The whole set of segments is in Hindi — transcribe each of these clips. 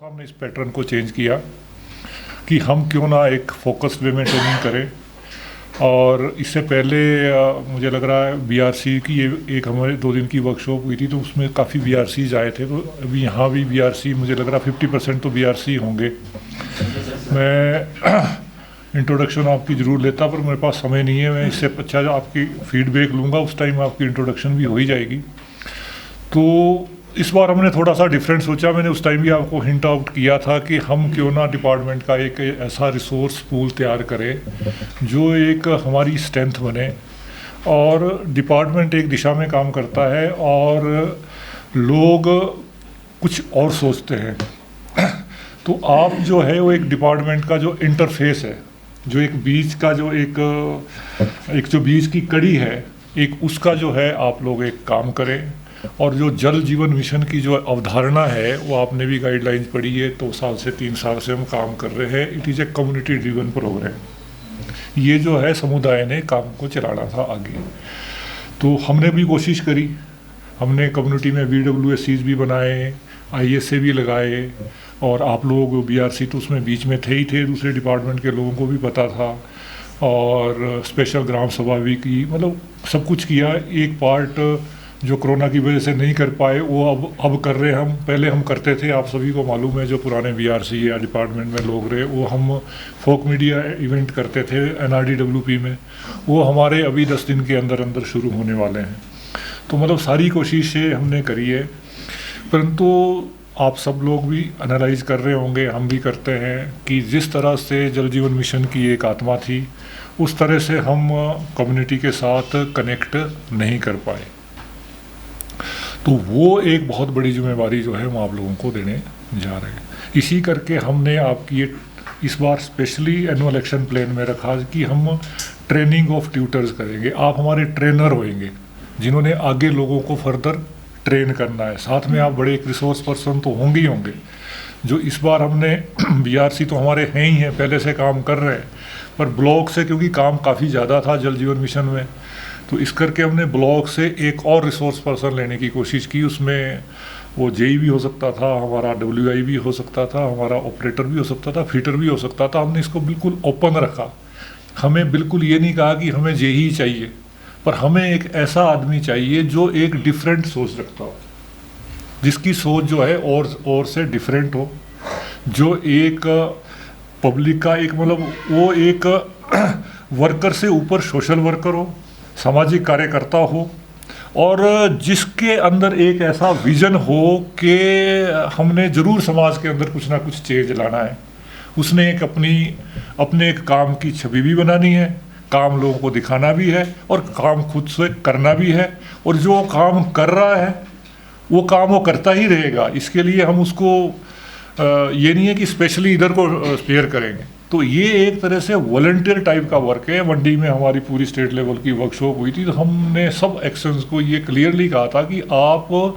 हमने इस पैटर्न को चेंज किया कि हम क्यों ना एक फोकस्ड वे में ट्रेनिंग करें। और इससे पहले मुझे लग रहा है बीआरसी की ये एक हमारे 2 दिन की वर्कशॉप हुई थी, तो उसमें काफ़ी बीआरसीज आए थे। तो अभी यहाँ भी बीआरसी मुझे लग रहा 50% तो बीआरसी होंगे। मैं इंट्रोडक्शन आपकी ज़रूर लेता, पर मेरे पास समय नहीं है। मैं इससे अच्छा आपकी फीडबैक लूँगा, उस टाइम आपकी इंट्रोडक्शन भी हो ही जाएगी। तो इस बार हमने थोड़ा सा डिफरेंट सोचा। मैंने उस टाइम भी आपको हिंट आउट किया था कि हम क्यों ना डिपार्टमेंट का एक ऐसा रिसोर्स पूल तैयार करें जो एक हमारी स्ट्रेंथ बने। और डिपार्टमेंट एक दिशा में काम करता है और लोग कुछ और सोचते हैं। तो आप जो है वो एक डिपार्टमेंट का जो इंटरफेस है, जो एक बीच का जो एक जो बीच की कड़ी है, एक उसका जो है आप लोग एक काम करें। और जो जल जीवन मिशन की जो अवधारणा है वो आपने भी गाइडलाइंस पढ़ी है, 2 साल से 3 साल से हम काम कर रहे हैं। It is a community driven program. ये जो है समुदाय ने काम को चलाना था आगे। तो हमने भी कोशिश करी, हमने कम्युनिटी में VWSCs भी बनाए, ISA भी लगाए, और आप लोग BRC तो उसमें बीच में थे ही थे, दूसरे डिपार्टमेंट के लोगों को भी पता था। और स्पेशल ग्राम सभा भी की, मतलब सब कुछ किया। एक पार्ट जो कोरोना की वजह से नहीं कर पाए वो अब कर रहे हैं हम। पहले हम करते थे, आप सभी को मालूम है, जो पुराने BRC या डिपार्टमेंट में लोग रहे, वो हम फोक मीडिया इवेंट करते थे NRDWP में। वो हमारे अभी 10 दिन के अंदर अंदर शुरू होने वाले हैं। तो मतलब सारी कोशिशें हमने करी है, परंतु आप सब लोग भी एनालाइज कर रहे होंगे, हम भी करते हैं, कि जिस तरह से जल जीवन मिशन की एक आत्मा थी उस तरह से हम कम्युनिटी के साथ कनेक्ट नहीं कर पाए। तो वो एक बहुत बड़ी जिम्मेवारी जो है हम आप लोगों को देने जा रहे हैं। इसी करके हमने आपकी इस बार स्पेशली एनुअल एक्शन प्लान में रखा कि हम ट्रेनिंग ऑफ ट्यूटर्स करेंगे। आप हमारे ट्रेनर होंगे जिन्होंने आगे लोगों को फर्दर ट्रेन करना है। साथ में आप बड़े एक रिसोर्स पर्सन तो होंगे ही होंगे। जो इस बार हमने BRC तो हमारे हैं ही हैं, पहले से काम कर रहे हैं, पर ब्लॉक से क्योंकि काम काफ़ी ज़्यादा था जल जीवन मिशन में, तो इस करके हमने ब्लॉक से एक और रिसोर्स पर्सन लेने की कोशिश की। उसमें वो JE भी हो सकता था, हमारा WI भी हो सकता था, हमारा ऑपरेटर भी हो सकता था, फिटर भी हो सकता था। हमने इसको बिल्कुल ओपन रखा। हमें बिल्कुल ये नहीं कहा कि हमें JE ही चाहिए, पर हमें एक ऐसा आदमी चाहिए जो एक डिफरेंट सोच रखता हो, जिसकी सोच जो है और से डिफरेंट हो, जो एक पब्लिक का एक मतलब वो एक वर्कर से ऊपर सोशल वर्कर हो, सामाजिक कार्यकर्ता हो, और जिसके अंदर एक ऐसा विजन हो कि हमने ज़रूर समाज के अंदर कुछ ना कुछ चेंज लाना है। उसने एक अपने एक काम की छवि भी बनानी है, काम लोगों को दिखाना भी है, और काम खुद से करना भी है। और जो काम कर रहा है वो काम वो करता ही रहेगा। इसके लिए हम उसको ये नहीं है कि स्पेशली इधर को स्पेयर करेंगे। तो ये एक तरह से वॉलंटियर टाइप का वर्क है। मंडी में हमारी पूरी स्टेट लेवल की वर्कशॉप हुई थी, तो हमने सब एक्शंस को ये क्लियरली कहा था कि आप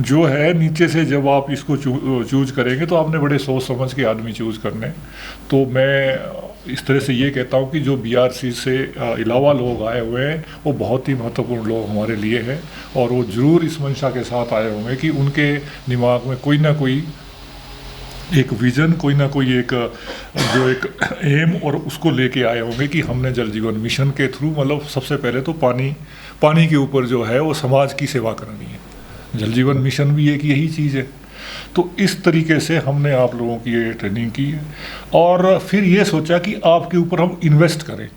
जो है नीचे से जब आप इसको चूज करेंगे तो आपने बड़े सोच समझ के आदमी चूज करने। तो मैं इस तरह से ये कहता हूँ कि जो BRC से अलावा लोग आए हुए हैं वो बहुत ही महत्वपूर्ण लोग हमारे लिए हैं, और वो ज़रूर इस मंशा के साथ आए होंगे कि उनके दिमाग में कोई ना कोई एक विज़न, कोई ना कोई एक जो एक एम, और उसको लेके आए होंगे कि हमने जल जीवन मिशन के थ्रू मतलब सबसे पहले तो पानी के ऊपर जो है वो समाज की सेवा करनी है। जल जीवन मिशन भी एक यही चीज़ है। तो इस तरीके से हमने आप लोगों की ये ट्रेनिंग की है, और फिर ये सोचा कि आपके ऊपर हम इन्वेस्ट करें,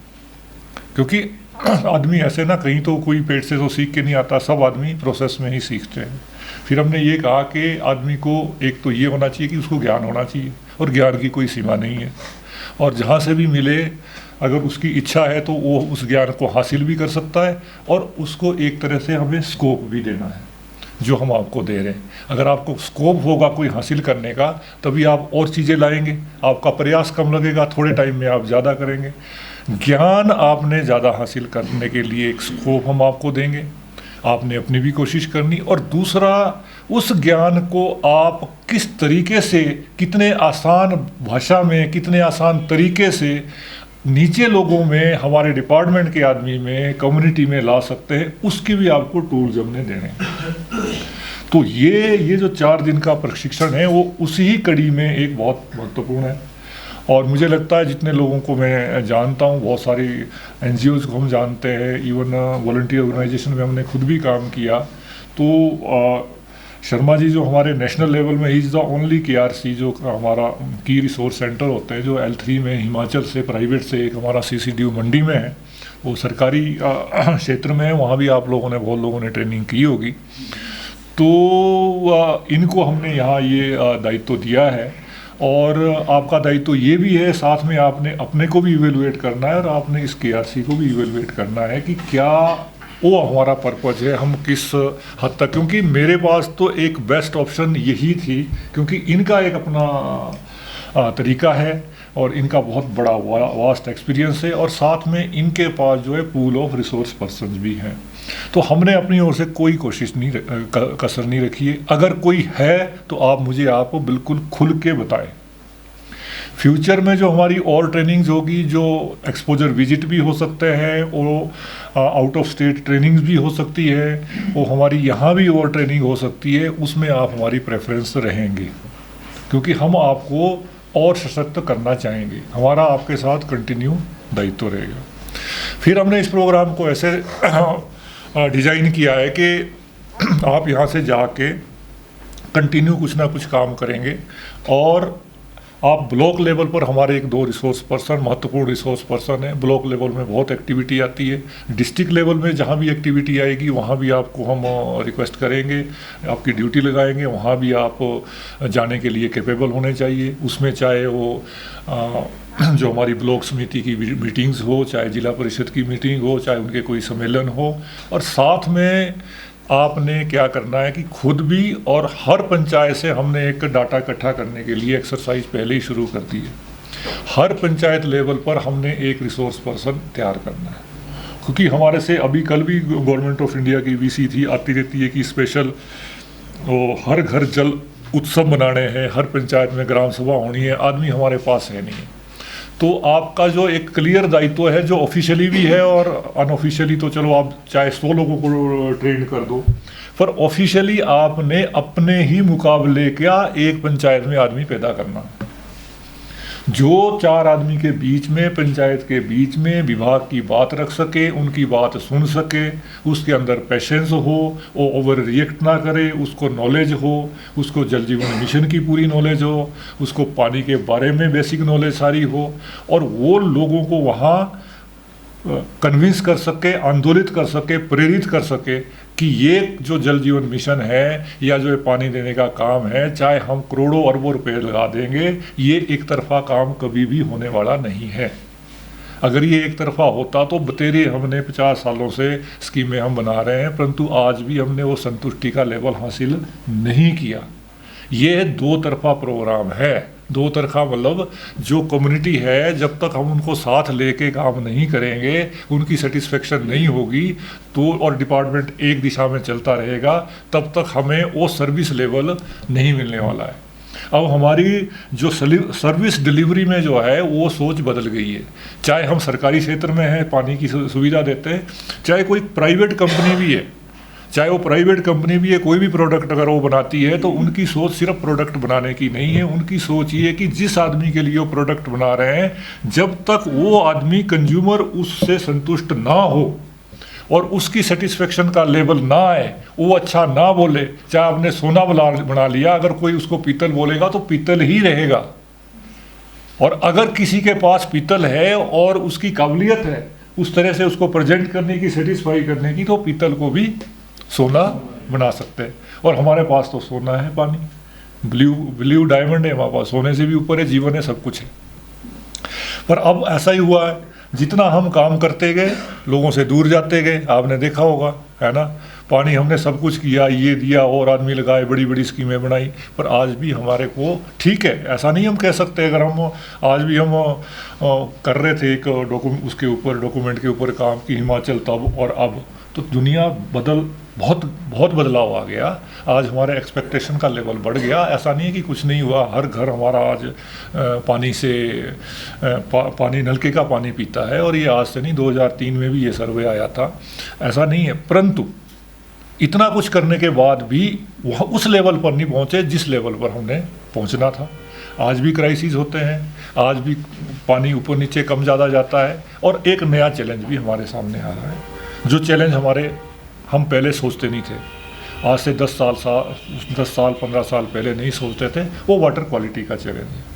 क्योंकि आदमी ऐसे ना कहीं तो कोई पेट से तो सीख के नहीं आता, सब आदमी प्रोसेस में ही सीखते हैं। फिर हमने ये कहा कि आदमी को एक तो ये होना चाहिए कि उसको ज्ञान होना चाहिए, और ज्ञान की कोई सीमा नहीं है, और जहाँ से भी मिले अगर उसकी इच्छा है तो वो उस ज्ञान को हासिल भी कर सकता है, और उसको एक तरह से हमें स्कोप भी देना है जो हम आपको दे रहे हैं। अगर आपको स्कोप होगा कोई हासिल करने का, तभी आप और चीज़ें लाएंगे, आपका प्रयास कम लगेगा, थोड़े टाइम में आप ज़्यादा करेंगे। ज्ञान आपने ज़्यादा हासिल करने के लिए एक स्कोप हम आपको देंगे, आपने अपनी भी कोशिश करनी। और दूसरा, उस ज्ञान को आप किस तरीके से, कितने आसान भाषा में, कितने आसान तरीके से नीचे लोगों में, हमारे डिपार्टमेंट के आदमी में, कम्युनिटी में ला सकते हैं, उसकी भी आपको टूल्स हमने देने हैं। तो ये जो 4 दिन का प्रशिक्षण है वो उसी ही कड़ी में एक बहुत महत्वपूर्ण है। और मुझे लगता है जितने लोगों को मैं जानता हूँ, बहुत सारी NGOs को हम जानते हैं, इवन वॉलंटियर ऑर्गेनाइजेशन में हमने खुद भी काम किया। तो शर्मा जी जो हमारे नेशनल लेवल में, he is the only KRC जो हमारा की रिसोर्स सेंटर होते हैं, जो L3 में हिमाचल से प्राइवेट से एक हमारा CCDU मंडी में है, वो सरकारी क्षेत्र में है, वहाँ भी आप लोगों ने, बहुत लोगों ने ट्रेनिंग की होगी। तो इनको हमने यहाँ ये दायित्व दिया है। और आपका दायित्व ये भी है, साथ में आपने अपने को भी इवेलुएट करना है और आपने इस KRC को भी इवेलुएट करना है कि क्या वो हमारा पर्पज़ है, हम किस हद तक, क्योंकि मेरे पास तो एक बेस्ट ऑप्शन यही थी, क्योंकि इनका एक अपना तरीका है और इनका बहुत बड़ा वास्ट एक्सपीरियंस है, और साथ में इनके पास जो है पूल ऑफ रिसोर्स पर्सन्स भी हैं। तो हमने अपनी ओर से कोई कोशिश नहीं कसर नहीं रखी है। अगर कोई है तो आप मुझे आपको बिल्कुल खुल के बताएं। फ्यूचर में जो हमारी और ट्रेनिंग्स होगी, जो एक्सपोजर विजिट भी हो सकते हैं, वो आउट ऑफ स्टेट ट्रेनिंग्स भी हो सकती है, वो हमारी यहाँ भी और ट्रेनिंग हो सकती है, उसमें आप हमारी प्रेफरेंस रहेंगे, क्योंकि हम आपको और सशक्त करना चाहेंगे। हमारा आपके साथ कंटिन्यू दायित्व रहेगा। फिर हमने इस प्रोग्राम को ऐसे डिज़ाइन किया है कि आप यहाँ से जाके कंटिन्यू कुछ ना कुछ काम करेंगे, और आप ब्लॉक लेवल पर हमारे 1-2 रिसोर्स पर्सन, महत्वपूर्ण रिसोर्स पर्सन है। ब्लॉक लेवल में बहुत एक्टिविटी आती है, डिस्ट्रिक्ट लेवल में जहाँ भी एक्टिविटी आएगी वहाँ भी आपको हम रिक्वेस्ट करेंगे, आपकी ड्यूटी लगाएंगे, वहाँ भी आप जाने के लिए कैपेबल होने चाहिए। उसमें चाहे वो जो हमारी ब्लॉक समिति की मीटिंग्स हो, चाहे जिला परिषद की मीटिंग हो, चाहे उनके कोई सम्मेलन हो, और साथ में आपने क्या करना है कि खुद भी, और हर पंचायत से हमने एक डाटा इकट्ठा करने के लिए एक्सरसाइज पहले ही शुरू कर दी है। हर पंचायत लेवल पर हमने एक रिसोर्स पर्सन तैयार करना है, क्योंकि हमारे से अभी कल भी गवर्नमेंट ऑफ इंडिया की VC थी, आती रहती है कि स्पेशल वो हर घर जल उत्सव मनाने हैं, हर पंचायत में ग्राम सभा होनी है, आदमी हमारे पास है नहीं। तो आपका जो एक क्लियर दायित्व है, जो ऑफिशियली भी है और अनऑफिशियली, तो चलो आप चाहे 100 लोगों को ट्रेन कर दो, पर ऑफिशियली आपने अपने ही मुकाबले क्या एक पंचायत में आदमी पैदा करना, जो 4 आदमी के बीच में, पंचायत के बीच में विभाग की बात रख सके, उनकी बात सुन सके, उसके अंदर पेशेंस हो, वो ओवर रिएक्ट ना करे, उसको नॉलेज हो, उसको जल जीवन मिशन की पूरी नॉलेज हो, उसको पानी के बारे में बेसिक नॉलेज सारी हो, और वो लोगों को वहाँ कन्विंस कर सके, आंदोलित कर सके, प्रेरित कर सके कि ये जो जल जीवन मिशन है या जो पानी देने का काम है, चाहे हम करोड़ों अरबों रुपए लगा देंगे, ये एक तरफा काम कभी भी होने वाला नहीं है। अगर ये एक तरफा होता तो बतेरे हमने 50 सालों से स्कीमें हम बना रहे हैं, परंतु आज भी हमने वो संतुष्टि का लेवल हासिल नहीं किया। ये 2 तरफा प्रोग्राम है। 2 तरफा मतलब जो कम्युनिटी है, जब तक हम उनको साथ लेके काम नहीं करेंगे, उनकी सेटिस्फेक्शन नहीं होगी, तो और डिपार्टमेंट एक दिशा में चलता रहेगा, तब तक हमें वो सर्विस लेवल नहीं मिलने वाला है। अब हमारी जो सर्विस डिलीवरी में जो है वो सोच बदल गई है। चाहे हम सरकारी क्षेत्र में हैं, पानी की सुविधा देते हैं, चाहे कोई प्राइवेट कंपनी भी है, चाहे वो प्राइवेट कंपनी भी है, कोई भी प्रोडक्ट अगर वो बनाती है तो उनकी सोच सिर्फ प्रोडक्ट बनाने की नहीं है। उनकी सोच ये है कि जिस आदमी के लिए वो प्रोडक्ट बना रहे हैं, जब तक वो आदमी कंज्यूमर उससे संतुष्ट ना हो और उसकी सेटिस्फेक्शन का लेवल ना आए, वो अच्छा ना बोले, चाहे आपने सोना बना लिया, अगर कोई उसको पीतल बोलेगा तो पीतल ही रहेगा। और अगर किसी के पास पीतल है और उसकी काबिलियत है उस तरह से उसको प्रेजेंट करने की, सेटिस्फाई करने की, तो पीतल को भी सोना बना सकते हैं। और हमारे पास तो सोना है, पानी, ब्लू डायमंड है हमारे पास, सोने से भी ऊपर है, जीवन है, सब कुछ है। पर अब ऐसा ही हुआ है, जितना हम काम करते गए लोगों से दूर जाते गए। आपने देखा होगा, है ना, पानी हमने सब कुछ किया, ये दिया, और आदमी लगाए, बड़ी बड़ी स्कीमें बनाई, पर आज भी हमारे को ठीक है, ऐसा नहीं हम कह सकते। अगर हम आज भी हम कर रहे थे एक डॉक्यूमेंट के ऊपर काम कि हिमाचल तब और अब, तो दुनिया बहुत बदलाव आ गया। आज हमारे एक्सपेक्टेशन का लेवल बढ़ गया। ऐसा नहीं है कि कुछ नहीं हुआ, हर घर हमारा आज पानी नलके का पानी पीता है, और ये आज से नहीं, 2003 में भी ये सर्वे आया था। ऐसा नहीं है, परंतु इतना कुछ करने के बाद भी वह उस लेवल पर नहीं पहुँचे जिस लेवल पर हमने पहुँचना था। आज भी क्राइसिस होते हैं, आज भी पानी ऊपर नीचे कम ज़्यादा जाता है, और एक नया चैलेंज भी हमारे सामने आ रहा है, जो चैलेंज हम पहले सोचते नहीं थे। आज से 10 साल 15 साल पहले नहीं सोचते थे, वो वाटर क्वालिटी का चैलेंज है।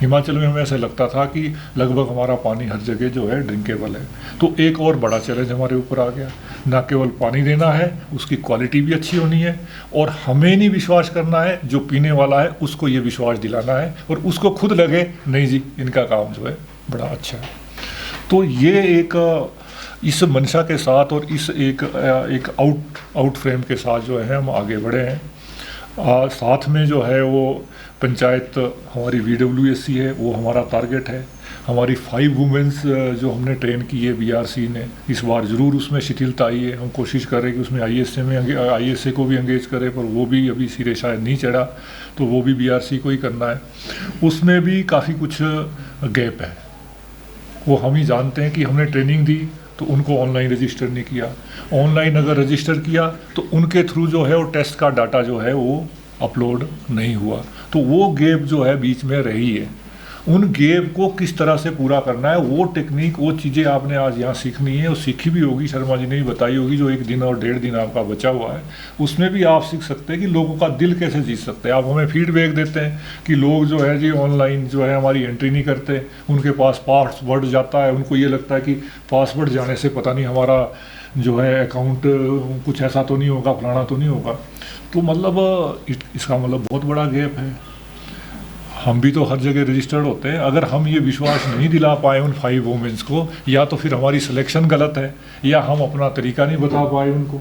हिमाचल में हमें ऐसा लगता था कि लगभग हमारा पानी हर जगह जो है ड्रिंकेबल है, तो एक और बड़ा चैलेंज हमारे ऊपर आ गया। ना केवल पानी देना है, उसकी क्वालिटी भी अच्छी होनी है, और हमें नहीं विश्वास करना है, जो पीने वाला है उसको ये विश्वास दिलाना है, और उसको खुद लगे नहीं जी इनका काम जो है बड़ा अच्छा है। तो ये एक इस मंशा के साथ और इस एक आउट फ्रेम के साथ जो है हम आगे बढ़े हैं। साथ में जो है वो पंचायत हमारी VWSC है, वो हमारा टारगेट है। हमारी 5 वुमेंस जो हमने ट्रेन की है BRC ने, इस बार ज़रूर उसमें शिथिलता आई है। हम कोशिश कर रहे हैं कि उसमें ISA को भी एंगेज करें, पर वो भी अभी सिरे शायद नहीं चढ़ा, तो वो भी BRC को ही करना है। उसमें भी काफ़ी कुछ गैप है, वो हम ही जानते हैं कि हमने ट्रेनिंग दी तो उनको ऑनलाइन रजिस्टर नहीं किया। ऑनलाइन अगर रजिस्टर किया तो उनके थ्रू जो है वो टेस्ट का डाटा जो है वो अपलोड नहीं हुआ, तो वो गैप जो है बीच में रही है। उन गैप को किस तरह से पूरा करना है, वो टेक्निक, वो चीज़ें आपने आज यहाँ सीखनी है, और सीखी भी होगी, शर्मा जी ने भी बताई होगी। जो 1 दिन और 1.5 दिन आपका बचा हुआ है, उसमें भी आप सीख सकते हैं कि लोगों का दिल कैसे जीत सकते हैं। आप हमें फीडबैक देते हैं कि लोग जो है जी ऑनलाइन जो है हमारी एंट्री नहीं करते, उनके पास पासवर्ड जाता है, उनको ये लगता है कि पासवर्ड जाने से पता नहीं हमारा जो है अकाउंट कुछ ऐसा तो नहीं होगा, फलाना तो नहीं होगा। तो मतलब इसका मतलब बहुत बड़ा गैप है। हम भी तो हर जगह रजिस्टर्ड होते हैं। अगर हम ये विश्वास नहीं दिला पाए उन 5 वुमेन्स को, या तो फिर हमारी सिलेक्शन गलत है, या हम अपना तरीका नहीं बता पाए उनको,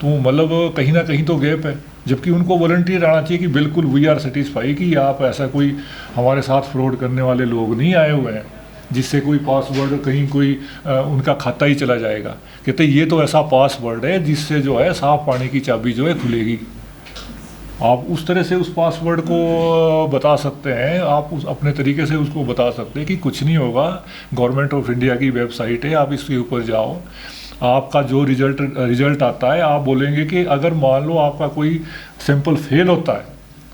तो मतलब कहीं ना कहीं तो गैप है। जबकि उनको वॉलंटियर आना चाहिए कि बिल्कुल वी आर सेटिस्फाई कि आप ऐसा कोई हमारे साथ फ्रॉड करने वाले लोग नहीं आए हुए हैं जिससे कोई पासवर्ड कहीं कोई उनका खाता ही चला जाएगा। कहते ये तो ऐसा पासवर्ड है जिससे जो है साफ पानी की चाबी जो है खुलेगी। आप उस तरह से उस पासवर्ड को बता सकते हैं, आप उस अपने तरीके से उसको बता सकते हैं कि कुछ नहीं होगा, गवर्नमेंट ऑफ इंडिया की वेबसाइट है, आप इसके ऊपर जाओ, आपका जो रिजल्ट आता है, आप बोलेंगे कि अगर मान लो आपका कोई सैंपल फेल होता है,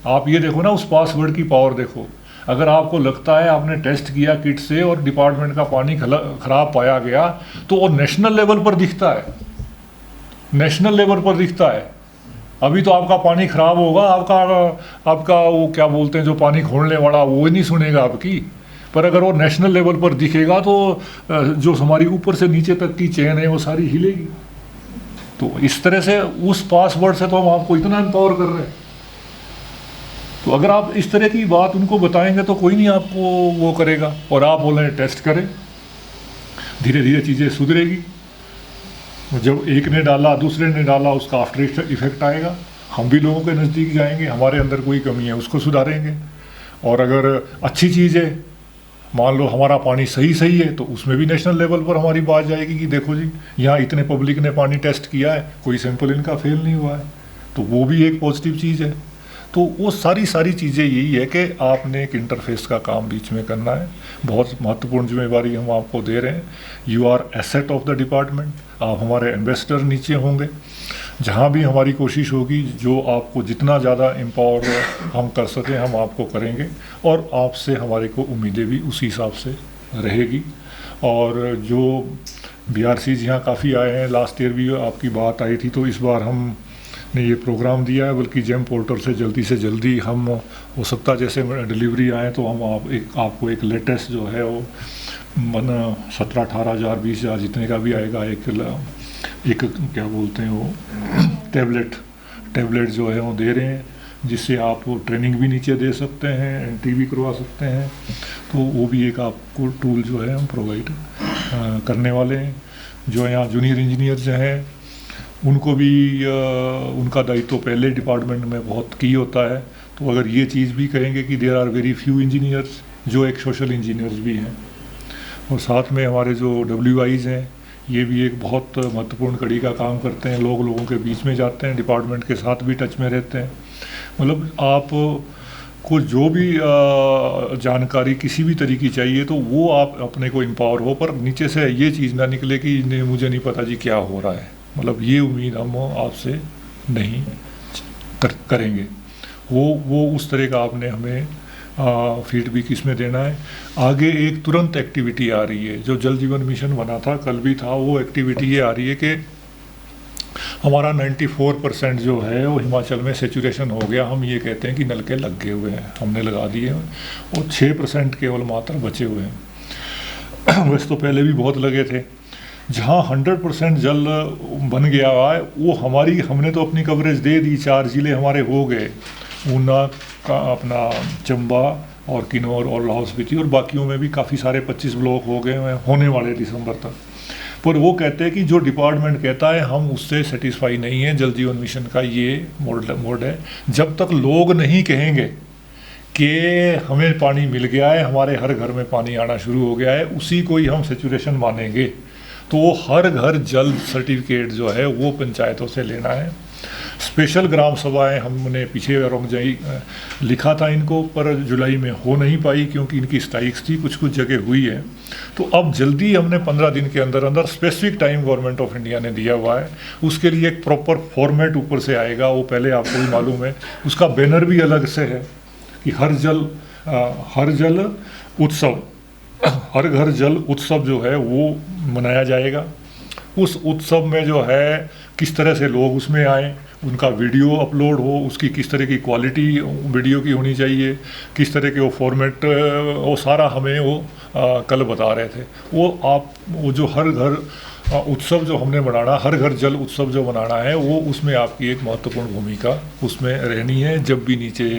आप ये देखो ना उस पासवर्ड की पावर देखो। अगर आपको लगता है आपने टेस्ट किया किट से और डिपार्टमेंट का पानी खराब पाया गया, तो वो नेशनल लेवल पर दिखता है, नेशनल लेवल पर दिखता है। अभी तो आपका पानी खराब होगा, आपका वो क्या बोलते हैं जो पानी खोलने वाला, वो नहीं सुनेगा आपकी। पर अगर वो नेशनल लेवल पर दिखेगा तो जो हमारी ऊपर से नीचे तक की चेन है वो सारी हिलेगी। तो इस तरह से उस पासवर्ड से तो हम आपको इतना एम्पावर कर रहे हैं। तो अगर आप इस तरह की बात उनको बताएंगे तो कोई नहीं आपको वो करेगा, और आप बोल रहे हैं टेस्ट करें, धीरे धीरे चीज़ें सुधरेगी। जब एक ने डाला दूसरे ने डाला, उसका आफ्टर इफेक्ट आएगा। हम भी लोगों के नज़दीक जाएंगे, हमारे अंदर कोई कमी है उसको सुधारेंगे। और अगर अच्छी चीज़ है, मान लो हमारा पानी सही है, तो उसमें भी नेशनल लेवल पर हमारी बात जाएगी कि देखो जी यहाँ इतने पब्लिक ने पानी टेस्ट किया है, कोई सैंपल इनका फेल नहीं हुआ है, तो वो भी एक पॉजिटिव चीज़ है। तो वो सारी चीज़ें यही है कि आपने एक इंटरफेस का काम बीच में करना है। बहुत महत्वपूर्ण जिम्मेवारी हम आपको दे रहे हैं। You are asset of the department, आप हमारे एम्बेसडर नीचे होंगे। जहाँ भी हमारी कोशिश होगी, जो आपको जितना ज़्यादा एम्पावर हम कर सकें हम आपको करेंगे, और आपसे हमारे को उम्मीदें भी उसी हिसाब से रहेगी। और जो BRCs यहाँ काफ़ी आए हैं, लास्ट ईयर भी आपकी बात आई थी, तो इस बार हम ने ये प्रोग्राम दिया है, बल्कि जेम पोर्टल से जल्दी हम हो सकता है जैसे डिलीवरी आए तो हम आपको एक लेटेस्ट जो है वो 17, 18 हज़ार 20 हज़ार जितने का भी आएगा एक क्या बोलते हैं वो टैबलेट जो है वो दे रहे हैं, जिससे आप ट्रेनिंग भी नीचे दे सकते हैं, एंट्री भी करवा सकते हैं। तो वो भी एक आपको टूल जो है हम प्रोवाइड करने वाले हैं। जो यहाँ जूनियर इंजीनियर जो हैं उनको भी उनका दायित्व तो पहले डिपार्टमेंट में बहुत की होता है। तो अगर ये चीज़ भी कहेंगे कि there are very few engineers जो एक सोशल इंजीनियर्स भी हैं, और साथ में हमारे जो WIs हैं ये भी एक बहुत महत्वपूर्ण कड़ी का काम करते हैं। लोगों के बीच में जाते हैं, डिपार्टमेंट के साथ भी टच में रहते हैं। मतलब आप को जो भी जानकारी किसी भी तरीके की चाहिए तो वो आप अपने को एम्पावर हो, पर नीचे से ये चीज़ ना निकले कि मुझे नहीं पता जी क्या हो रहा है। मतलब ये उम्मीद हम आपसे नहीं करेंगे। वो उस तरह का आपने हमें फीडबैक इसमें देना है। आगे एक तुरंत एक्टिविटी आ रही है, जो जल जीवन मिशन बना था, कल भी था, वो एक्टिविटी ये आ रही है कि हमारा 94% जो है वो हिमाचल में सेचुरेशन हो गया। हम ये कहते हैं कि नलके लग गए हुए हैं, हमने लगा दिए हैं, और 6% केवल मात्र बचे हुए हैं। वैसे तो पहले भी बहुत लगे थे। जहाँ 100% जल बन गया है वो हमने तो अपनी कवरेज दे दी, 4 ज़िले हमारे हो गए, ऊना का, अपना चंबा और किन्नौर और लाहौल स्पीति, और बाकियों में भी काफ़ी सारे 25 ब्लॉक हो गए हैं, होने वाले दिसंबर तक। पर वो कहते हैं कि जो डिपार्टमेंट कहता है हम उससे सेटिस्फाई नहीं है। जल जीवन मिशन का ये मोड है, जब तक लोग नहीं कहेंगे कि हमें पानी मिल गया है, हमारे हर घर में पानी आना शुरू हो गया है, उसी को ही हम सेचुरेशन मानेंगे। तो वो हर घर जल सर्टिफिकेट जो है वो पंचायतों से लेना है। स्पेशल ग्राम सभाएं हमने पीछे रोंगजाई लिखा था इनको, पर जुलाई में हो नहीं पाई क्योंकि इनकी स्ट्राइक्स थी, कुछ जगह हुई है। तो अब जल्दी हमने 15 दिन के अंदर अंदर specific time government of India ने दिया हुआ है, उसके लिए एक प्रॉपर फॉर्मेट ऊपर से आएगा। वो पहले आपको भी मालूम है, उसका बैनर भी अलग से है कि हर जल उत्सव, हर घर जल उत्सव जो है वो मनाया जाएगा। उस उत्सव में जो है किस तरह से लोग उसमें आएँ, उनका वीडियो अपलोड हो, उसकी किस तरह की क्वालिटी वीडियो की होनी चाहिए, किस तरह के वो फॉर्मेट, वो सारा हमें वो कल बता रहे थे। वो जो हर घर उत्सव जो हमने बनाना, हर घर जल उत्सव जो बनाना है, वो उसमें आपकी एक महत्वपूर्ण भूमिका उसमें रहनी है। जब भी नीचे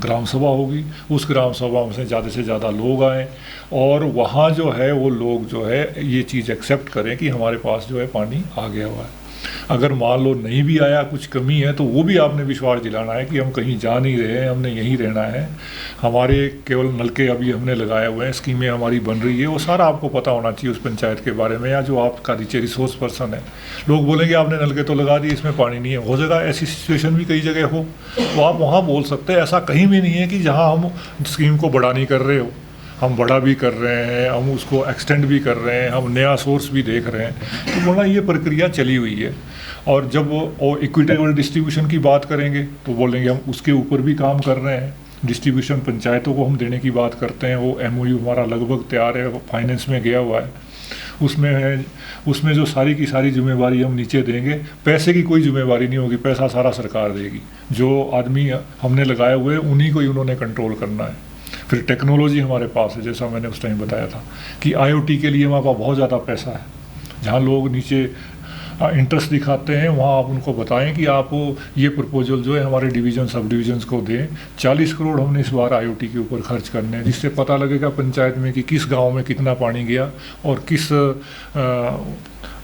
ग्राम सभा होगी, उस ग्राम सभा में से ज़्यादा लोग आएँ और वहाँ जो है वो लोग जो है ये चीज़ एक्सेप्ट करें कि हमारे पास जो है पानी आ गया हुआ है। अगर मान लो नहीं भी आया, कुछ कमी है, तो वो भी आपने विश्वास दिलाना है कि हम कहीं जा नहीं रहे हैं, हमने यहीं रहना है। हमारे केवल नलके अभी हमने लगाए हुए हैं, स्कीमें हमारी बन रही है, वो सारा आपको पता होना चाहिए उस पंचायत के बारे में, या जो आपका नीचे रिसोर्स पर्सन है। लोग बोलेंगे आपने नलके तो लगा दिए, इसमें पानी नहीं है। हो जाएगा, ऐसी सिचुएशन भी कई जगह हो, तो आप वहाँ बोल सकते हैं। ऐसा कहीं भी नहीं है कि जहाँ हम स्कीम को बड़ा नहीं कर रहे हो, हम बड़ा भी कर रहे हैं, हम उसको एक्सटेंड भी कर रहे हैं, हम नया सोर्स भी देख रहे हैं। तो बोला ये प्रक्रिया चली हुई है। और जब वो इक्विटेबल डिस्ट्रीब्यूशन की बात करेंगे तो बोलेंगे हम उसके ऊपर भी काम कर रहे हैं। डिस्ट्रीब्यूशन पंचायतों को हम देने की बात करते हैं, वो MOU हमारा लगभग तैयार है, वो फाइनेंस में गया हुआ है। उसमें जो सारी की सारी जिम्मेवारी हम नीचे देंगे। पैसे की कोई जिम्मेवारी नहीं होगी, पैसा सारा सरकार देगी। जो आदमी हमने लगाए हुए उन्हीं को ही उन्होंने कंट्रोल करना है। फिर टेक्नोलॉजी हमारे पास है, जैसा मैंने उस टाइम बताया था कि IoT के लिए हमारे पास बहुत ज़्यादा पैसा है। जहाँ लोग नीचे इंटरेस्ट दिखाते हैं, वहाँ आप उनको बताएं कि आप ये प्रपोजल जो है हमारे डिवीज़न सब डिवीज़न्स को दें। 40 करोड़ हमने इस बार IoT के ऊपर खर्च करने हैं, जिससे पता लगेगा पंचायत में कि किस गांव में कितना पानी गया और किस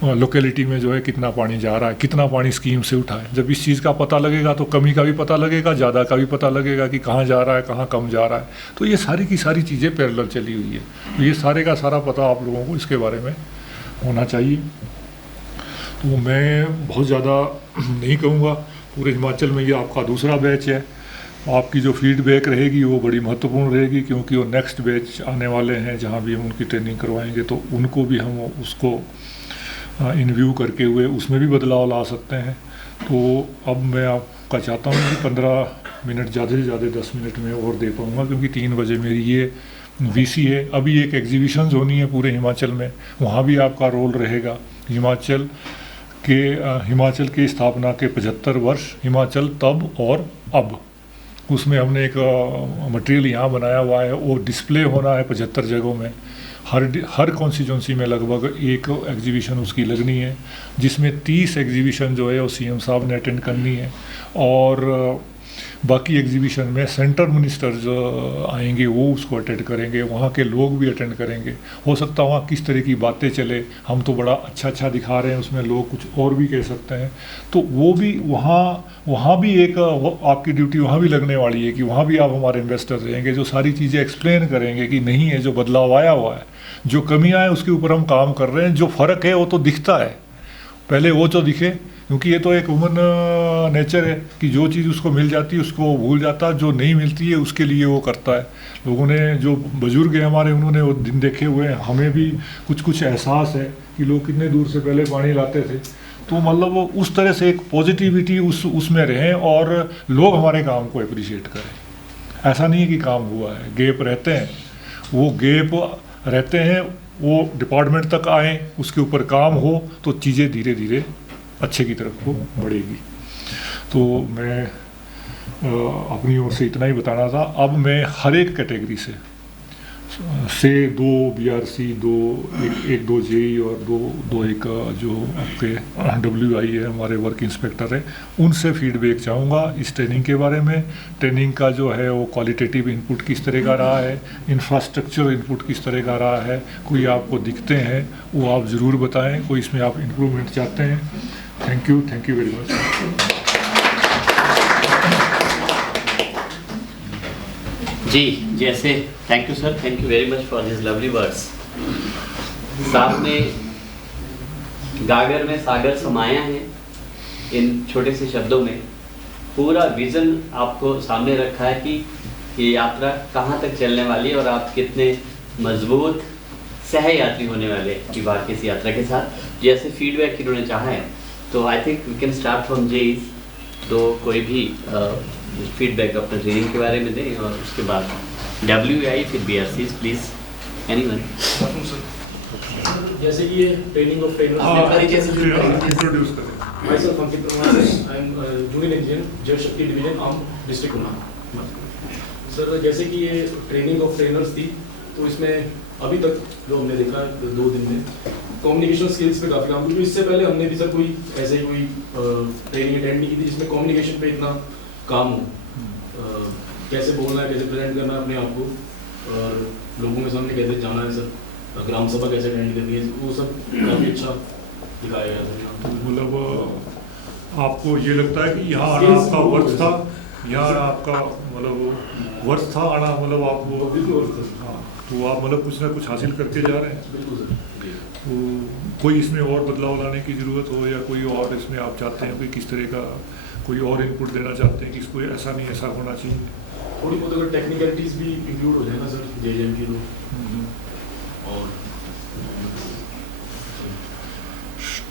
लोकेलिटी में जो है कितना पानी जा रहा है, कितना पानी स्कीम से उठा है। जब इस चीज़ का पता लगेगा तो कमी का भी पता लगेगा, ज़्यादा का भी पता लगेगा कि कहाँ जा रहा है, कहाँ कम जा रहा है। तो ये सारी की सारी चीज़ें पैरेलल चली हुई है। तो ये सारे का सारा पता आप लोगों को इसके बारे में होना चाहिए। तो मैं बहुत ज़्यादा नहीं कहूँगा, पूरे हिमाचल में ये आपका दूसरा बैच है। आपकी जो फीडबैक रहेगी वो बड़ी महत्वपूर्ण रहेगी, क्योंकि वो नेक्स्ट बैच आने वाले हैं जहाँ भी हम उनकी ट्रेनिंग करवाएंगे, तो उनको भी हम उसको इन व्यू करके हुए उसमें भी बदलाव ला सकते हैं। तो अब मैं आपका चाहता हूँ कि 15 मिनट ज़्यादा से ज़्यादा 10 मिनट में और दे पाऊँगा, क्योंकि 3 बजे मेरी ये VC है। अभी एक एग्जीबिशन होनी है पूरे हिमाचल में, वहाँ भी आपका रोल रहेगा। हिमाचल की स्थापना के 75 वर्ष, हिमाचल तब और अब, उसमें हमने एक मटेरियल यहाँ बनाया हुआ है, वो डिस्प्ले होना है 75 जगहों में। हर कॉन्स्टिट्यूंसी में लगभग एक एग्जीबिशन उसकी लगनी है, जिसमें 30 एग्जीबिशन जो है वो CM साहब ने अटेंड करनी है। और बाकी एग्जीबिशन में सेंटर मिनिस्टर जो आएंगे वो उसको अटेंड करेंगे, वहाँ के लोग भी अटेंड करेंगे। हो सकता है वहाँ किस तरह की बातें चले, हम तो बड़ा अच्छा दिखा रहे हैं, उसमें लोग कुछ और भी कह सकते हैं। तो वो भी वहाँ भी एक आपकी ड्यूटी वहाँ भी लगने वाली है कि वहाँ भी आप हमारे इन्वेस्टर रहेंगे, जो सारी चीज़ें एक्सप्लेन करेंगे कि नहीं है, जो बदलाव आया हुआ है, जो कमियाँ हैं उसके ऊपर हम काम कर रहे हैं, जो फ़र्क है वो तो दिखता है, पहले वो तो दिखे। क्योंकि ये तो एक ह्यूमन नेचर है कि जो चीज़ उसको मिल जाती है उसको वो भूल जाता है, जो नहीं मिलती है उसके लिए वो करता है। लोगों ने, जो बुजुर्ग हैं हमारे, उन्होंने वो दिन देखे हुए हैं। हमें भी कुछ एहसास है कि लोग कितने दूर से पहले पानी लाते थे, तो मतलब उस तरह से एक पॉजिटिविटी उसमें रहें और लोग हमारे काम को अप्रिशिएट करें। ऐसा नहीं है कि काम हुआ है, गैप रहते हैं, वो गैप रहते हैं, वो डिपार्टमेंट तक आए, उसके ऊपर काम हो तो चीज़ें धीरे धीरे अच्छे की तरफ को बढ़ेगी। तो मैं अपनी ओर से इतना ही बताना था। अब मैं हर एक कैटेगरी से 2 BRC, 2 JE और 2 एक जो आपके WI है, हमारे वर्क इंस्पेक्टर है, उनसे फीडबैक चाहूँगा इस ट्रेनिंग के बारे में। ट्रेनिंग का जो है वो क्वालिटेटिव इनपुट किस तरह का रहा है, इंफ्रास्ट्रक्चर इनपुट किस तरह का रहा है, कोई आपको दिखते हैं वो आप ज़रूर बताएं, कोई इसमें आप इम्प्रूवमेंट चाहते हैं। Thank you very much. जी, जैसे thank you sir, thank you very much for this lovely words. साथ में गागर में सागर समाया है, इन छोटे से शब्दों में पूरा विजन आपको सामने रखा है कि ये यात्रा कहाँ तक चलने वाली है और आप कितने मजबूत सह यात्री होने वाले की बात इस यात्रा के साथ। जैसे फीडबैक इन्होंने चाहा है तो I think we can start from Jays. तो कोई भी फीडबैक अपने ट्रेनिंग के बारे में दें और उसके बाद WI फिर BRCs प्लीज एनीवन। जैसे कि ये ट्रेनिंग ऑफ ट्रेनर्स इंट्रोड्यूस करें। myself Ankit Kumar, I am junior engineer जल शक्ति डिवीजन आम डिस्ट्रिक्ट कुमार। सर जैसे कि ये ट्रेनिंग ऑफ ट्रेनर्स थी तो इसमें अभी तक जो हमने देखा 2 दिन में कम्युनिकेशन स्किल्स पे काफ़ी काम, क्योंकि इससे पहले हमने भी सर कोई ऐसे ही कोई ट्रेनिंग अटेंड नहीं की थी जिसमें कम्युनिकेशन पे इतना काम हो। कैसे बोलना है, कैसे प्रेजेंट करना है अपने आप को, और लोगों के सामने कैसे जाना है सर, ग्राम सभा कैसे अटेंड करनी है, वो सब काफ़ी अच्छा दिखाया गया सर। मतलब आपको ये लगता है कि यहाँ आना आपका वर्थ था, यहाँ आपका मतलब वर्थ था आना, मतलब आपको बिल्कुल। हाँ, तो आप मतलब कुछ ना कुछ हासिल करके जा रहे हैं। बिल्कुल सर। तो कोई इसमें और बदलाव लाने की ज़रूरत हो या कोई और इसमें आप चाहते हैं कोई किस तरह का कोई और इनपुट देना चाहते हैं कि इसको ऐसा नहीं ऐसा होना चाहिए? थोड़ी बहुत अगर टेक्निकलिटीज़ भी इंक्लूड हो जाए ना सर JJM की तो। और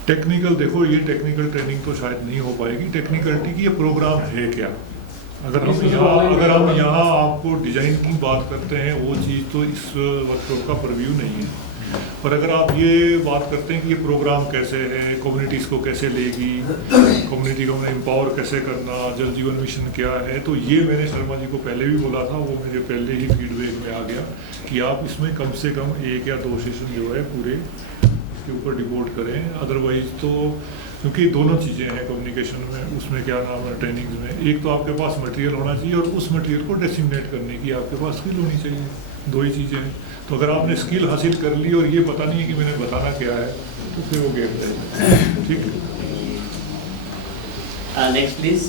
टेक्निकल देखो, ये टेक्निकल ट्रेनिंग तो शायद नहीं हो पाएगी। टेक्निकलिटी की ये प्रोग्राम है क्या? अगर हम यहाँ आपको डिज़ाइन की बात करते हैं वो चीज़ तो इस वर्कशॉप का परव्यू नहीं है। पर अगर आप ये बात करते हैं कि ये प्रोग्राम कैसे है, कम्युनिटीज़ को कैसे लेगी, कम्युनिटी को एम्पावर कैसे करना, जल जीवन मिशन क्या है, तो ये मैंने शर्मा जी को पहले भी बोला था, वो मेरे पहले ही फीडबैक में आ गया कि आप इसमें कम से कम 1 या 2 सेशन जो है पूरे इसके ऊपर डिवोट करें। अदरवाइज तो क्योंकि दोनों चीज़ें हैं कम्युनिकेशन में, उसमें क्या नाम है ट्रेनिंग्स में, एक तो आपके पास मटेरियल होना चाहिए और उस मटेरियल को डिसिमिनेट करने की आपके पास स्किल होनी चाहिए। 2 ही चीज़ें हैं। तो अगर आपने स्किल हासिल कर ली और ये पता नहीं है कि मैंने बताना क्या है तो फिर वो गैप जाएगा। ठीक है, नेक्स्ट प्लीज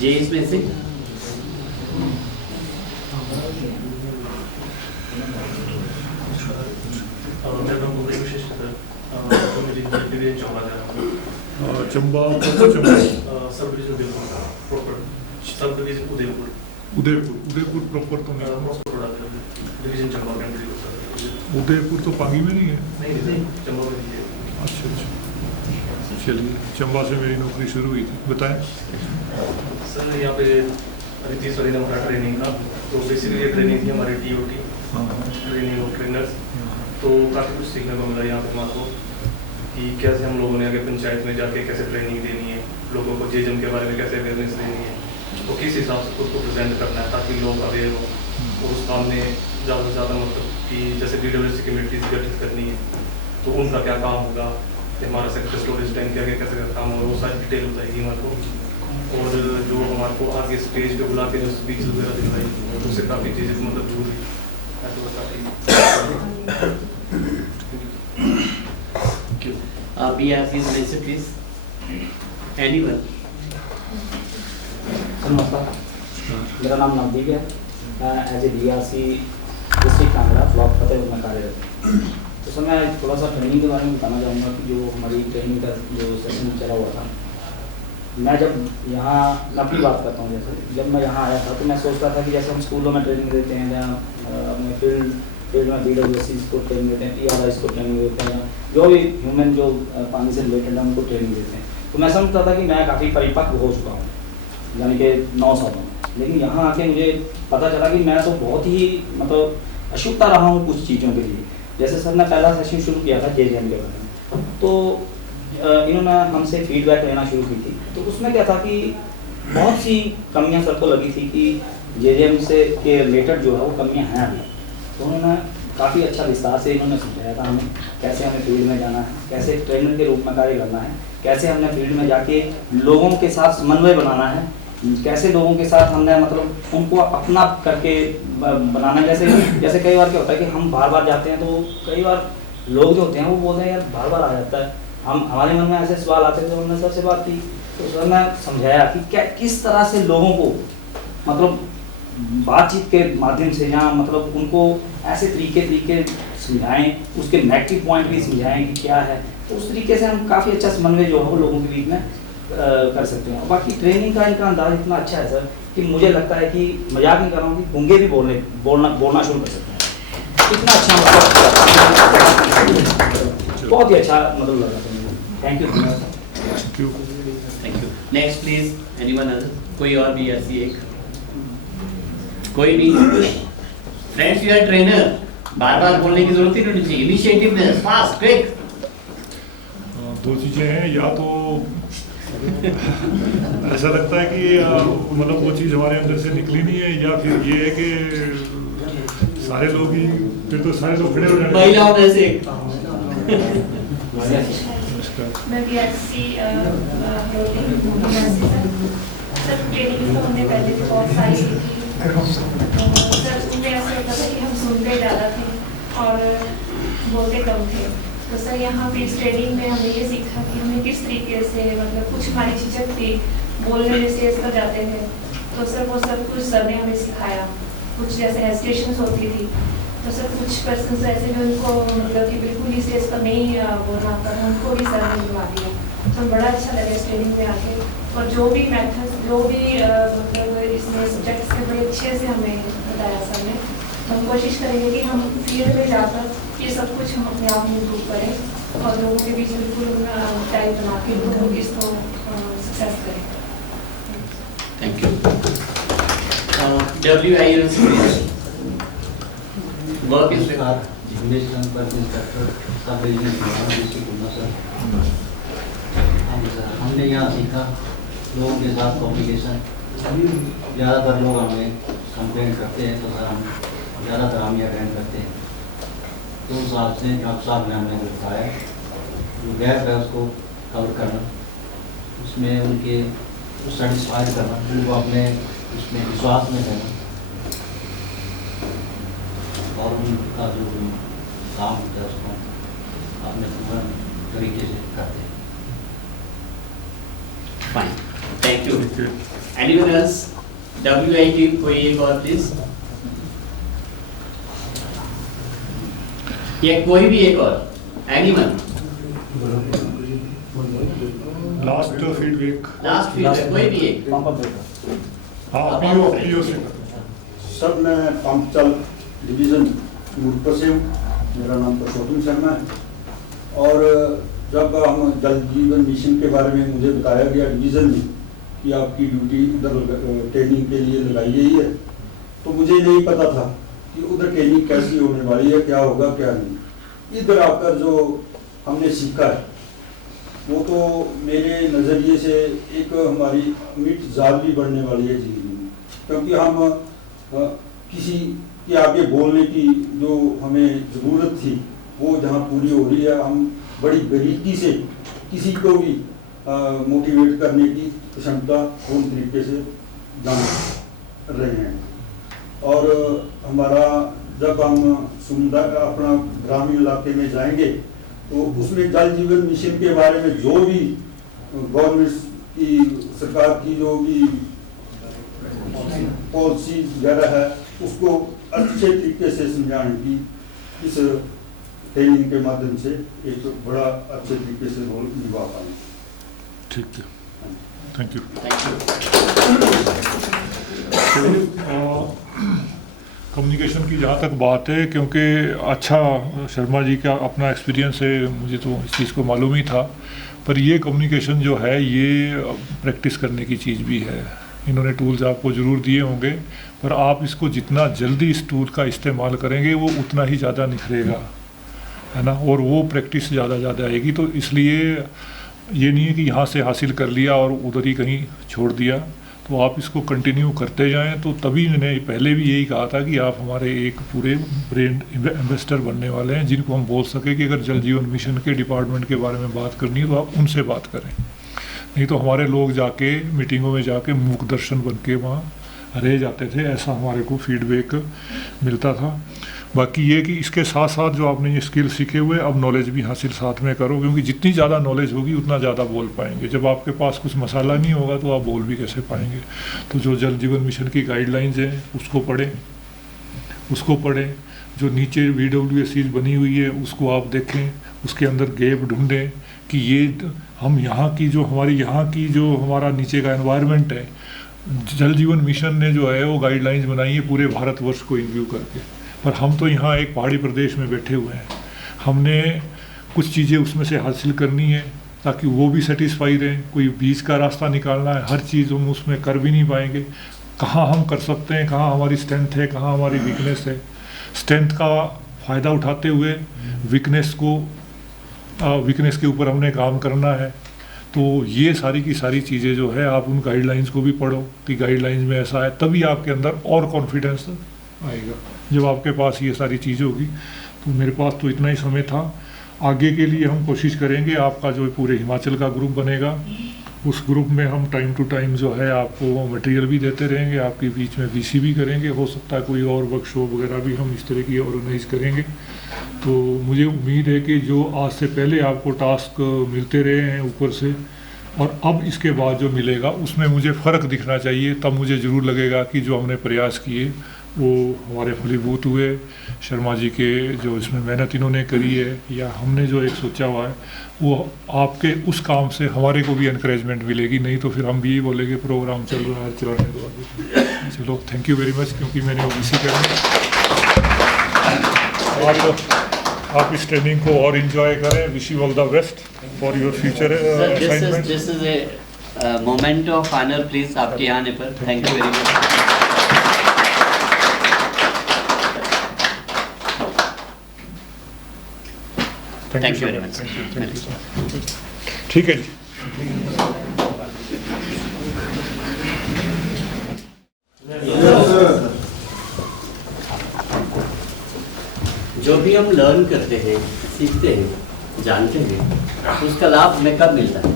जेईज में से चंबा उदयपुर प्रॉपर तो नहीं, उदयपुर तो पांगी में नहीं है। अच्छा, चलिए, चंबा से मेरी नौकरी शुरू हुई थी। बताएं सर। यहाँ पे 30 वाली हमारा ट्रेनिंग का, तो बेसिकली ये ट्रेनिंग थी हमारी TOT ट्रेनिंग ऑफ ट्रेनर्स। तो काफ़ी कुछ सीखने को मिला यहाँ पे हमारे को कि कैसे हम लोगों ने आगे पंचायत में जाके कैसे ट्रेनिंग देनी है, लोगों को JJM के बारे में कैसे अवेयरनेस देनी है, तो किस हिसाब से खुद को प्रेजेंट करना है ताकि लोग अवेयर हो। तो उस काम में ज़्यादा से ज़्यादा मतलब कि जैसे DWC कमेटीज गठित करनी है तो उनका क्या काम होगा, हमारा सेक्टर स्टोरेज टैंक के आगे कैसे काम होगा, वो सारी डिटेल बताएगी हमारे को। और जो हमारे को आगे स्टेज पे बुला के जो स्पीच वगैरह दिखाई उससे काफ़ी चीज़ें मतलब दूर हुई। BRCs में से प्लीज एनीवन। नमस्कार, मेरा नाम नवदीप है। मैं as a BRC district Kangra block Fatehpur में कार्यरत हूँ। तो सर मैं थोड़ा सा ट्रेनिंग के बारे में बताना चाहूँगा कि जो हमारी ट्रेनिंग का जो सेशन चला हुआ था, मैं जब यहाँ मैं अपनी बात करता हूँ, जैसे जब मैं यहाँ आया था तो मैं सोचता था कि जैसे हम स्कूलों में ट्रेनिंग देते हैं या अपने फील्ड फील्ड में BWC को ट्रेनिंग देते हैं, TRIs को ट्रेनिंग देते हैं, जो भी ह्यूमन जो पानी से रिलेटेड है उनको ट्रेनिंग देते हैं। तो मैं समझता था कि मैं काफ़ी परिपक्व हो चुका हूँ, यानी कि 9 सालों में। लेकिन यहाँ आके मुझे पता चला कि मैं तो बहुत ही मतलब अशुभता रहा हूँ कुछ चीज़ों के लिए। जैसे सर ने पहला सेशन शुरू किया था JJM के बारे में, तो इन्होंने हमसे फीडबैक लेना शुरू की थी। तो उसमें क्या था कि बहुत सी कमियाँ सबको लगी थी कि JJM से के रिलेटेड जो है वो कमियाँ हैं अभी। तो उन्होंने काफ़ी अच्छा विस्तार से इन्होंने समझाया था हमें कैसे हमें फील्ड में जाना है, कैसे ट्रेनर के रूप में कार्य करना है, कैसे हमने फील्ड में जाके लोगों के साथ समन्वय बनाना है, कैसे लोगों के साथ हमने मतलब उनको अपना करके बनाना। जैसे कई बार क्या होता है कि हम बार बार जाते हैं तो कई बार लोग जो होते हैं वो बोलते हैं यार बार बार आ जाता है। हमारे मन में ऐसे सवाल आते थे, तो हमने सर से बात की, तो सर ने समझाया कि क्या किस तरह से लोगों को मतलब बातचीत के माध्यम से या मतलब उनको ऐसे तरीके समझाएं, उसके नेगेटिव पॉइंट भी समझाएं कि क्या है। तो उस तरीके से हम काफ़ी अच्छा समन्वय जो है वो लोगों के बीच में कर सकते हैं। और बाकी ट्रेनिंग का इनका अंदाज इतना अच्छा है सर कि मुझे लगता है कि मजाक नहीं कर रहा हूँ कि गूंगे भी बोलना शुरू कर सकते हैं। इतना अच्छा मतलब बहुत ही अच्छा मतलब लगा था मुझे। Thank you sir. Thank you. Next please, anyone other? कोई और भी ऐसी एक? कोई नहीं? फ्रेंड्स, यू आर ट्रेनर, बार बार बोलने की जरूरत ही नहीं चाहिए। Initiative fast quick. दो चीज़ें हैं, या तो ऐसा लगता है कि मतलब वो चीज़ हमारे अंदर से निकली नहीं है, या फिर ये है कि सारे लोग ही फिर तो सारे लोग खड़े हो जाएंगे। महिलाओं में से मैं BSc सर ट्रेनिंग तो हमने पहले भी बहुत सारी की थी। सर उनमें ऐसा होता था कि हम सुनते ज़्यादा थे और बोलते कम थे। तो सर यहाँ पे इस ट्रेनिंग में हमने ये सीखा कि हमें किस तरीके से मतलब कुछ हमारी झिझक थी, बोलने जैसे पर जाते थे, तो सर वो सब कुछ सर ने हमें सिखाया। कुछ जैसे हेजिटेशंस होती थी, तो सर कुछ पर्सन ऐसे जो उनको मतलब कि बिल्कुल ही स्टेज पर नहीं बोलना आता था, उनको भी सर ने बुला दिया। तो बड़ा अच्छा लगा इस ट्रेनिंग में आके। और जो भी मेथड जो भी मतलब इसमें सब्जेक्ट्स के बड़े अच्छे से हमें बताया सर ने। तो हम कोशिश करेंगे कि हम फील्ड में जाकर ये सब कुछ हम अपने आप में इम्प्रूव करें और लोगों के बीच बिल्कुल टाइप बना के लोगों की इसको सक्सेस करें। Thank you. WIUC work is हमने यहाँ सीखा लोगों के साथ कम्युनिकेशन। ज़्यादातर लोग हमें कंप्लेंट करते हैं, तो सर हम ज़्यादातर हम ये अटेंड करते हैं। तो उस हिसाब से डॉक्टर साहब ने हमें बताया जो गैप है उसको कवर करना, उसमें उनके सेटिस्फाइड करना, उनको अपने उसमें विश्वास में रहना, और उनका जो काम होता है उसको अपने पूर्ण तरीके से करते हैं। Fine, thank you. Anyone else? WIT कोई एक और प्लीज, या कोई भी एक और? Anyone? Last feedback. Last feedback कोई भी एक? हाँ, PO से। सर मैं पंपचल डिवीज़न नूरपुर से हूँ, मेरा नाम पुरुषोत्तम शर्मा है। और जब हम जल जीवन मिशन के बारे में मुझे बताया गया डिवीज़न में कि आपकी ड्यूटी उधर ट्रेनिंग के लिए लगाई गई है, तो मुझे नहीं पता था कि उधर ट्रेनिंग कैसी होने वाली है, क्या होगा क्या नहीं। इधर आकर जो हमने सीखा है वो तो मेरे नज़रिए से एक हमारी अमिट जादवी बढ़ने वाली है ज़िंदगी में, क्योंकि हम किसी के आगे बोलने की जो हमें ज़रूरत थी वो जहाँ पूरी हो रही है। हम बड़ी बारीकी से किसी को भी मोटिवेट करने की क्षमता पूर्ण तरीके से जान रहे हैं। और हमारा जब हम समुदाय अपना ग्रामीण इलाके में जाएंगे तो उसमें जल जीवन मिशन के बारे में जो भी गवर्नमेंट की सरकार की जो भी पॉलिसी वगैरह है उसको अच्छे तरीके से समझाने की इस ट्रेनिंग के माध्यम से एक बड़ा अच्छे तरीके से रोल निभा पाएंगे। ठीक है, thank you. Thank you. Communication की जहाँ तक बात है, क्योंकि अच्छा शर्मा जी का अपना एक्सपीरियंस है, मुझे तो इस चीज़ को मालूम ही था, पर ये कम्युनिकेशन जो है ये प्रैक्टिस करने की चीज़ भी है। इन्होंने टूल्स आपको ज़रूर दिए होंगे, पर आप इसको जितना जल्दी इस टूल का इस्तेमाल करेंगे वो उतना ही ज़्यादा निखरेगा, है ना, और वो प्रैक्टिस ज़्यादा आएगी। तो इसलिए ये नहीं है कि यहाँ से हासिल कर लिया और उधर ही कहीं छोड़ दिया, तो आप इसको कंटिन्यू करते जाएं। तो तभी मैंने पहले भी यही कहा था कि आप हमारे एक पूरे ब्रांड एम्बेसडर बनने वाले हैं, जिनको हम बोल सकें कि अगर जल जीवन मिशन के डिपार्टमेंट के बारे में बात करनी है तो आप उनसे बात करें, नहीं तो हमारे लोग जाके मीटिंगों में जाके मूक दर्शन बन के वहाँ रह जाते थे, ऐसा हमारे को फीडबैक मिलता था। बाकी ये कि इसके साथ साथ जो आपने ये स्किल सीखे हुए, अब नॉलेज भी हासिल साथ में करो, क्योंकि जितनी ज़्यादा नॉलेज होगी उतना ज़्यादा बोल पाएंगे। जब आपके पास कुछ मसाला नहीं होगा तो आप बोल भी कैसे पाएंगे। तो जो जल जीवन मिशन की गाइडलाइंस हैं उसको पढ़ें, जो नीचे VWSCs बनी हुई है उसको आप देखें, उसके अंदर गैप ढूंढें कि ये हम यहाँ की जो हमारा नीचे का एनवायरनमेंट है, जल जीवन मिशन ने जो है वो गाइडलाइंस बनाई है पूरे भारतवर्ष को इन्व्यू करके, पर हम तो यहाँ एक पहाड़ी प्रदेश में बैठे हुए हैं। हमने कुछ चीज़ें उसमें से हासिल करनी है ताकि वो भी सेटिस्फाई रहें। कोई बीच का रास्ता निकालना है, हर चीज़ हम उसमें कर भी नहीं पाएंगे। कहाँ हम कर सकते हैं, कहाँ हमारी स्ट्रेंथ है, कहाँ हमारी वीकनेस है, स्ट्रेंथ का फ़ायदा उठाते हुए वीकनेस के ऊपर हमने काम करना है। तो ये सारी की सारी चीज़ें जो है आप उन गाइडलाइंस को भी पढ़ो कि गाइडलाइंस में ऐसा है, तभी आपके अंदर और कॉन्फिडेंस आएगा जब आपके पास ये सारी चीज़ होगी। तो मेरे पास तो इतना ही समय था। आगे के लिए हम कोशिश करेंगे, आपका जो पूरे हिमाचल का ग्रुप बनेगा उस ग्रुप में हम टाइम टू टाइम जो है आपको मटेरियल भी देते रहेंगे, आपके बीच में VC भी करेंगे, हो सकता है कोई और वर्कशॉप वगैरह भी हम इस तरह की ऑर्गेनाइज करेंगे। तो मुझे उम्मीद है कि जो आज से पहले आपको टास्क मिलते रहे हैं ऊपर से, और अब इसके बाद जो मिलेगा उसमें मुझे फ़र्क दिखना चाहिए, तब मुझे ज़रूर लगेगा कि जो हमने प्रयास किए वो हमारे फलीभूत हुए। शर्मा जी के जो इसमें मेहनत इन्होंने करी है या हमने जो एक सोचा हुआ है, वो आपके उस काम से हमारे को भी इनकरेजमेंट मिलेगी, नहीं तो फिर हम भी यही बोलेंगे प्रोग्राम चल रहा है, चलाने दो आगे। चलो, थैंक यू वेरी मच, क्योंकि मैंने OBC करना। आप इस ट्रेनिंग को और इन्जॉय करें। Wish you all the best for your future assignment. This is a moment of honour please, आपके आने पर। Thank you very much. Thank you very much. ठीक है जी। जो भी हम लर्न करते हैं, सीखते हैं, जानते हैं, उसका लाभ हमें कब मिलता है?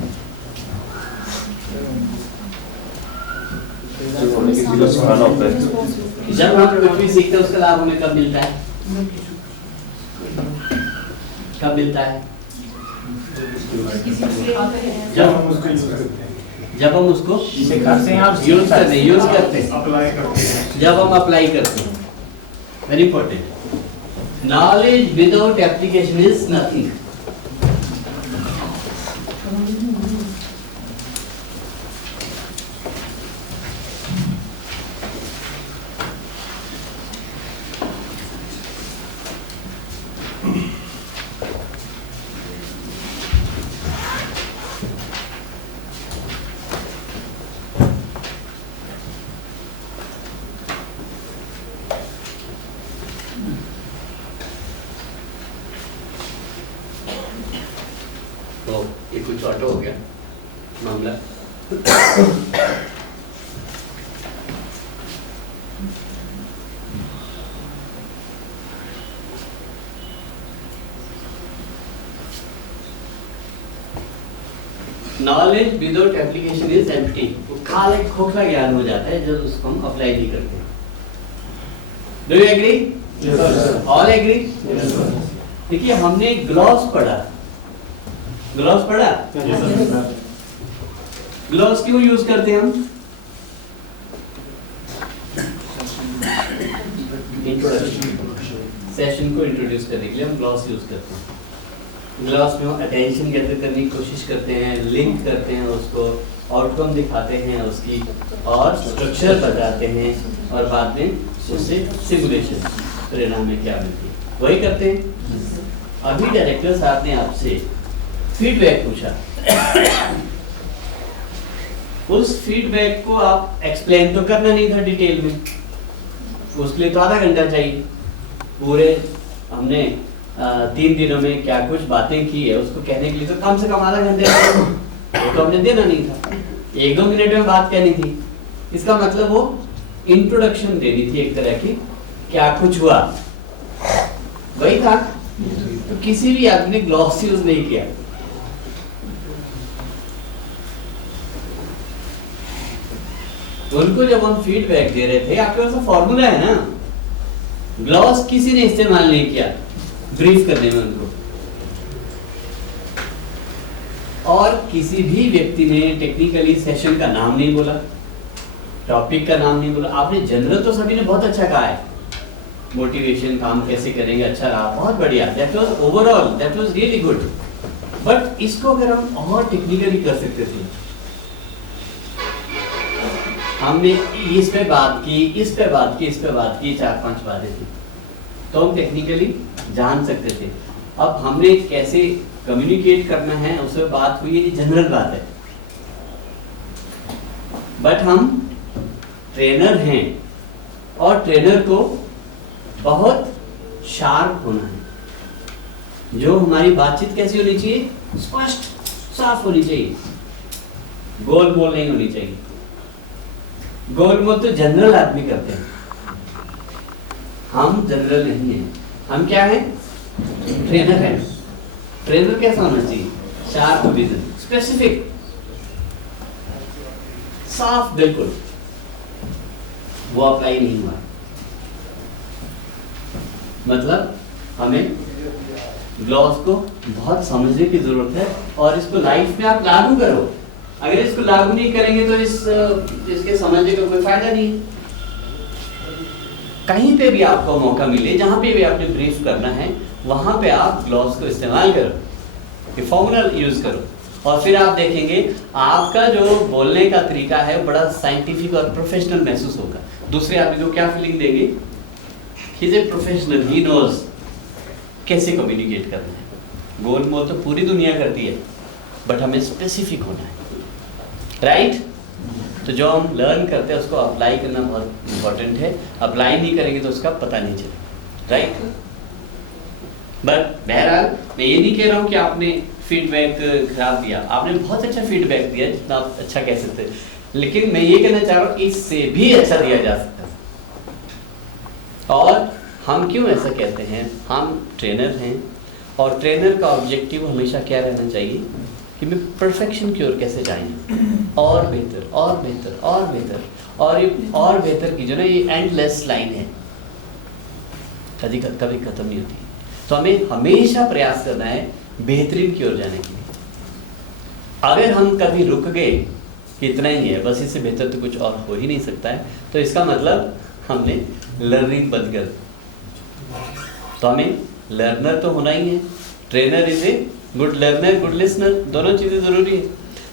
जब हम कुछ भी सीखते हैं उसका लाभ हमें कब मिलता है? कब मिलता है? जब हम उसको यूज करते हैं, जब हम अप्लाई करते हैं। Very important. Knowledge without application is nothing. तो ये कुछ ऑटो हो गया मामला। Knowledge without application is empty. वो खाली खोखला ज्ञान हो जाता है जब उसको हम अप्लाई नहीं करते। Do you agree? All agree? देखिए, हमने ग्लॉस पढ़ा। ग्लॉस पढ़ा? ग्लॉस क्यों यूज करते हैं हम? सेशन को इंट्रोड्यूस करने के लिए हम ग्लॉस यूज करते हैं। ग्लॉस में हम अटेंशन गैदर करने की कोशिश करते हैं, लिंक करते हैं, उसको आउटकम दिखाते हैं उसकी, और स्ट्रक्चर बताते हैं, और बाद में उससे सिमुलेशन परिणाम में क्या मिलती है, वही करते हैं। अभी डायरेक्टर साहब ने आपसे फीडबैक पूछा, उस फीडबैक को आप एक्सप्लेन तो करना नहीं था डिटेल में, उसके लिए तो आधा घंटा चाहिए। पूरे हमने 3 दिनों में क्या कुछ बातें की है उसको कहने के लिए तो कम से कम आधा घंटे वो तो हमने देना नहीं था, 1-2 मिनट में बात कहनी थी। इसका मतलब वो इंट्रोडक्शन देनी थी एक तरह की, क्या कुछ हुआ वही था। तो किसी भी आदमी ने ग्लॉस यूज नहीं किया। तो उनको जब हम फीडबैक दे रहे थे, आपके पास फॉर्मूला है ना, ग्लॉस किसी ने इस्तेमाल नहीं किया ब्रीफ करने में उनको, और किसी भी व्यक्ति ने टेक्निकली सेशन का नाम नहीं बोला, टॉपिक का नाम नहीं बोला। आपने जनरल तो सभी ने बहुत अच्छा कहा है, मोटिवेशन काम कैसे करेंगे, अच्छा रहा, बहुत बढ़िया, that was overall, that was really good. But इसको अगर हम और टेक्निकली कर सकते थे, हमने इस पे बात की, इस पे बात की, इस पे बात की, 4-5 बातें थी, तो हम टेक्निकली जान सकते थे। अब हमने कैसे कम्युनिकेट करना है उस पर बात हुई, ये जनरल बात है। बट हम ट्रेनर हैं और ट्रेनर को बहुत शार्प होना है। जो हमारी बातचीत कैसी होनी चाहिए, स्पष्ट साफ होनी चाहिए, गोलमोल नहीं होनी चाहिए। गोलमोल तो जनरल आदमी करते हैं, हम जनरल नहीं हैं। हम क्या हैं? ट्रेनर हैं। ट्रेनर कैसा होना चाहिए? शार्प विजन, स्पेसिफिक, साफ, बिल्कुल। वो अप्लाई नहीं हुआ। मतलब हमें ग्लॉस को बहुत समझने की जरूरत है और इसको लाइफ में आप लागू करो। अगर इसको लागू नहीं करेंगे तो इसके समझने का कोई फायदा नहीं है। कहीं पे भी आपको मौका मिले, जहां पे भी आपने ब्रीफ करना है, वहां पे आप ग्लॉस को इस्तेमाल करो, ये फॉर्मूला यूज करो, और फिर आप देखेंगे आपका जो बोलने का तरीका है बड़ा साइंटिफिक और प्रोफेशनल महसूस होगा। दूसरे आदमी को क्या फीलिंग देंगे? He is a professional, he knows कैसे कम्युनिकेट करना है। गोलमोल तो पूरी दुनिया करती है, बट हमें स्पेसिफिक होना है, राइट? तो जो हम लर्न करते हैं उसको अप्लाई करना बहुत इंपॉर्टेंट है। अप्लाई नहीं करेंगे तो उसका पता नहीं चलेगा, राइट? बट बहरहाल मैं ये नहीं कह रहा हूँ कि आपने फीडबैक खराब दिया, आपने बहुत अच्छा फीडबैक दिया, जितना आप अच्छा कह सकते हैं, लेकिन मैं ये कहना चाह रहा हूँ इससे भी अच्छा दिया जा सकता है। और हम क्यों ऐसा कहते हैं? हम ट्रेनर हैं और ट्रेनर का ऑब्जेक्टिव हमेशा क्या रहना चाहिए कि मैं परफेक्शन की ओर कैसे जाएंगे, और बेहतर और बेहतर और बेहतर, और ये और बेहतर की जो ना ये एंडलेस लाइन है, कभी खत्म नहीं होती। तो हमें हमेशा प्रयास करना है बेहतरीन की ओर जाने के लिए। अगर हम कभी रुक गए कि इतना ही है, बस इससे बेहतर तो कुछ और हो ही नहीं सकता है, तो इसका मतलब हमने लर्निंग बंद कर दी। तो हमें लर्नर तो होना ही है, trainer is a good learner, good listener, दोनों चीज़ें ज़रूरी है।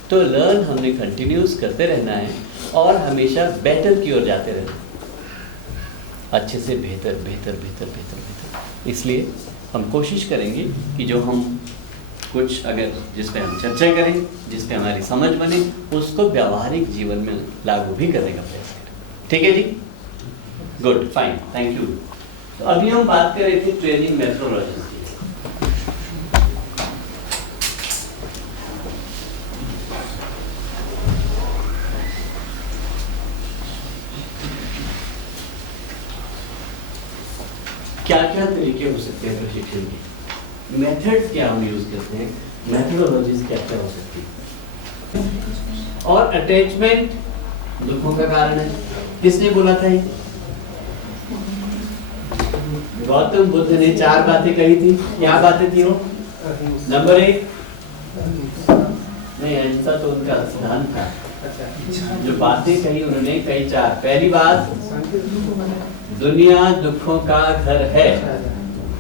तो लर्न हमने कंटिन्यूस करते रहना है और हमेशा बेटर की ओर जाते रहना है, अच्छे से बेहतर बेहतर बेहतर बेहतर बेहतर। इसलिए हम कोशिश करेंगे कि जो हम कुछ अगर जिस पे हम चर्चा करें, जिस पे हमारी समझ बने, उसको व्यावहारिक जीवन में लागू भी करने का प्रयास करें। ठीक है जी? Good, fine, thank you. तो अभी हम बात कर रहे थे ट्रेनिंग मेथोडोलॉजी की। क्या क्या तरीके हो सकते हैं प्रशिक्षण के? मेथड्स क्या हम यूज करते हैं? मेथोडोलॉजीज क्या क्या हो सकती है? और अटैचमेंट दुखों का कारण है, किसने बोला था ये? गौतम बुद्ध ने 4 बातें कही थी। क्या बातें थी वो? नंबर 1, नहीं ऐसा तो उनका सिद्धांत था, जो बातें कही उन्होंने कही 4। पहली बात, दुनिया दुखों का घर है।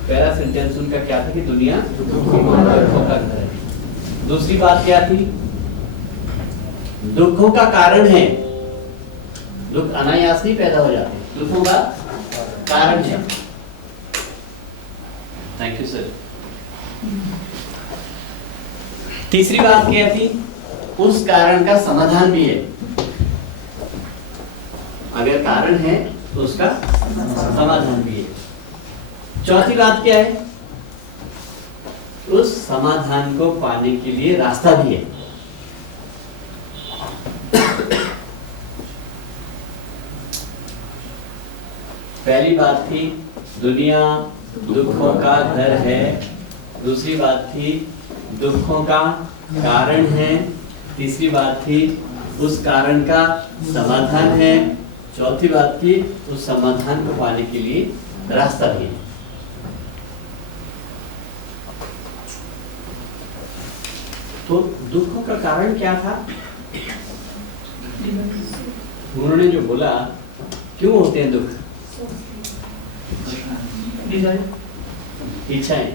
पहला सेंटेंस उनका क्या था कि दुनिया दुखों का घर है। दूसरी बात क्या थी? दुखों का कारण है। दुख अनायास नहीं पैदा हो जाते, दुखों का कारण है। Thank you sir. तीसरी बात क्या थी? उस कारण का समाधान भी है। अगर कारण है तो उसका समाधान भी है। चौथी बात क्या है? उस समाधान को पाने के लिए रास्ता भी है। पहली बात थी दुनिया दुखों का घर है। दूसरी बात थी दुखों का कारण है। तीसरी बात थी उस कारण का समाधान है। चौथी बात थी उस समाधान को पाने के लिए रास्ता भी है। तो दुखों का कारण क्या था? उन्होंने जो बोला, क्यों होते हैं दुख? इच्छाएं।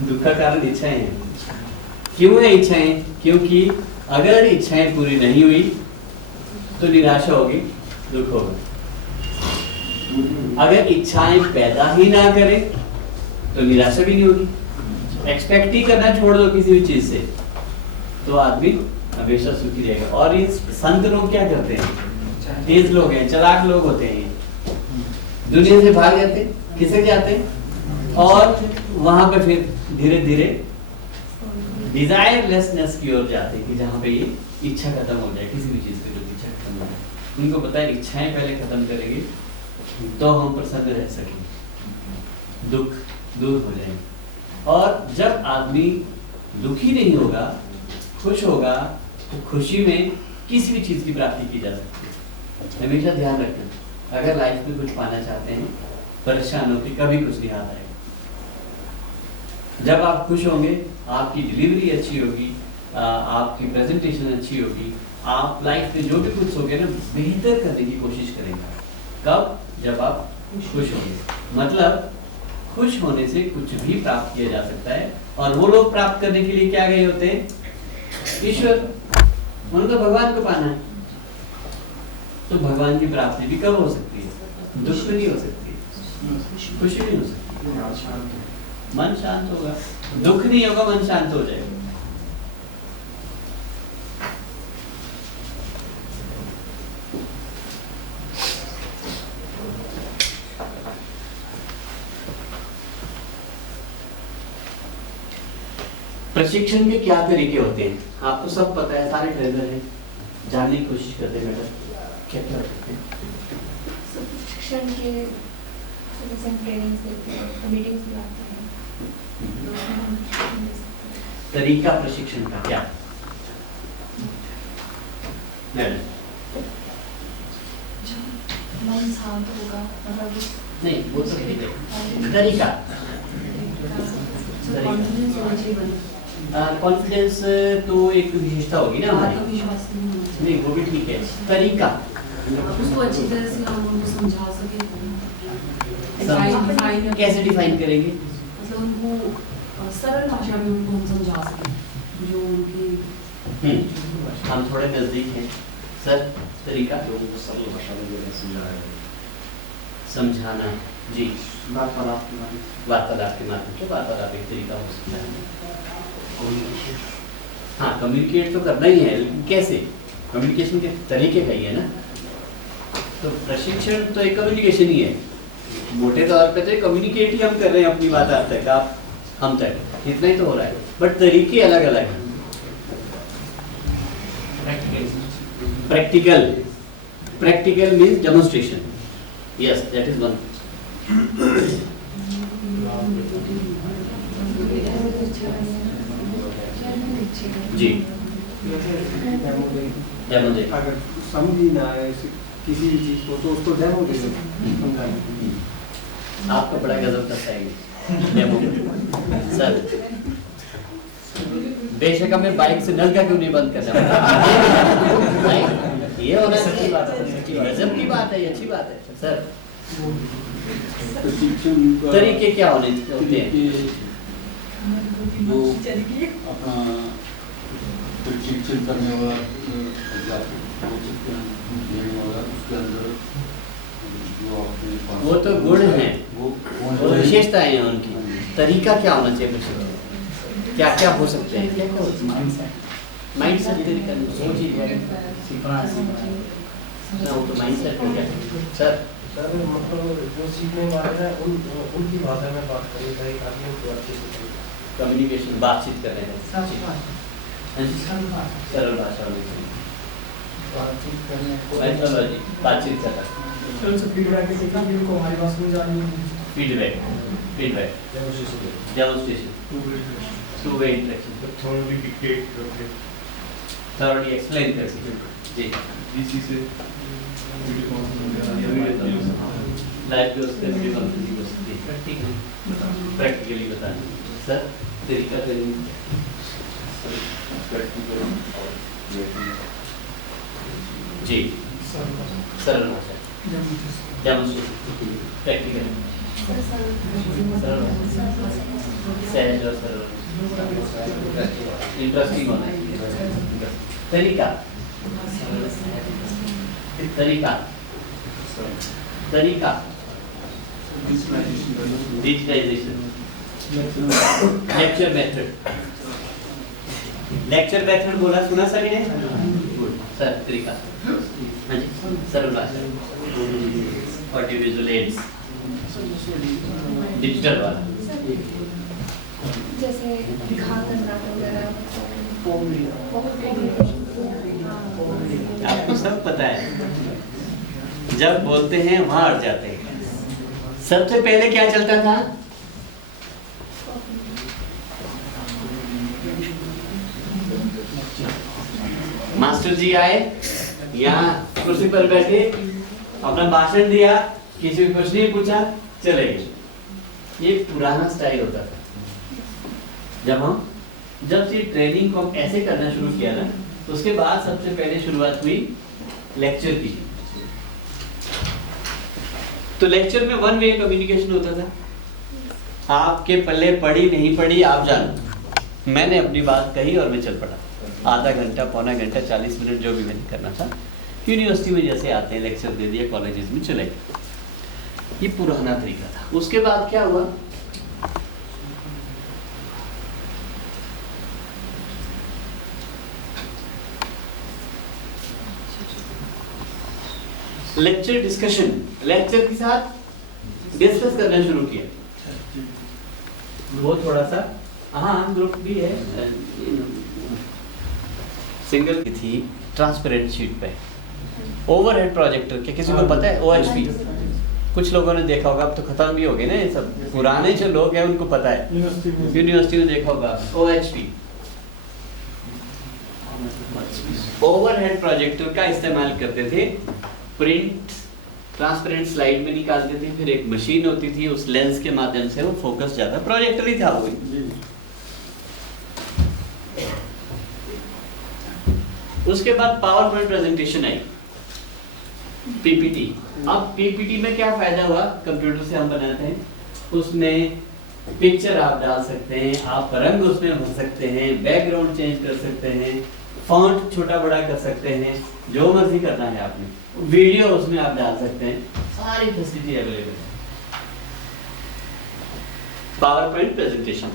दुख का कारण इच्छाएं हैं। क्यों है इच्छाएं? क्योंकि अगर इच्छाएं पूरी नहीं हुई तो निराशा होगी, दुख होगा। अगर इच्छाएं पैदा ही ना करें तो निराशा भी नहीं होगी। एक्सपेक्ट ही करना छोड़ दो किसी भी चीज से तो आदमी हमेशा सुखी रहेगा। और ये संत लोग क्या करते हैं? तेज लोग हैं, चालाक लोग होते हैं। दुनिया से भाग जाते, किसे जाते और वहां पे फिर धीरे धीरे डिजायरलेसनेस की ओर जाते कि जहाँ पे ये इच्छा खत्म हो जाए, किसी भी चीज की जो इच्छा खत्म हो जाए। उनको पता है इच्छाएं पहले खत्म करेंगे तो हम प्रसन्न रह सकेंगे, दुख दूर हो जाएंगे। और जब आदमी दुखी नहीं होगा, खुश होगा, तो खुशी में किसी भी चीज की प्राप्ति की जा सकती है। हमेशा ध्यान रखना, अगर लाइफ में कुछ पाना चाहते हैं, परेशान होकर कभी कुछ नहीं हाथ आएगा। जब आप खुश होंगे, आपकी डिलीवरी अच्छी होगी, आपकी प्रेजेंटेशन अच्छी होगी, आप लाइफ में जो भी कुछ होगे ना बेहतर करने की कोशिश करेंगे। कब? जब आप खुश होंगे। मतलब खुश होने से कुछ भी प्राप्त किया जा सकता है। और वो लोग प्राप्त करने के लिए क्या गए होते हैं? ईश्वर। उन्हें तो भगवान को पाना है। तो भगवान की प्राप्ति भी कब हो सकती है? दुख में नहीं हो सकती, खुशी नहीं हो सकती। मन शांत होगा, दुख नहीं होगा, मन शांत हो जाएगा। प्रशिक्षण के क्या तरीके होते हैं? आपको सब पता है, सारे ट्रेनर हैं, जानने की कोशिश करते हैं। मैडम क्या क्या होते हैं? प्रशिक्षण के ट्रेनिंग देते हैं, मीटिंग्स बुलाते हैं। तरीका प्रशिक्षण का क्या? मैडम मन शांत होगा, मतलब नहीं, वो तो ठीक है। तरीका कॉन्फिडेंस तो एक विशेषता होगी ना हमारी। नहीं, वो भी ठीक है। तरीका उसको अच्छी तरह से हम उनको समझा सके। कैसे डिफाइन करेंगे? मतलब उनको सरल भाषा में उनको हम समझा सके जो उनकी। हम थोड़े नजदीक हैं सर। तरीका लोगों को सरल भाषा में समझाना। जी, वार्तालाप के माध्यम से वार्तालाप एक तरीका हो सकता है। हाँ, कम्युनिकेट तो करना ही है, लेकिन कैसे? कम्युनिकेशन के तरीके का ही है ना। तो प्रशिक्षण तो एक कम्युनिकेशन ही है। मोटे तौर पे तो कम्युनिकेट ही हम कर रहे हैं अपनी बात आप तक, आप हम तक, इतना ही तो हो रहा है। बट तरीके अलग अलग हैं। Practical means demonstration. Yes, that is one. जी, डेमो दे। अगर समझ ही ना आए किसी भी चीज को तो उसको डेमो दे दो। आपका बड़ा गजब करता है डेमो। सर बेशक हमें बाइक से नल का क्यों नहीं बंद करना? ये होना अच्छी बात है, गजब की बात है, ये अच्छी बात है। सर प्रशिक्षण तरीके क्या होते हैं? जो अपना प्रशिक्षण करने वाला उसके अंदर वो तो गुण हैं, वो विशेषताएं हैं उनकी। तरीका क्या होना चाहिए बच्चे का? क्या क्या हो सकते हैं? क्या क्या हो सकते हैं? माइंड सेट तरीका ना, वो तो माइंड सेट हो गया सर। सर मतलब जो सीखने वाले हैं उनकी भाषा में बात करें, ताकि उनको अच्छे से कम्युनिकेशन, बातचीत कर रहे हैं, सरल भाषा होनी चाहिए, बातचीत करने मेथोडोलॉजी, बातचीत कर रहा है। सर उनसे फीडबैक देते कि उनको हमारी बात समझ आ रही है। Feedback, demonstration, two way interaction, thoroughly explain कर सकते जी। इसी से लाइव जो उसके वीडियो कॉन्फ्रेंसिंग हो सकती है, प्रैक्टिकली बताना सर तरीका जी, सरल भाषा, डेमोन्स्ट्रेशन, प्रैक्टिकल, सहज और सरल, इंटरेस्टिंग होना चाहिए। तरीका, तरीका, तरीका, digitization, lecture method, lecture method बोला सुना सभी ने? गुड सर, तरीका हाँ जी, सरल भाषा, ऑडियो विजुअल एड्स, डिजिटल वाला, जैसे घात वगैरह, आपको सब पता है, जब बोलते हैं वहां अड़ जाते हैं। सबसे पहले क्या चलता था? मास्टर जी आए, यहाँ कुर्सी पर बैठे, अपना भाषण दिया, किसी भी कुछ नहीं पूछा, चले गए। ये पुराना स्टाइल होता था। जब से ट्रेनिंग को ऐसे करना शुरू किया ना, तो उसके बाद सबसे पहले शुरुआत हुई लेक्चर की। तो लेक्चर में वन वे कम्युनिकेशन होता था। आपके पल्ले पड़ी नहीं पड़ी आप जानो, मैंने अपनी बात कही और मैं चल पड़ा। आधा घंटा, पौना घंटा, 40 मिनट जो भी मैंने करना था। यूनिवर्सिटी में जैसे आते हैं लेक्चर दे दिया, कॉलेजेस में चले गए। ये पुराना तरीका था। उसके बाद क्या हुआ? लेक्चर डिस्कशन, लेक्चर के साथ डिस्कस करना शुरू किया। वो थोड़ा सा ग्रुप भी है, सिंगल की थी ट्रांसपेरेंट शीट पे, ओवरहेड प्रोजेक्टर के, किसी को पता है? OHP, कुछ लोगों ने देखा होगा, अब तो खत्म भी हो गए ना ये सब, पुराने जो लोग हैं उनको पता है, यूनिवर्सिटी में देखा होगा OHP, ओवरहेड प्रोजेक्टर का इस्तेमाल करते थे। प्रिंट ट्रांसपेरेंट स्लाइड में निकालते थे, फिर एक मशीन होती थी, उस लेंस के माध्यम से वो फोकस ज्यादा, प्रोजेक्टर ही था वो। उसके बाद power point presentation I, PPT। अब PPT में क्या फायदा हुआ? कंप्यूटर से हम बनाते हैं, उसमें पिक्चर आप डाल सकते हैं, आप रंग उसमें भर सकते हैं, बैकग्राउंड चेंज कर सकते हैं, फॉन्ट छोटा बड़ा कर सकते हैं, जो मर्जी करना है आपने, वीडियो उसमें आप डाल सकते हैं, सारी फैसिलिटी अवेलेबल है। Power point presentation.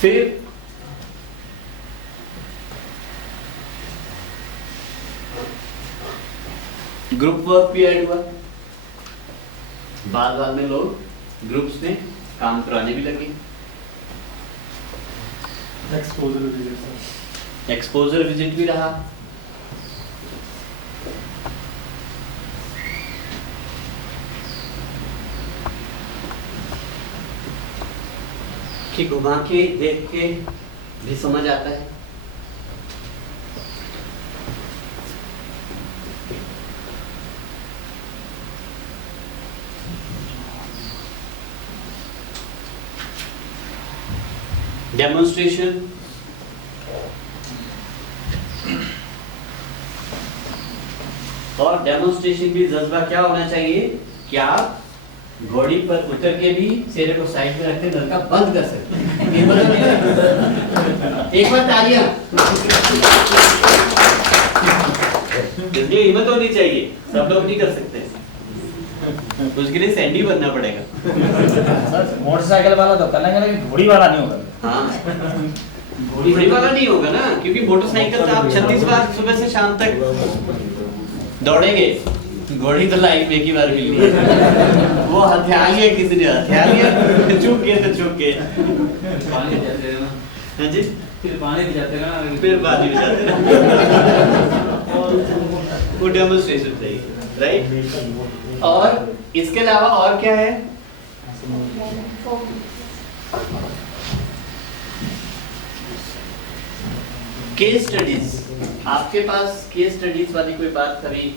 फिर ग्रुप वर्क भी ऐड हुआ। बाद में लोग ग्रुप्स में काम कराने भी लगे। एक्सपोजर विजिट भी रहा। कि घुमा के देख के भी समझ आता है। डेमोन्स्ट्रेशन, और डेमोन्स्ट्रेशन भी जज्बा क्या होना चाहिए कि आप घोड़ी पर उतर के भी चेहरे को साइड में रखते नलका बंद कर सकते हैं। ये मतलब नहीं। एक बार तालियां। इसलिए हिम्मत होनी चाहिए, सब लोग नहीं कर सकते, उसके लिए सैंडी बनना पड़ेगा। सर मोटरसाइकिल वाला तो कर लेंगे लेकिन घोड़ी वाला नहीं होगा। हाँ घोड़ी वाला नहीं होगा ना, क्योंकि मोटरसाइकिल से आप 36 बार सुबह से शाम तक दौड़ेंगे, घोड़ी तो लाइफ में एक ही बार मिली है। वो हथिया लिया किसी ने, हथिया लिया, चूक गए तो चूक गए। पानी में जाते हैं ना, हाँ जी, फिर पानी में जाते हैं ना, फिर बाद में जाते हैं। वो डेमोन्स्ट्रेशन चाहिए, राइट। और इसके अलावा और क्या है? Case studies. आपके पास केस स्टडीज वाली कोई बात कभी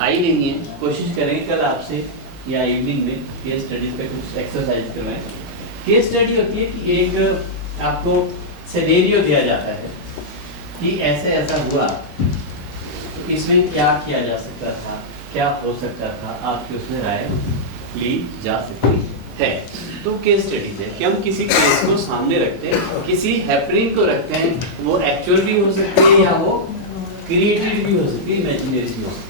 आई नहीं है, कोशिश करेंगे कल आपसे या इवनिंग में केस स्टडीज पे कुछ एक्सरसाइज करवाएं। केस स्टडी होती है कि एक आपको सिनेरियो दिया जाता है कि ऐसे ऐसा हुआ, तो इसमें क्या किया जा सकता था, क्या हो सकता था, आपकी उसमें राय ली जा सकती है। तो केस स्टडीज है कि हम किसी केस को सामने रखते हैं, किसी हैपनिंग को रखते हैं, वो एक्चुअल भी हो सकती है या वो क्रिएटेड भी हो सकती है, इमेजिनरी भी हो सकती है।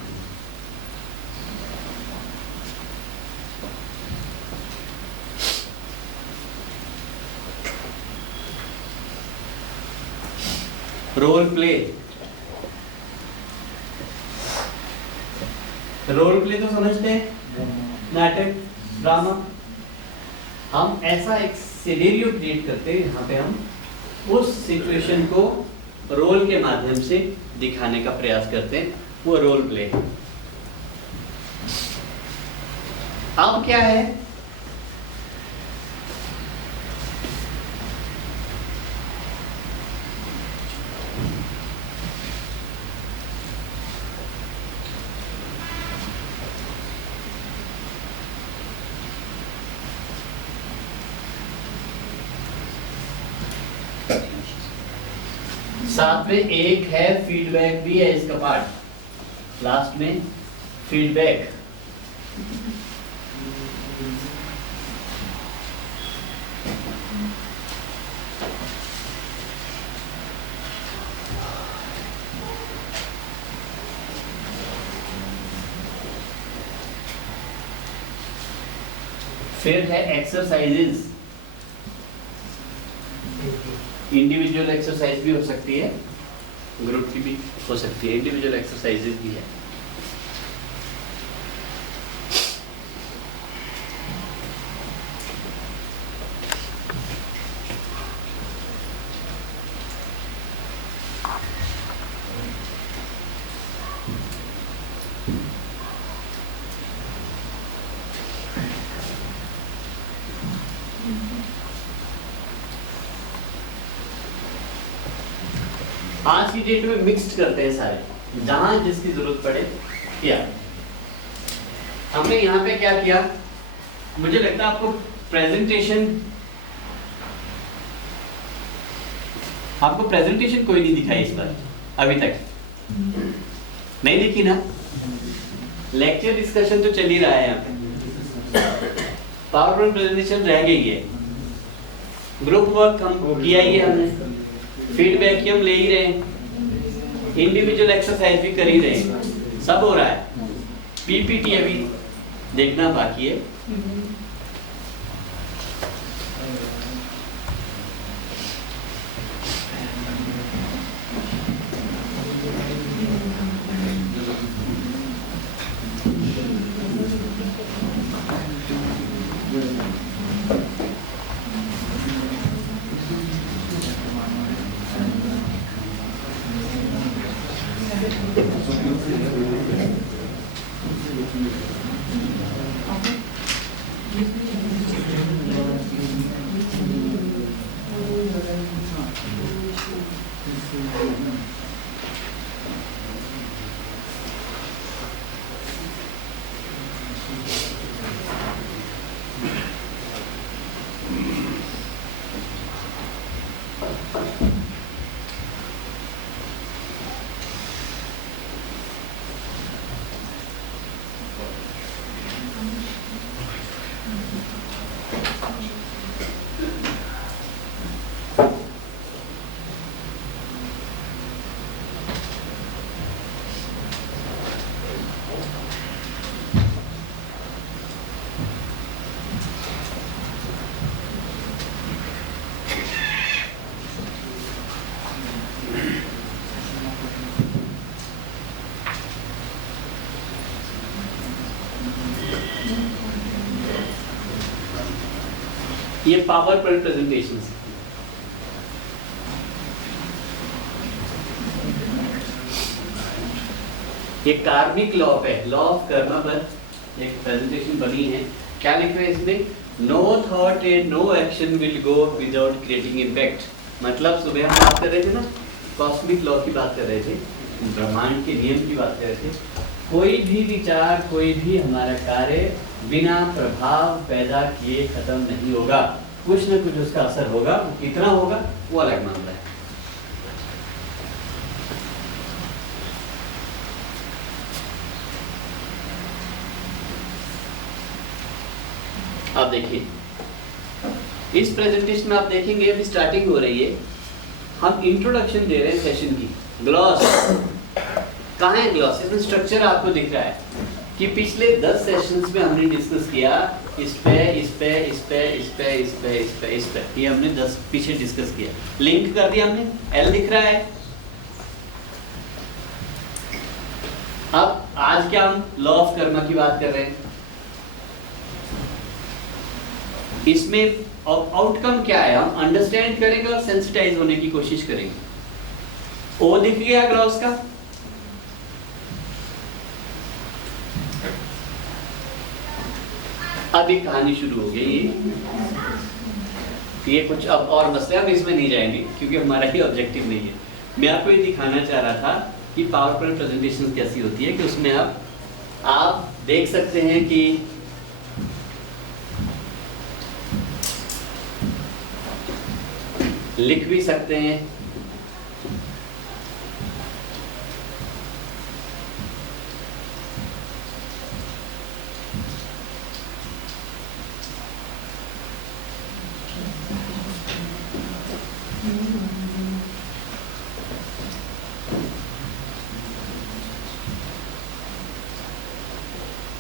रोल प्ले, रोल प्ले तो समझते हैं, नाटक, ड्रामा। हम ऐसा एक सिनेरियो क्रिएट करते हैं जहाँ पे हम उस सिचुएशन को रोल के माध्यम से दिखाने का प्रयास करते हैं, वो रोल प्ले। अब क्या है, साथ में एक है फीडबैक भी है इसका पार्ट, लास्ट में फीडबैक। फिर है एक्सरसाइजेस, इंडिविजुअल एक्सरसाइज भी हो सकती है, ग्रुप की भी हो सकती है, इंडिविजुअल एक्सरसाइजेस भी है। आज की डेट में मिक्स्ड करते हैं सारे, जहां जिसकी जरूरत पड़े किया। हमने यहाँ पे क्या किया, मुझे लगता है आपको प्रेजेंटेशन कोई नहीं दिखाई इस बार, अभी तक नहीं दिखी ना। लेक्चर डिस्कशन तो चल ही रहा है यहाँ पे, पावर पॉइंट प्रेजेंटेशन रह गई है, ग्रुप वर्क हम किया ही है हमने, फीडबैक की हम ले ही रहे हैं, इंडिविजुअल एक्सरसाइज भी कर ही रहे हैं, सब हो रहा है। पीपीटी अभी देखना बाकी है। ये ये पावर पॉइंट प्रेजेंटेशन है। ये कार्मिक लॉ पे, लॉ ऑफ कर्मा पर एक प्रेजेंटेशन बनी है। क्या लिखा है इसमें? No thought and no action will go without creating impact. मतलब सुबह हम बात कर रहे थे ना, कॉस्मिक लॉ की बात कर रहे थे, ब्रह्मांड के नियम की बात कर रहे थे। कोई भी विचार, कोई भी हमारा कार्य बिना प्रभाव पैदा किए खत्म नहीं होगा, कुछ न कुछ उसका असर होगा। कितना होगा वो अलग मामला है। आप देखिए इस प्रेजेंटेशन में आप देखेंगे अभी स्टार्टिंग हो रही है, हम इंट्रोडक्शन दे रहे हैं सेशन की। ग्लॉस कहाँ है? ग्लॉस इसमें स्ट्रक्चर आपको दिख रहा है कि पिछले 10 सेशंस में हमने डिस्कस किया इस पे, इस पे, इस पे, इस पे, इस पे, इस पे, इस पे, ये हमने 10 पीछे डिस्कस किया, लिंक कर दिया हमने, एल दिख रहा है। अब आज क्या हम लॉ ऑफ कर्मा की बात कर रहे हैं। इसमें आउटकम क्या है हम अंडरस्टैंड करेंगे और सेंसिटाइज होने की कोशिश करेंगे। ओ दिख गया ग्लॉस का। अब एक कहानी शुरू हो गई। ये कुछ अब और मसले, हम इसमें नहीं जाएंगे क्योंकि हमारा ही ऑब्जेक्टिव नहीं है। मैं आपको ये दिखाना चाह रहा था कि पावर पॉइंट प्रेजेंटेशन कैसी होती है, कि उसमें आप देख सकते हैं कि लिख भी सकते हैं,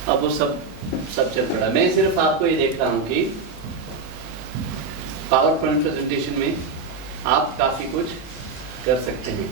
अब वो सब चल पड़ा। मैं सिर्फ आपको ये देख रहा हूँ कि पावर पॉइंट प्रेजेंटेशन में आप काफी कुछ कर सकते हैं।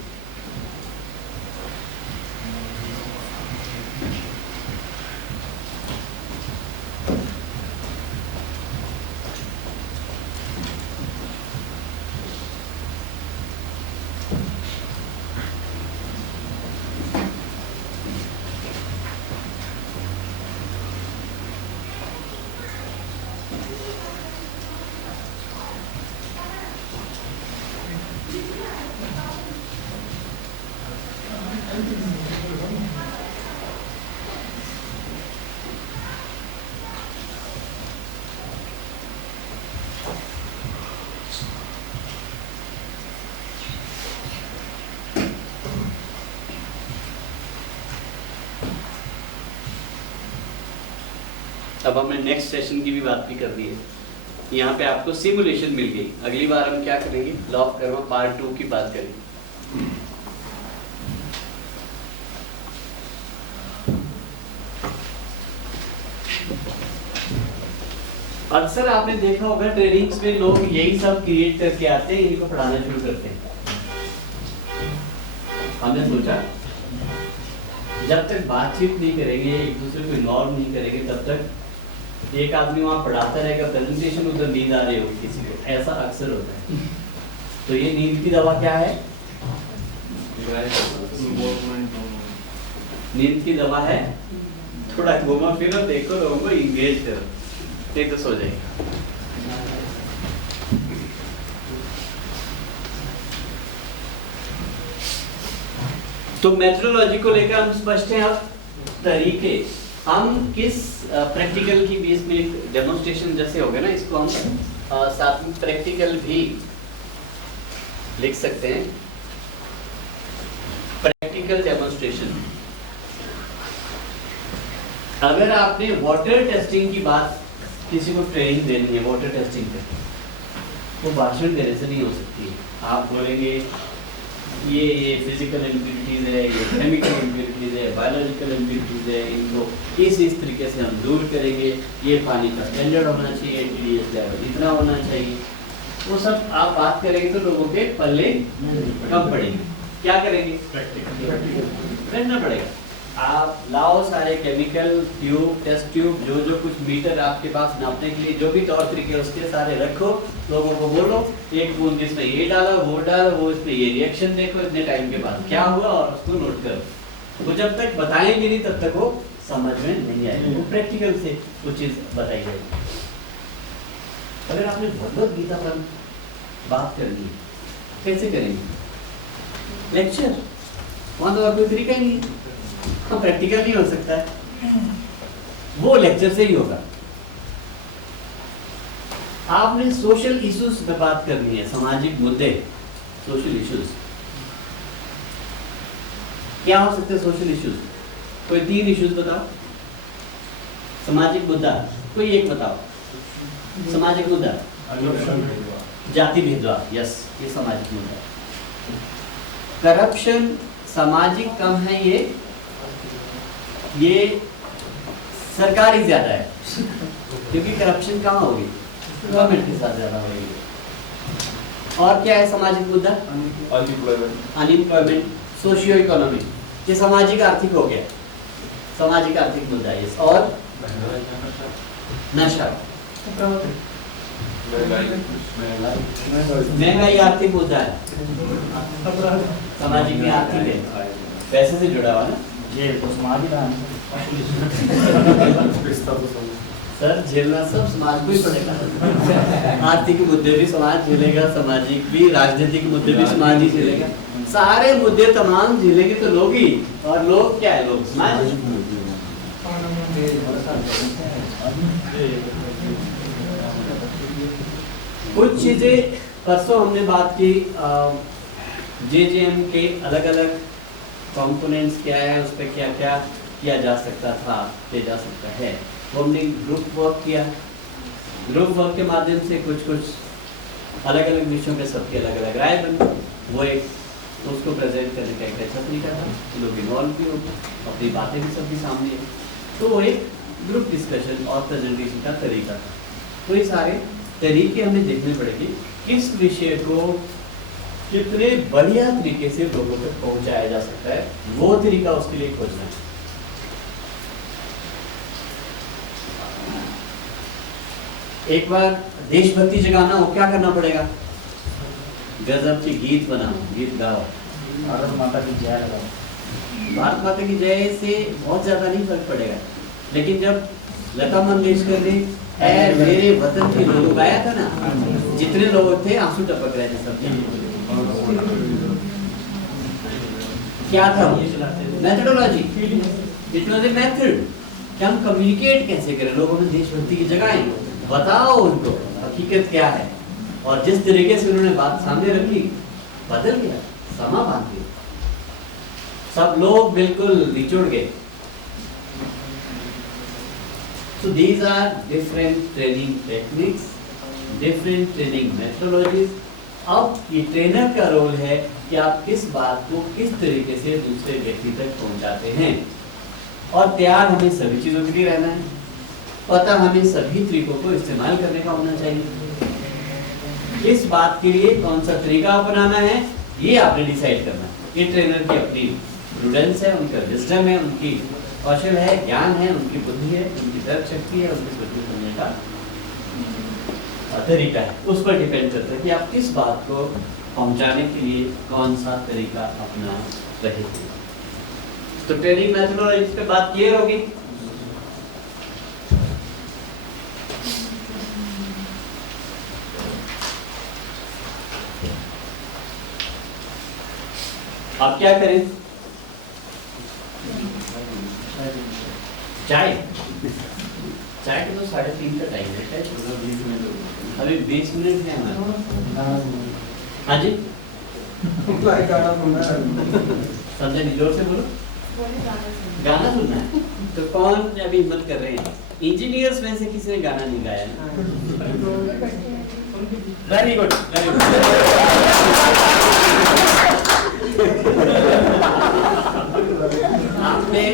अब हमने नेक्स्ट सेशन की भी बात भी कर दी है। यहाँ पे आपको सिमुलेशन मिल गई। अगली बार हम क्या करेंगे, लॉ ऑफ कर्मा पार्ट 2 की बात करेंगे। अक्सर आपने देखा होगा ट्रेनिंग्स में लोग यही सब क्रिएट करके आते हैं, इनको पढ़ाना शुरू करते हैं। हमने सोचा जब तक बातचीत नहीं करेंगे, एक दूसरे को इन्वॉल्व नहीं करेंगे, तब तक एक आदमी वहाँ पढ़ाता रहेगा, प्रेजेंटेशन उधर नींद आ रही होगी किसी को, ऐसा अक्सर होता है। तो ये नींद की दवा क्या है? नींद की दवा है थोड़ा घूमा फिरो, देखो लोगों को इंगेज करो, नहीं तो सो जाएगा। तो मेथोडोलॉजी को लेकर हम स्पष्ट हैं। अब तरीके हम किस प्रैक्टिकल की 20 मिनट डेमोन्स्ट्रेशन जैसे हो गए ना, इसको हम साथ में प्रैक्टिकल भी लिख सकते हैं। प्रैक्टिकल डेमोन्स्ट्रेशन, अगर आपने वाटर टेस्टिंग की बात किसी को ट्रेनिंग देनी है वाटर टेस्टिंग पे, वो भाषण देने से नहीं हो सकती है। आप बोलेंगे ये फिजिकल इम्प्योरिटीज है, ये केमिकल इम्प्योरिटीज है, बायोलॉजिकल इम्प्योरिटीज है, इनको इस तरीके से हम दूर करेंगे, ये पानी का स्टैंडर्ड होना चाहिए, TDS लेवल इतना होना चाहिए। वो सब आप बात करेंगे तो लोगों के पल्ले कम पड़ेंगे। क्या करेंगे? प्रैक्टिकल करना पड़ेगा। आप लाओ सारे केमिकल ट्यूब, टेस्ट ट्यूब, जो जो कुछ मीटर आपके पास नापने के लिए जो भी तौर तरीके उसके सारे रखो, लोगों को बोलो एक बूंद इसमें ये डालो, वो डालो, वो इसमें ये रिएक्शन देखो, इतने टाइम के बाद क्या हुआ और उसको नोट करो। वो जब तक बताएंगे नहीं तब तक वो समझ में नहीं आएगी, वो प्रैक्टिकल से कुछ चीज़ बताई जाएगी। अगर आपने भगवत गीता पर बात करनी है कैसे करेंगे? लेक्चर, वहाँ तो कोई तरीका ही नहीं है, हाँ प्रैक्टिकल नहीं हो सकता है, वो लेक्चर से ही होगा। आपने सोशल इश्यूज पे बात करनी है, सामाजिक मुद्दे, सोशल इश्यूज क्या हो सकते हैं? सोशल इश्यूज कोई 3 इश्यूज बताओ। सामाजिक मुद्दा कोई एक बताओ। सामाजिक मुद्दा जाति भेदभाव, यस ये सामाजिक मुद्दा। करप्शन सामाजिक कम है, ये सरकारी ज्यादा है, क्योंकि करप्शन कहाँ होगी? गवर्नमेंट के साथ ज्यादा होगी। और क्या है सामाजिक मुद्दा? अनएम्प्लॉयमेंट, सोशियो इकोनॉमिक, ये सामाजिक आर्थिक हो गया, सामाजिक आर्थिक मुद्दा है। और नशा, महंगाई आर्थिक मुद्दा है, सामाजिक में आर्थिक है, पैसे से जुड़ा हुआ ना। जेल तो समाज का सर झेलना सब समाज को ही पड़ेगा। आर्थिक मुद्दे भी समाज झेलेगा, सामाजिक भी, राजनीतिक मुद्दे भी समाज ही झेलेगा। सारे मुद्दे तमाम झेलेंगे तो लोग ही, और लोग क्या है? लोग समाज। कुछ चीजें परसों हमने बात की, JJM के अलग अलग कंपोनेंट्स क्या है, उस पर क्या क्या किया जा सकता था, किया जा सकता है। वो हमने ग्रुप वर्क किया, ग्रुप वर्क के माध्यम से कुछ कुछ अलग अलग विषयों पे सबके अलग अलग राय बनी, वो एक उसको प्रेजेंट करने का एक अच्छा तरीका था, लोग इन्वॉल्व भी हो, अपनी बातें भी सबके सामने है, तो वो एक ग्रुप डिस्कशन और प्रेजेंटेशन का तरीका था। तो ये सारे तरीके हमें देखने पड़ेंगे, किस विषय को कितने बढ़िया तरीके से लोगों तक पहुंचाया जा सकता है, वो तरीका उसके लिए खोजना है। एक बार देशभक्ति जगाना हो, क्या करना पड़ेगा? गजब के गीत बनाओ, गीत गाओ, भारत माता की जय लगाओ। भारत माता की जय से बहुत ज्यादा नहीं फर्क पड़ेगा, लेकिन जब लता मंगेशकर ने ऐ मेरे वतन के लोग गाया था ना, जितने लोग थे आंसू टपक रहे थे सब। क्या था? Methodology, it was a method कि हम कम्युनिकेट कैसे करें, लोगों में देशभक्ति की जगाएं, बताओ उनको हकीकत क्या है। और जिस तरीके से उन्होंने बात सामने रखी, बदल गया, समा बांध गया, सब लोग बिल्कुल निचोड़ गए। So these are different training techniques, different training methodologies। अब ये ट्रेनर का रोल है कि आप किस बात को किस तरीके से दूसरे व्यक्ति तक पहुंचाते हैं। और तैयार हमें सभी चीज़ों के लिए रहना है, पता हमें सभी तरीकों को इस्तेमाल करने का होना चाहिए। किस बात के लिए कौन सा तरीका अपनाना है, ये आपने डिसाइड करना है। ये ट्रेनर की अपनी प्रूडेंस है, उनका विजडम है, उनकी कौशल है, ज्ञान है, उनकी बुद्धि है, उनकी तर्क शक्ति है, उनकी सोचने समझने का तरीका है। उस पर डिपेंड करता है कि आप किस बात को पहुंचाने के लिए कौन सा तरीका अपना रहे। तो ट्रेनिंग मेथोडोलॉजी पे बात क्लियर होगी। आप क्या करें? चाय चाय का तो 3:30 का टाइम है, 20 मिनट अभी 20 मिनट है हमारे। हाँ जी समझे नहीं, जोर से बोलो। गाना सुनना है तो कौन अभी हिम्मत कर रहे हैं? इंजीनियर्स में से किसी ने गाना नहीं गाया? Very good, very good. आपने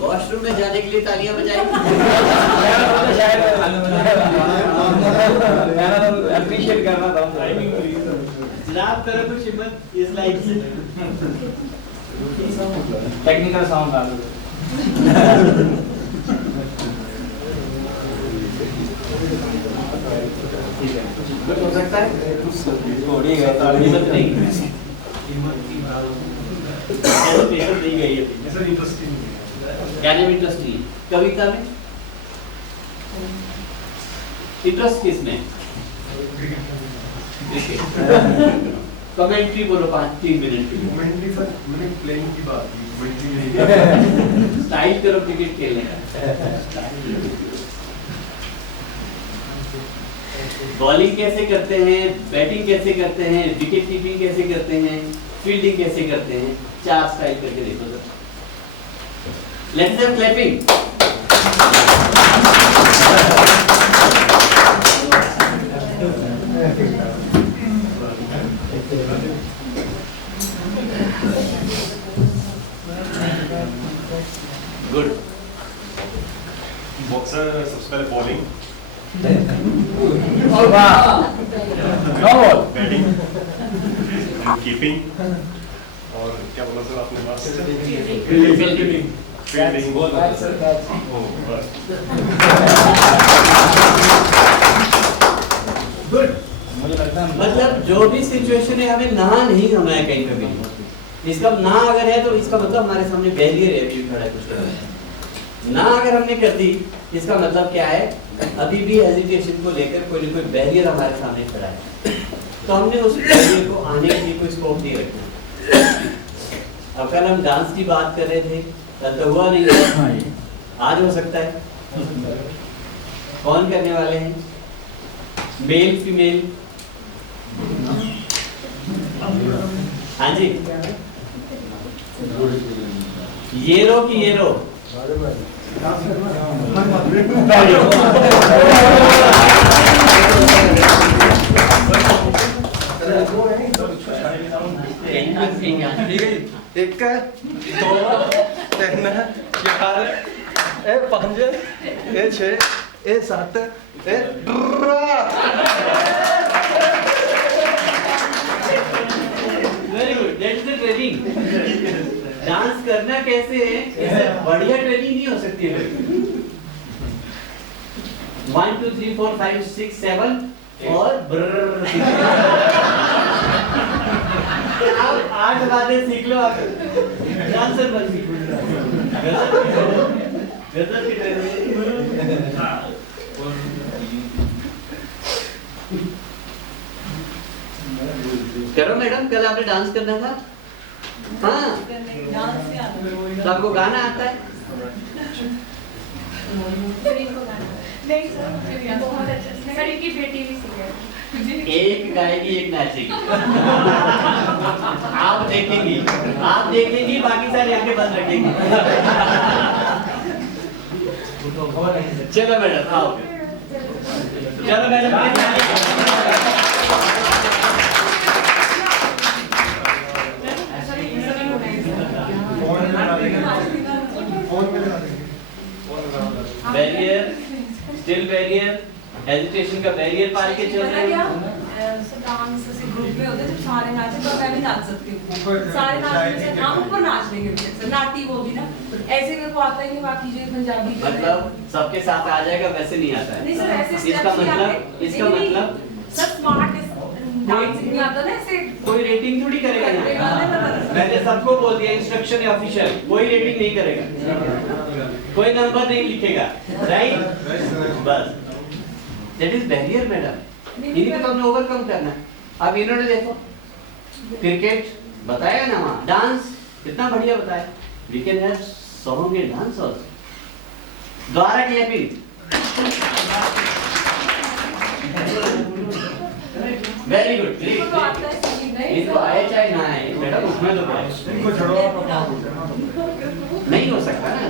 वॉशरूम में जाने के लिए तालियां बजाई। अप्रिशिएट करना था। जनाब करो कुछ हिम्मत इस लाइट से। टेक्निकल साउंड आ कुछ हो सकता है? हिम्मत नहीं। पेपर दी गई है। क्या नाम इंटरेस्टिंग? कविता में इंटरेस्ट किसमें? कमेंट्री बोलो 5-3 मिनट की। कमेंट्री सर मैंने प्लेइंग की बात की, कमेंट्री नहीं। स्टाइल करो क्रिकेट खेलने का। बॉलिंग कैसे करते हैं, बैटिंग कैसे करते हैं, विकेट कीपिंग कैसे करते हैं, फील्डिंग कैसे करते हैं, 4 स्टाइल करके देखो sir. Let's have clapping. Good. Boxer सबसे पहले बॉलिंग, बैटिंग, कीपिंग और क्या बोला सर आपने बात? फील्डिंग। मतलब जो भी सिचुएशन है हमें ना नहीं होना है कहीं पे भी। इसका ना अगर है तो इसका मतलब हमारे सामने बैरियर है, अभी खड़ा है कुछ कर रहा है। ना अगर हमने कर दी इसका मतलब क्या है, अभी भी हेजिटेशन को लेकर कोई ना कोई बैरियर हमारे सामने खड़ा है, तो हमने उस बैरियर को आने के लिए कोई स्कोप नहीं रखना। अब कल हम डांस की बात कर रहे थे, कल तो हुआ नहीं, आज हो सकता है। कौन करने वाले हैं? Male female? हाँ जी, ये रो कि ये रो? एक दो तीन चार ए 5 ए 6 ए 7 a very good, that is the training. Dance करना कैसे है, इससे बढ़िया ट्रेनिंग नहीं हो सकती है। 1 2 3 4 5 6 7 और अब 8 बातें सीख लो आप, डांसर बन सीखो। गजब की ट्रेनिंग। करो मैडम, कल आपने डांस करना था। हाँ, तो आपको गाना आता है? नहीं सर, बहुत अच्छा सर, इनकी बेटी भी सीखे। एक गाएगी एक नाचेगी। आप देखेंगी, बाकी सारी आंखें बंद रखेंगी। चलो मैडम आओ, चलो madam. Barrier, still barrier, hesitation का बैरियर पार के चल रहे हैं। डांस ऐसे ग्रुप में होते हैं, जब सारे नाचे तो मैं भी नाच सकती हूँ। सारे नाचने से हम ऊपर नाच लेंगे, नाटी वो भी ना, ऐसे मेरे को आता ही नहीं। बाकी जो पंजाबी मतलब सबके साथ आ जाएगा, वैसे नहीं आता है। नहीं सर, ऐसे इसका मतलब सर स्मार्ट डांसिंग नहीं आता ना ऐसे। कोई रेटिंग थोड़ी करेगा यहाँ। मैंने सबको बोल दिया, इंस्ट्रक्शन है ऑफिशियल, कोई रेटिंग नहीं करेगा, कोई नंबर नहीं लिखेगा, राइट? बस दैट इज बैरियर मैडम। इन्हीं को तो हमने ओवरकम करना है। अब इन्होंने देखो क्रिकेट बताया ना, वहाँ डांस कितना बढ़िया बताया। We can have song and dance also. द्वारा क्लैपिंग। Very good. इनको आए चाहे ना आए मैडम, उसमें तो नहीं हो सकता ना।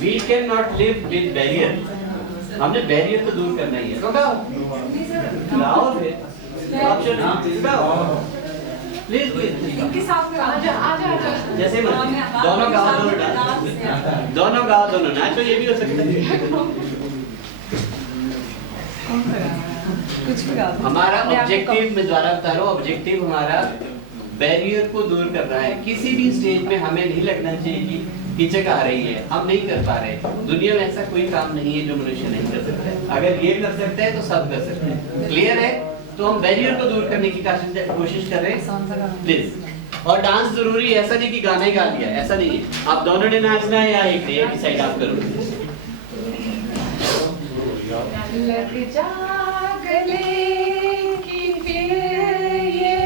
We can not live with barrier. हमने बैरियर तो दूर करना ही है। तो गाओ फिर, ऑप्शन प्लीज इनके साथ में आजा। जैसे दोनों गाओ, दोनों गाओ, दोनों नाचो, ये भी हो सकता है। हमारा ऑब्जेक्टिव, मैं द्वारा बता रहा हूँ, ऑब्जेक्टिव हमारा बैरियर को दूर करना है। किसी भी स्टेज में हमें नहीं लगना चाहिए कि हिचक आ रही है, हम नहीं कर पा रहे। दुनिया में ऐसा कोई काम नहीं है जो मनुष्य नहीं कर सकता है। अगर ये कर सकते हैं तो सब कर सकते हैं। क्लियर है? तो हम बैरियर को दूर करने की कोशिश कर रहे हैं प्लीज। और डांस जरूरी है, ऐसा नहीं कि गाना ही गा लिया, ऐसा नहीं है। आप दोनों ने नाचना है या एक ने, डिसाइड आप करो। लग जा गले की फिर ये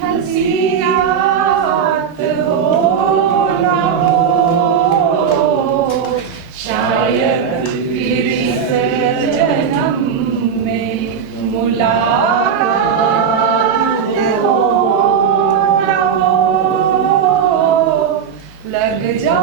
हंसी रात हो ना हो, शायद फिर इस जन्म में मुलाकात हो ना हो। लग जा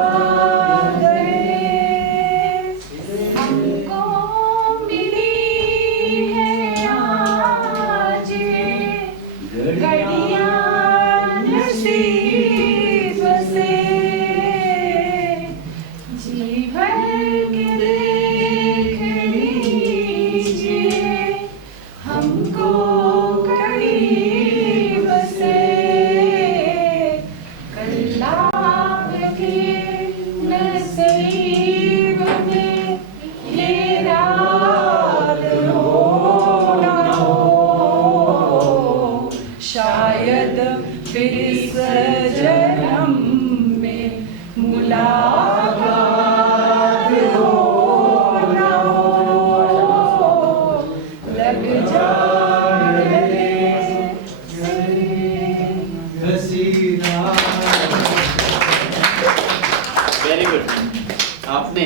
वेरी गुड। आपने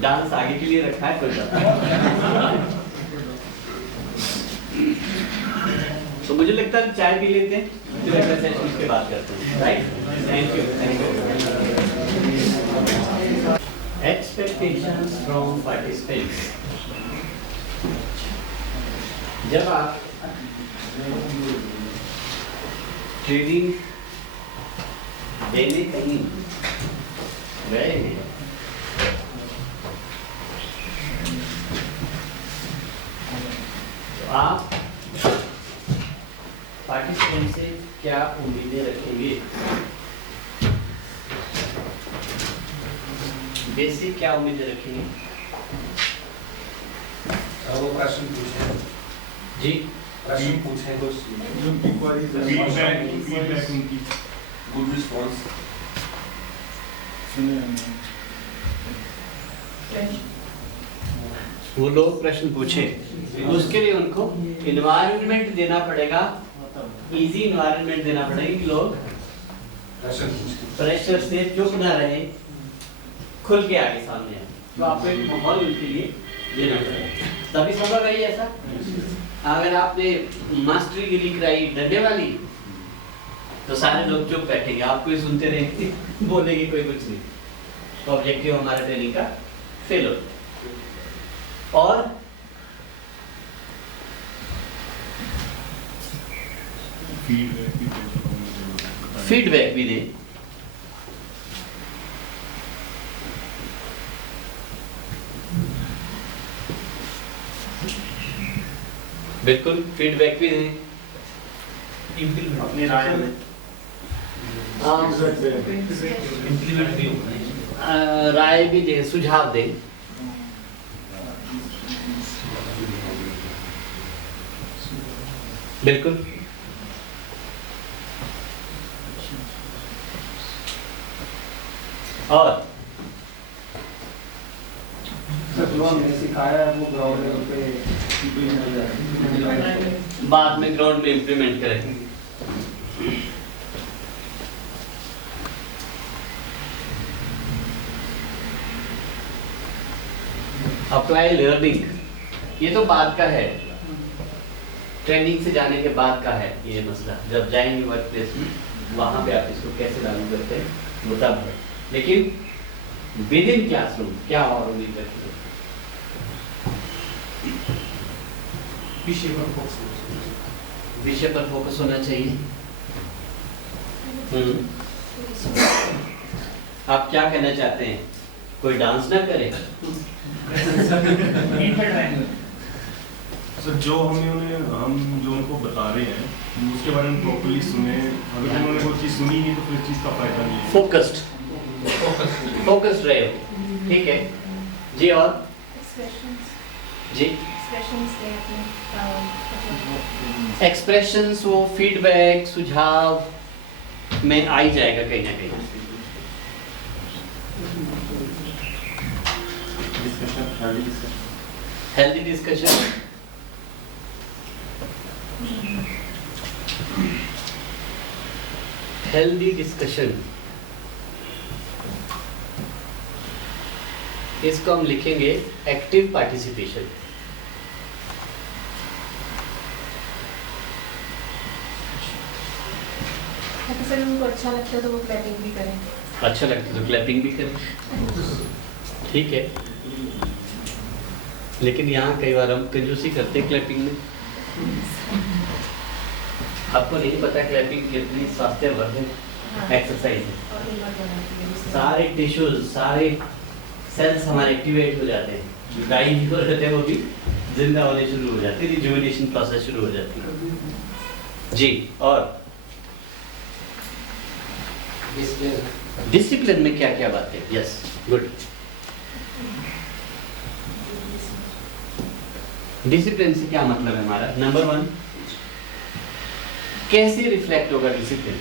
डांस आगे के लिए रखा है, कोई बात नहीं। तो मुझे लगता है चाय पी लेते हैं, फिर अगला सेशन के बाद करते हैं, right? Thank you, thank you. Expectations from participants. जब आप ट्रेनिंग देने कहीं गए हैं तो आप पार्टिसिपेंट से क्या उम्मीदें रखेंगे? बेसिक क्या उम्मीदें रखेंगे? वो प्रश्न पूछे जी, प्रश्न पूछे कुछ फीडबैक उनकी गुड रिस्पॉन्स वो लोग प्रश्न पूछे, उसके लिए उनको इन्वायरमेंट देना पड़ेगा, इजी इन्वायरमेंट देना पड़ेगा कि लोग प्रेशर से चुप ना रहे, खुल के आगे सामने आए। तो आपको एक माहौल उनके लिए देना पड़ेगा, तभी संभव है ऐसा। अगर आपने मास्टरी गिरी कराई डंडे वाली तो सारे लोग चुप बैठेंगे, आपको ही सुनते रहेंगे, बोलेंगे कोई कुछ नहीं। तो ऑब्जेक्टिव हमारे ट्रेनिंग का फेल हो। और फीडबैक भी दें। बिल्कुल फीडबैक भी दें अपनी राय में। राय भी दें, सुझाव दें। बिल्कुल और जो हमने सिखाया है वो ग्राउंड लेवल पे बाद में ग्राउंड में इम्प्लीमेंट करें। अप्लाई लर्निंग ये तो बाद का है, ट्रेनिंग से जाने के बाद का है ये मसला। जब जाएंगे वर्क प्लेस में वहां पे आप इसको कैसे लागू करते हैं वो तब है। लेकिन विद इन क्लासरूम क्या और उम्मीद करते हैं? विषय पर फोकस होना चाहिए। आप क्या कहना चाहते हैं? कोई डांस ना करे? सर हम जो उनको बता रहे हैं उसके बारे में प्रॉपर्ली सुने, अगर उन्होंने वो चीज़ सुनी नहीं तो फिर चीज़ का फायदा नहीं है। फोकस्ड रहे हो, ठीक है जी। और जी एक्सप्रेशंस वो फीडबैक सुझाव में आ ही जाएगा कहीं ना कहीं। हेल्दी डिस्कशन, हेल्दी डिस्कशन, इसको हम लिखेंगे एक्टिव पार्टिसिपेशन। सर उनको अच्छा लगता है तो वो क्लैपिंग भी करें। अच्छा लगता है तो क्लैपिंग भी करें, ठीक है। लेकिन यहाँ कई बार हम कंजूसी करते हैं क्लैपिंग में। आपको नहीं पता क्लैपिंग कितनी स्वास्थ्यवर्धक एक्सरसाइज है। सारे टिश्यूज, सारे सेल्स हमारे एक्टिवेट हो जाते हैं, डाई हो जाते हैं, वो भी जिंदा होने शुरू हो जाते हैं, रिजुविनेशन प्रोसेस शुरू हो जाती है जी। और डिसिप्लिन में क्या क्या बातें? Yes, good. डिसिप्लिन से क्या मतलब है हमारा? नंबर 1, कैसे रिफ्लेक्ट होगा डिसिप्लिन?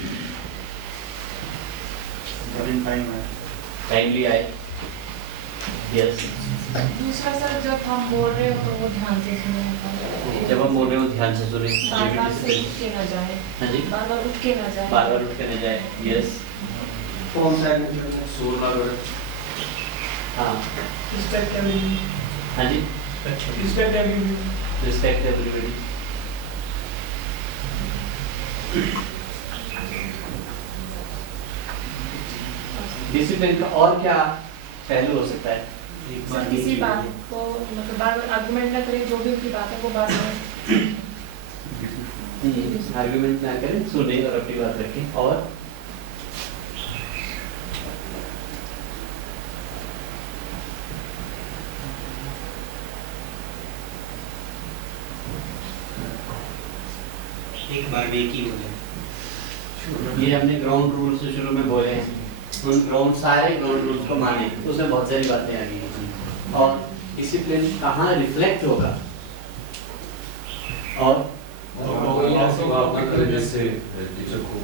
टाइमली आए, यस। दूसरा सर जब हम बोल रहे हो तो वो ध्यान से सुने। जब हम बोल रहे हो ध्यान से सुने, बार-बार से उठ के ना जाए। हाँ जी, बार-बार उठ के ना जाए। बार-बार उठ के ना जाए, यस। फोन साइड में शोर ना करें। हाँ रिस्पेक्ट एवरीवन। हाँ जी, respect everyone. Respect everybody. Discipline का और क्या पहलू हो सकता है? सर किसी बात को मतलब बार-बार आर्गुमेंट ना करें, जो भी उनकी बात है वो बात में आर्गुमेंट ना करें, सुने और अपनी बात रखें। और एक बार एक ही बोले। ये हमने ग्राउंड रूल से शुरू में बोले हैं, उन सारे ग्राउंड रूल्स को माने, उसमें बहुत सारी बातें आ गई हैं। और डिसिप्लिन कहाँ रिफ्लेक्ट होगा? और जैसे टीचर को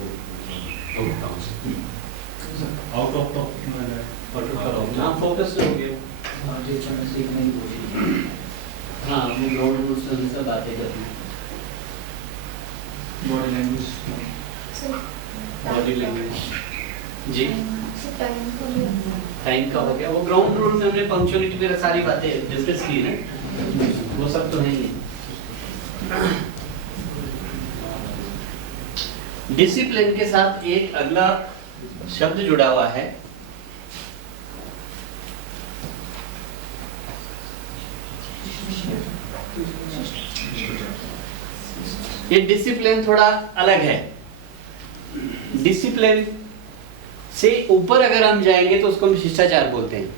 आउट ऑफ हाँ फोकस हो गया। हाँ वो ग्राउंड रूल्स से हमेशा बातें करनी। Body language. बॉडी लैंग्वेज जी। टाइम टाइम का हो गया, वो ग्राउंड रूल में हमने पंक्चुअलिटी वगैरह सारी बातें डिस्कस की है, वो सब तो है ही। डिसिप्लिन के साथ एक अगला शब्द जुड़ा हुआ है, ये डिसिप्लिन थोड़ा अलग है। डिसिप्लिन से ऊपर अगर हम जाएंगे तो उसको हम शिष्टाचार बोलते हैं।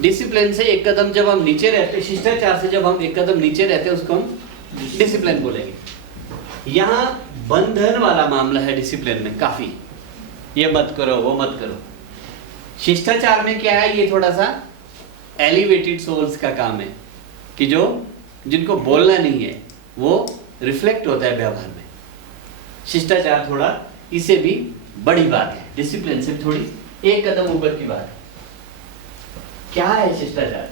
डिसिप्लिन से एक कदम जब हम नीचे रहते, शिष्टाचार से जब हम एक कदम नीचे रहते हैं उसको हम डिसिप्लिन बोलेंगे। यहाँ बंधन वाला मामला है डिसिप्लिन में काफी, ये मत करो वो मत करो। शिष्टाचार में क्या है, ये थोड़ा सा एलिवेटेड सोल्स का काम है कि जो जिनको बोलना नहीं है वो रिफ्लेक्ट होता है व्यवहार में। शिष्टाचार थोड़ा इसे भी बड़ी बात है, डिसिप्लिन से थोड़ी एक कदम ऊपर की बात है। क्या है शिष्टाचार?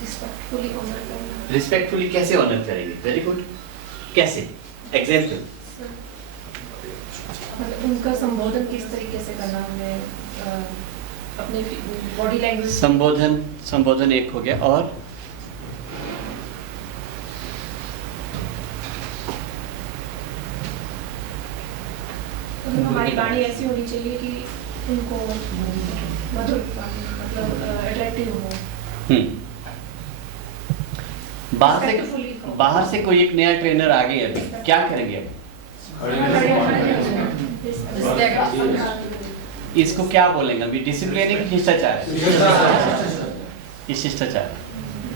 रिस्पेक्टफुली ऑनर करना। रिस्पेक्टफुली कैसे ऑनर करेंगे? वेरी गुड, कैसे? एग्जाम्पल। मतलब उनका संबोधन किस तरीके से करना, हमें अपने बॉडी लैंग्वेज। संबोधन एक हो गया। और मतलब हमारी वाणी ऐसी होनी चाहिए कि उनको मधुर मतलब अट्रैक्टिव हो। बाहर से कोई एक नया ट्रेनर आ गया, अभी क्या करेंगे? अभी इसको क्या बोलेंगे? अभी डिसिप्लिन है कि शिष्टाचार है? ये शिष्टाचार है,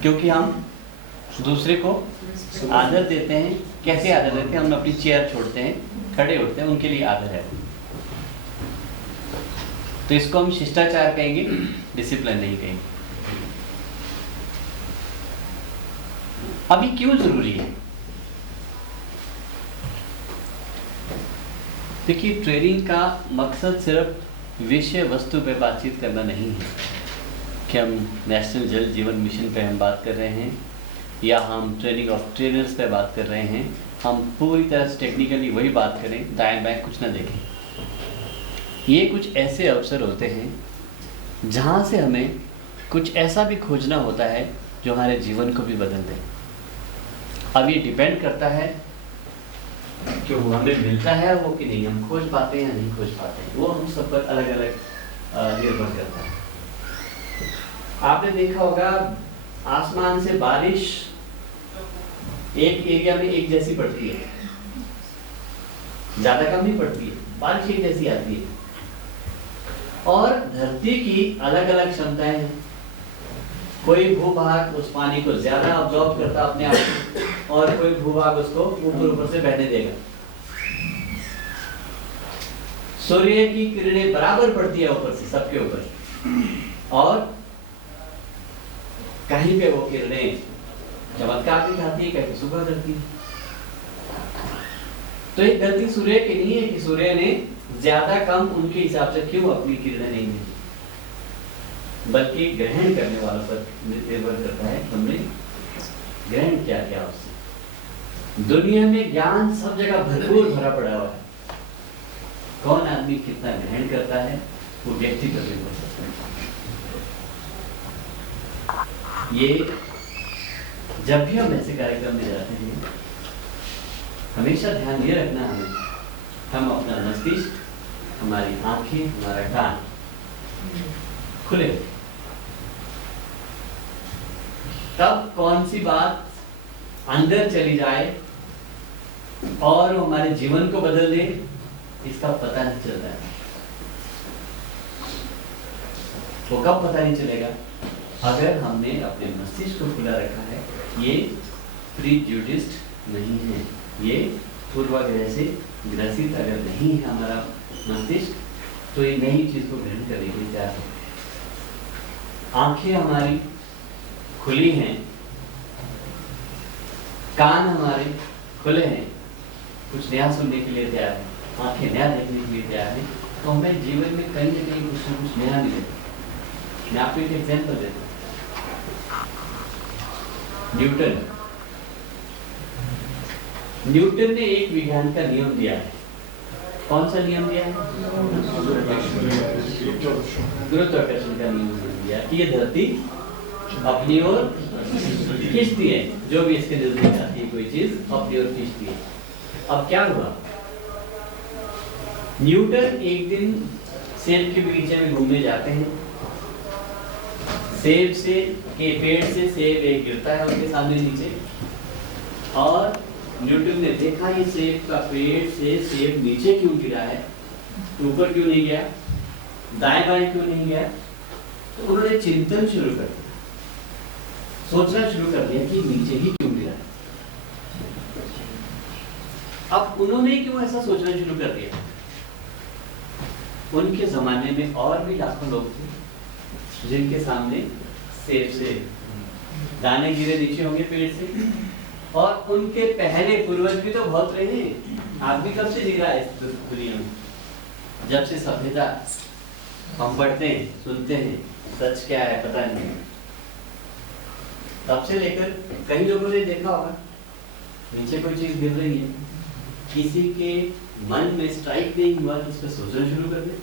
क्योंकि हम दूसरे को आदर देते हैं। कैसे आदर देते हैं? हम अपनी चेयर छोड़ते हैं, खड़े होते हैं, उनके लिए आदर है। तो इसको हम शिष्टाचार कहेंगे, डिसिप्लिन नहीं कहेंगे। अभी क्यों जरूरी है? देखिए, ट्रेनिंग का मकसद सिर्फ विषय वस्तु पे बातचीत करना नहीं है कि हम नेशनल जल जीवन मिशन पे हम बात कर रहे हैं या हम ट्रेनिंग ऑफ ट्रेनर्स पे बात कर रहे हैं। हम पूरी तरह से टेक्निकली वही बात करें, दाएं बाएं कुछ ना देखें। ये कुछ ऐसे अवसर होते हैं जहाँ से हमें कुछ ऐसा भी खोजना होता है जो हमारे जीवन को भी बदल दे। अब ये डिपेंड करता है कि वो हमें मिलता है वो कि नहीं, हम खोज पाते हैं या नहीं खोज पाते हैं, वो हम सब पर अलग अलग निर्भर करता है। आपने देखा होगा आसमान से बारिश एक एरिया में एक जैसी पड़ती है, ज्यादा कम नहीं पड़ती है, बारिश एक जैसी आती है। और धरती की अलग अलग क्षमताएं हैं। कोई भूभाग उस पानी को ज्यादा अब्जॉर्ब करता अपने आप और कोई भूभाग उसको ऊपर से बहने देगा। सूर्य की किरणें बराबर पड़ती है ऊपर से सबके ऊपर, और कहीं पे वो किरणें चमत्कार दिखाती है, कहीं सुबह करती है। तो एक गलती सूर्य की नहीं है कि सूर्य ने ज्यादा कम उनके हिसाब से क्यों अपनी किरणें नहीं दी, बल्कि ग्रहण करने वालों पर निर्भर करता है कि हमने ग्रहण क्या किया उससे। दुनिया में ज्ञान सब जगह भरपूर भरा पड़ा हुआ है, कौन आदमी कितना ग्रहण करता है वो व्यक्ति पर निर्भर करता है। ये जब भी हम ऐसे कार्यक्रम में जाते हैं हमेशा ध्यान ये रखना हमें, हम अपना मस्तिष्क, हमारी आंखें, हमारा कान खुले, तब कौन सी बात अंदर चली जाए और हमारे जीवन को बदल दे इसका पता नहीं चलता है। वो कब पता नहीं चलेगा? अगर हमने अपने मस्तिष्क को खुला रखा है। ये प्रीजुडिस्ड नहीं है, ये पूर्वाग्रह से ग्रसित अगर नहीं है हमारा मस्तिष्क, तो ये नई चीज को ग्रहण करने के लिए तैयार है। आंखें हमारी खुली हैं, कान हमारे खुले हैं, कुछ नया सुनने के लिए तैयार है, आंखें नया देखने के लिए तैयार है, तो हमें जीवन में कहीं ना कहीं कुछ न कुछ नया मिलेगा। मैं आपको एक एग्जाम्पल देता हूँ। न्यूटन ने एक विज्ञान का नियम दिया है। कौन सा नियम दिया है? गुरुत्वाकर्षण का नियम दिया कि ये धरती अपनी ओर खींचती है, जो भी इसके नजदीक आती है कोई चीज अपनी ओर खींचती है। अब क्या हुआ? न्यूटन एक दिन सेब के बगीचे में घूमने जाते हैं। सेब से के पेड़ से सेब एक गिरता है उनके सामने नीचे, और न्यूटन ने देखा ये सेब का पेड़ से सेब नीचे क्यों गिरा है, ऊपर क्यों नहीं गया, दाएं बाएं क्यों नहीं गया। तो उन्होंने चिंतन शुरू कर दिया, सोचना शुरू कर दिया कि नीचे ही क्यों गिरा। अब उन्होंने क्यों ऐसा सोचना शुरू कर दिया? उनके जमाने में और भी लाखों लोग थे जिनके सामने सेब से दाने गिरे नीचे होंगे पेड़ से, और उनके पहले पूर्वज भी तो बहुत रहे हैं। आदमी कब से जी रहा है इस दुनिया में? जब से सभ्यता हम पढ़ते हैं, सुनते हैं, सच क्या है पता नहीं, तब से लेकर कई लोगों ने देखा होगा नीचे कोई चीज गिर रही है, किसी के मन में स्ट्राइक नहीं हुआ कि इस पर सोचना शुरू कर दे।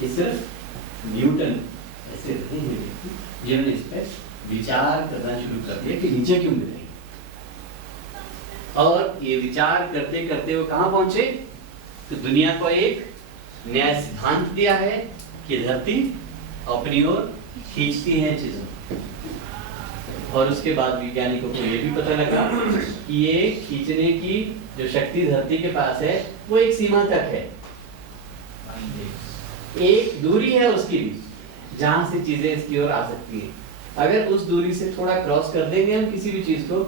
ये सिर्फ न्यूटन ऐसे रहे हैं व्यक्ति जिन्होंने इस पर विचार करना शुरू कर दिया कि नीचे क्यों गिर रही, और ये विचार करते करते वो कहाँ पहुंचे? तो दुनिया को एक नया सिद्धांत दिया है कि धरती अपनी ओर खींचती है चीजों, और उसके बाद वैज्ञानिकों को ये भी पता लगा कि ये खींचने की जो शक्ति धरती के पास है वो एक सीमा तक है, एक दूरी है उसकी भी जहां से चीजें इसकी ओर आ सकती है। अगर उस दूरी से थोड़ा क्रॉस कर देंगे हम किसी भी चीज को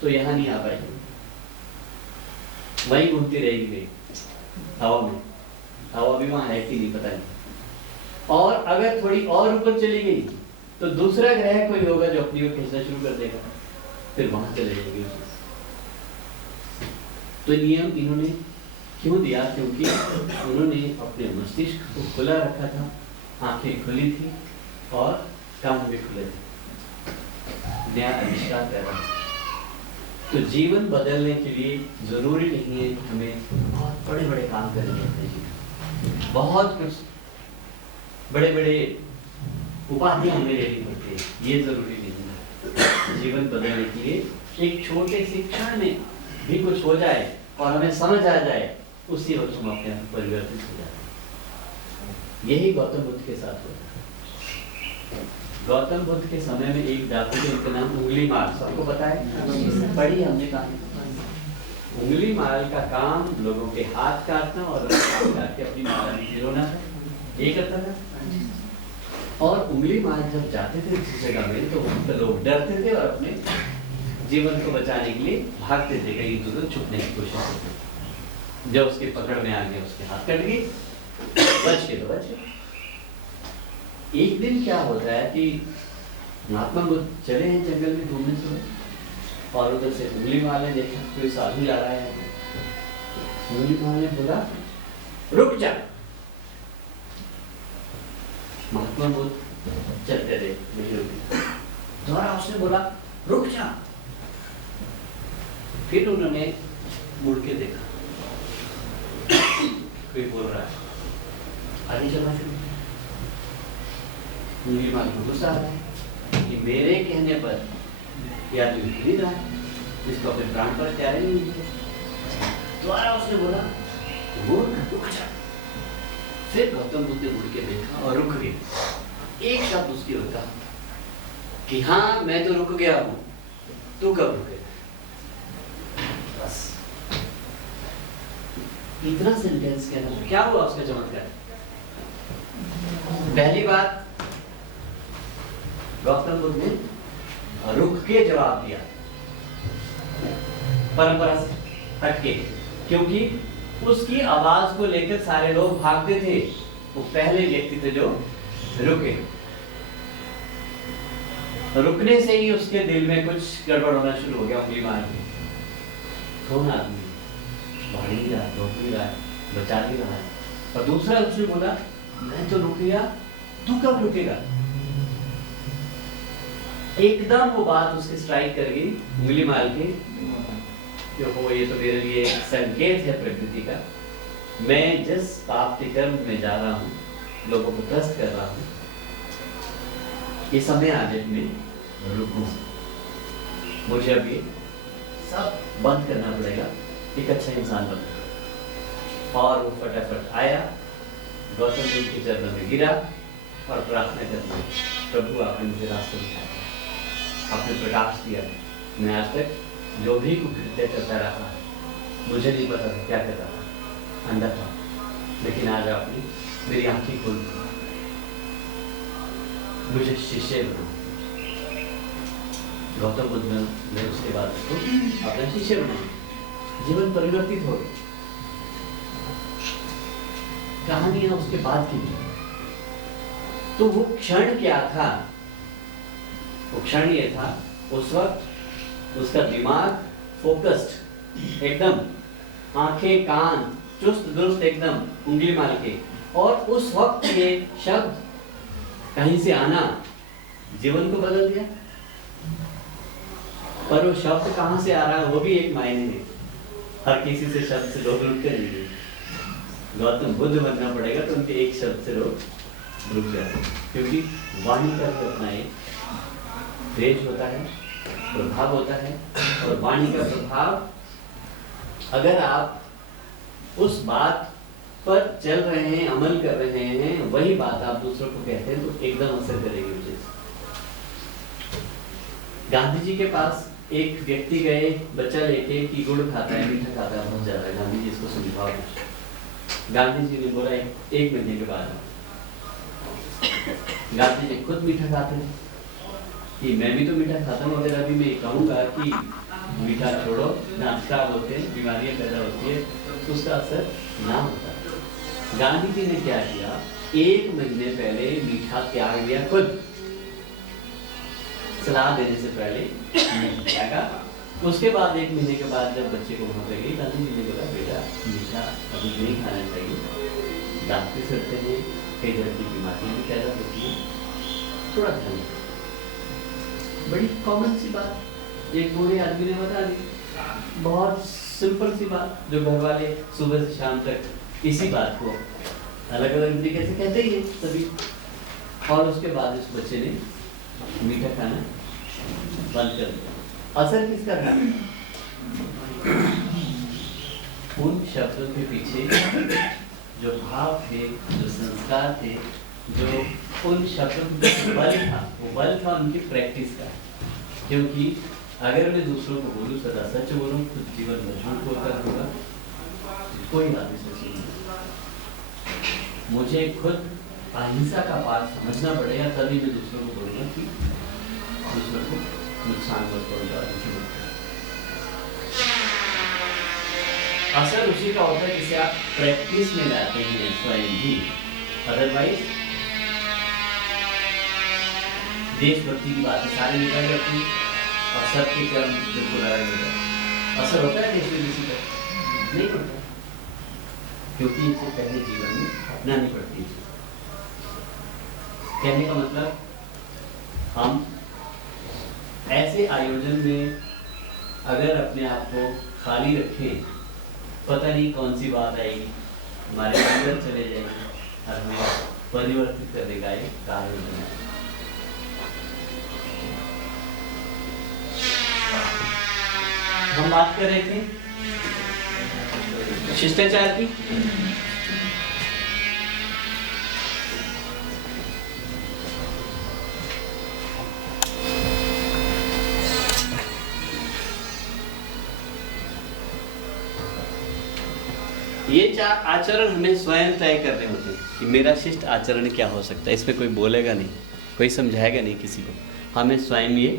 तो यहाँ नहीं आ पाएंगे, वहीं घूमती रहेगी वेव हवा में, हवा भी वहां है कि नहीं पता नहीं। और अगर थोड़ी और ऊपर चली गई तो दूसरा ग्रह कोई होगा जो अपनी ओर खींचना शुरू कर देगा, फिर वहां चले जाएंगे। तो नियम इन्होंने क्यों दिया? क्योंकि उन्होंने अपने मस्तिष्क को खुला रखा था, आंखें खुली थी और कान भी खुले थे, नया आविष्कार कर रहा था। तो जीवन बदलने के लिए जरूरी नहीं है कि हमें बहुत बड़े बड़े काम करने होते हैं, बहुत कुछ बड़े बड़े उपाधियां हमें लेनी पड़ती है, ये जरूरी नहीं है। जीवन बदलने के लिए एक छोटे से क्षण में भी कुछ हो जाए और हमें समझ आ जाए, उसी वक्त हम अपने आप परिवर्तित हो जाते हैं। यही गौतम बुद्ध के साथ हुआ। गौतम बुद्ध के समय में एक जाति थे, उनका नाम उंगली माल, सबको पता है, पढ़ी हमने कहा। उंगली माल का काम लोगों के हाथ काटना और हाथ काट के अपनी माला में गिरोना था, ये करता था। और उंगली माल जब जाते थे किसी जगह में तो वहां पर लोग डरते थे और अपने जीवन को बचाने के लिए भागते थे, कहीं दूर छुपने की कोशिश करते थे। जब उसके पकड़ में आ गया, उसके हाथ कट गए, बच के तो बच गए। एक दिन क्या होता है कि महात्मा बुद्ध चले हैं जंगल में घूमने से, और उधर से उंगली माल ने देखा कोई साधु जा रहा है। उंगली माल ने बोला रुक जा। महात्मा बुद्ध चलते रहे, नहीं रुके। दोबारा उसने बोला रुक जा। फिर उन्होंने मुड़ के देखा, कोई बोल रहा है, आगे चलना शुरू। उंगली माल को गुस्सा आ रहा है कि मेरे कहने पर या तो खरीद रहा है, जिसको अपने प्राण पर प्यारे नहीं मिलते। दोबारा उसने बोला रुक जा। फिर गौतम बुद्ध ने मुड़ के देखा और रुक गए। एक शब्द उसकी होता कि हाँ मैं तो रुक गया हूं, तू कब रुके? बस इतना सेंटेंस कहना, क्या हुआ उसका चमत्कार? पहली बात, गौतम बुद्ध ने रुक के जवाब दिया, परंपरा से हटके, क्योंकि उसकी आवाज को लेकर सारे लोग भागते थे। वो पहले व्यक्ति थे जो रुके। रुकने से ही उसके दिल में कुछ गड़बड़ होना शुरू हो गया। उंगली मार के कौन आदमी भाग नहीं रहा, रोक नहीं रहा है, बचा नहीं रहा है। और दूसरा उसने बोला मैं तो रुक गया, तू कब रुकेगा? एकदम वो बात उसके स्ट्राइक कर गई उंगली मार के, क्यों ये तो मेरे लिए एक संकेत है प्रकृति का। मैं जिस पाप के कर्म में जा रहा हूँ, लोगों को त्रस्त कर रहा हूँ, ये समय आ जाए मैं रुकूं। मुझे अब ये सब बंद करना पड़ेगा, एक अच्छा इंसान बनना। और वो फटाफट आया, गौतम बुद्ध के चरणों में गिरा और प्रार्थना करना, प्रभु आपने मुझे रास्ता दिखाया, आपने प्रकाश दिया। मैं आज तक जो भी कुकृत्य करता रहा, मुझे नहीं पता था क्या करता था, अंधा था, लेकिन आज आपने मेरी आंखें खोल दी, मुझे शिष्य बना। गौतम बुद्ध ने उसके बाद उसको अपना शिष्य बनाया, जीवन परिवर्तित हो गया। कहानियां उसके बाद की थी। तो वो क्षण क्या था? वो क्षण ये था, उस वक्त उसका दिमाग फोकस्ड एकदम, आंखें कान चुस्त दुरुस्त एकदम उंगली मार के, और उस वक्त ये शब्द कहीं से आना जीवन को बदल दिया। पर वो शब्द कहां से आ रहा है वो भी एक मायने है। हर किसी से शब्द से लोग रुकते नहीं। गौतम बुद्ध बनना पड़ेगा तो उनके एक शब्द से लोग रुक जाते हैं, क्योंकि वाणी का तो अपना एक तेज होता है, प्रभाव होता है। और वाणी का प्रभाव, अगर आप उस बात पर चल रहे हैं, अमल कर रहे हैं, वही बात आप दूसरों को कहते हैं तो एकदम असर करेगी मुझे। गांधी जी के पास एक व्यक्ति गए बच्चा लेके कि गुड़ खाता है, मीठा खाता है बहुत ज्यादा, गांधी जी इसको समझाओ। गांधी जी ने बोला एक महीने के बाद गांधी जी खुद मीठा खाते हैं, कि मैं भी तो मीठा खाता हूँ, अगर अभी मैं कहूँगा कि मीठा छोड़ो, दांत खराब होते हैं, बीमारियाँ पैदा होती है, तो उसका असर ना होता। गांधी जी ने क्या किया, 1 महीने पहले मीठा त्याग दिया खुद, सलाह देने से पहले त्यागा। उसके बाद 1 महीने के बाद जब बच्चे को वहाँ पे गई, गांधी जी ने बोला बेटा मीठा अभी नहीं खाना चाहिए, दांत भी सड़ते हैं, कई तरह की बीमारियाँ भी पैदा होती हैं, थोड़ा ध्यान रखो। बड़ी कॉमन सी बात एक बूढ़े आदमी ने बता दी, बहुत सिंपल सी बात, जो घर वाले सुबह से शाम तक इसी बात को अलग अलग तरीके से कहते ही हैं सभी। और उसके बाद उस बच्चे ने मीठा खाना बंद कर दिया। असर किसका था? उन शब्दों के पीछे जो भाव थे, जो संस्कार थे, जो उन शब्दों का बल था, वो बल था उनकी प्रैक्टिस का। क्योंकि अगर मैं दूसरों को बोलूँ, सदा सच बोलूँ, तो जीवन मजबूत होकर होगा, कोई बात नहीं सोचेंगे। मुझे खुद अहिंसा का पाठ समझना पड़ेगा, तभी मैं दूसरों को बोलूँगा कि दूसरों को नुकसान मत पहुँचाओ। असर उसी का होता है जिसे आप प्रैक्टिस में लाते हैं स्वयं ही। अदरवाइज देशभक्ति की बातें सारी निकल जाती हैं और सबके कर्म बिल्कुल अलग हो जाए। असर होता है देशभक्ति का? नहीं होता, क्योंकि इसे पहले जीवन में अपनानी पड़ती है। कहने का मतलब, हम ऐसे आयोजन में अगर अपने आप को खाली रखें, पता नहीं कौन सी बात आएगी, हमारे अंदर चले जाएगी और हमें परिवर्तित करने का एक कारण बना। हम बात कर रहे थे शिष्टाचार की। ये 4 आचरण हमें स्वयं तय करने होते हैं कि मेरा शिष्ट आचरण क्या हो सकता है। इसमें कोई बोलेगा नहीं, कोई समझाएगा नहीं किसी को, हमें स्वयं ये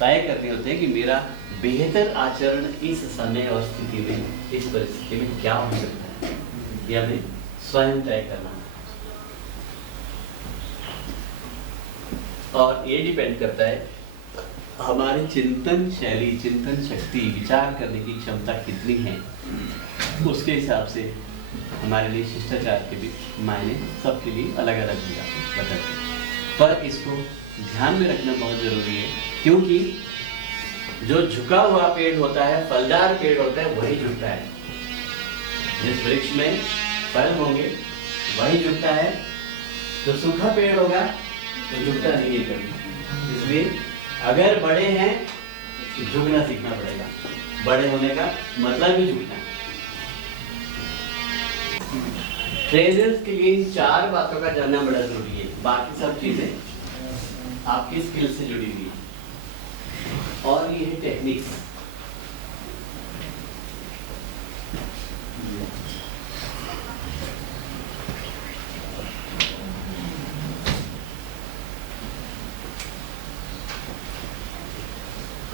तय करने होते हैं कि मेरा बेहतर आचरण इस समय और स्थिति में, इस परिस्थिति में क्या हो सकता है, ये हमें स्वयं तय करना है। और ये डिपेंड करता है हमारी चिंतन शैली, चिंतन शक्ति, विचार करने की क्षमता कितनी है, उसके हिसाब से हमारे लिए शिष्टाचार के भी मायने सबके लिए अलग अलग हो जाते हैं, बदलते हैं। पर इसको ध्यान में रखना बहुत ज़रूरी है, क्योंकि जो झुका हुआ पेड़ होता है, फलदार पेड़ होता है, वही झुकता है। जिस वृक्ष में फल होंगे वही झुकता है, जो सूखा पेड़ होगा तो झुकता नहीं है कभी। इसलिए अगर बड़े हैं तो झुकना सीखना पड़ेगा। बड़े होने का मतलब ही झुकना है। ट्रेनर्स के लिए इन 4 बातों का जानना बड़ा जरूरी है। बाकी सब चीजें आपकी स्किल से जुड़ी हुई है। और ये है टेक्निक्स।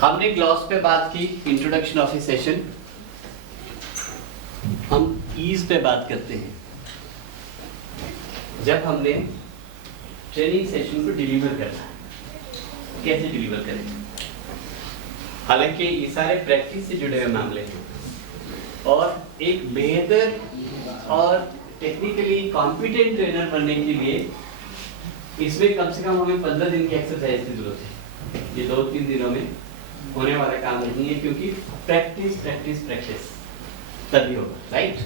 हमने ग्लॉस पे बात की, इंट्रोडक्शन ऑफ ए सेशन। हम ईज पे बात करते हैं जब हमने ट्रेनिंग सेशन को डिलीवर करना है, कैसे डिलीवर करें। हालांकि ये सारे प्रैक्टिस से जुड़े हुए मामले हैं और एक बेहतर और टेक्निकली कॉम्पिटेंट ट्रेनर बनने के लिए इसमें कम से कम हमें 15 दिन की एक्सरसाइज की जरूरत है। ये 2-3 दिनों में होने वाला काम नहीं है, क्योंकि प्रैक्टिस प्रैक्टिस प्रैक्टिस तभी होगा, राइट।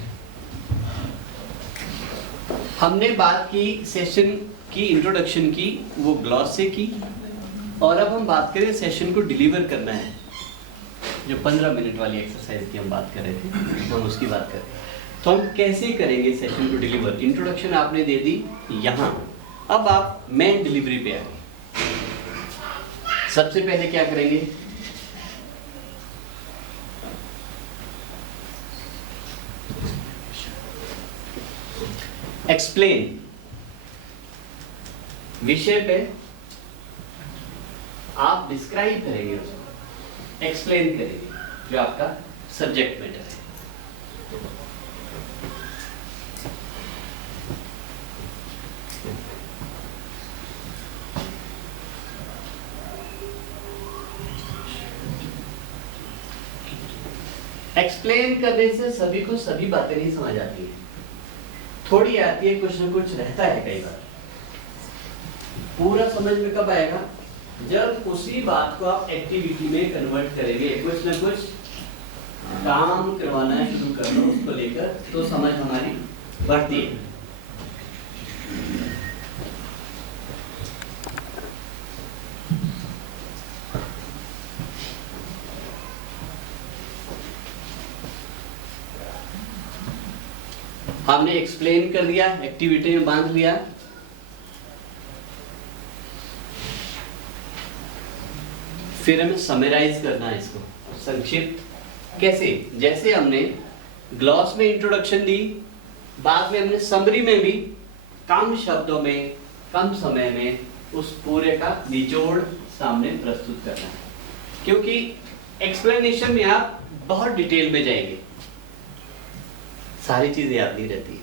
हमने बात की सेशन की, इंट्रोडक्शन की, वो ग्लॉस से की, और अब हम बात करें सेशन को डिलीवर करना है। जो 15 मिनट वाली एक्सरसाइज की हम बात कर रहे थे, हम उसकी बात करें तो हम कैसे करेंगे सेशन को डिलीवर। इंट्रोडक्शन आपने दे दी यहाँ, अब आप मेन डिलीवरी पे आए। सबसे पहले क्या करेंगे, एक्सप्लेन। विषय पे आप डिस्क्राइब करेंगे उसको, एक्सप्लेन करेंगे जो आपका सब्जेक्ट मैटर है। एक्सप्लेन करने से सभी को सभी बातें नहीं समझ आती है, थोड़ी आती है, कुछ न कुछ रहता है। कई बार पूरा समझ में कब आएगा, जब उसी बात को आप एक्टिविटी में कन्वर्ट करेंगे, कुछ न कुछ काम करवाना शुरू कर दो उसको लेकर, तो समझ हमारी बढ़ती है। हमने एक्सप्लेन कर दिया, एक्टिविटी में बांध लिया। फिर हमें समराइज करना है इसको, संक्षिप्त कैसे? जैसे हमने ग्लॉस में इंट्रोडक्शन दी, बाद में हमने समरी में भी कम शब्दों में कम समय में उस पूरे का निचोड़ सामने प्रस्तुत करना है, क्योंकि एक्सप्लेनेशन में आप बहुत डिटेल में जाएंगे, सारी चीजें याद नहीं रहती।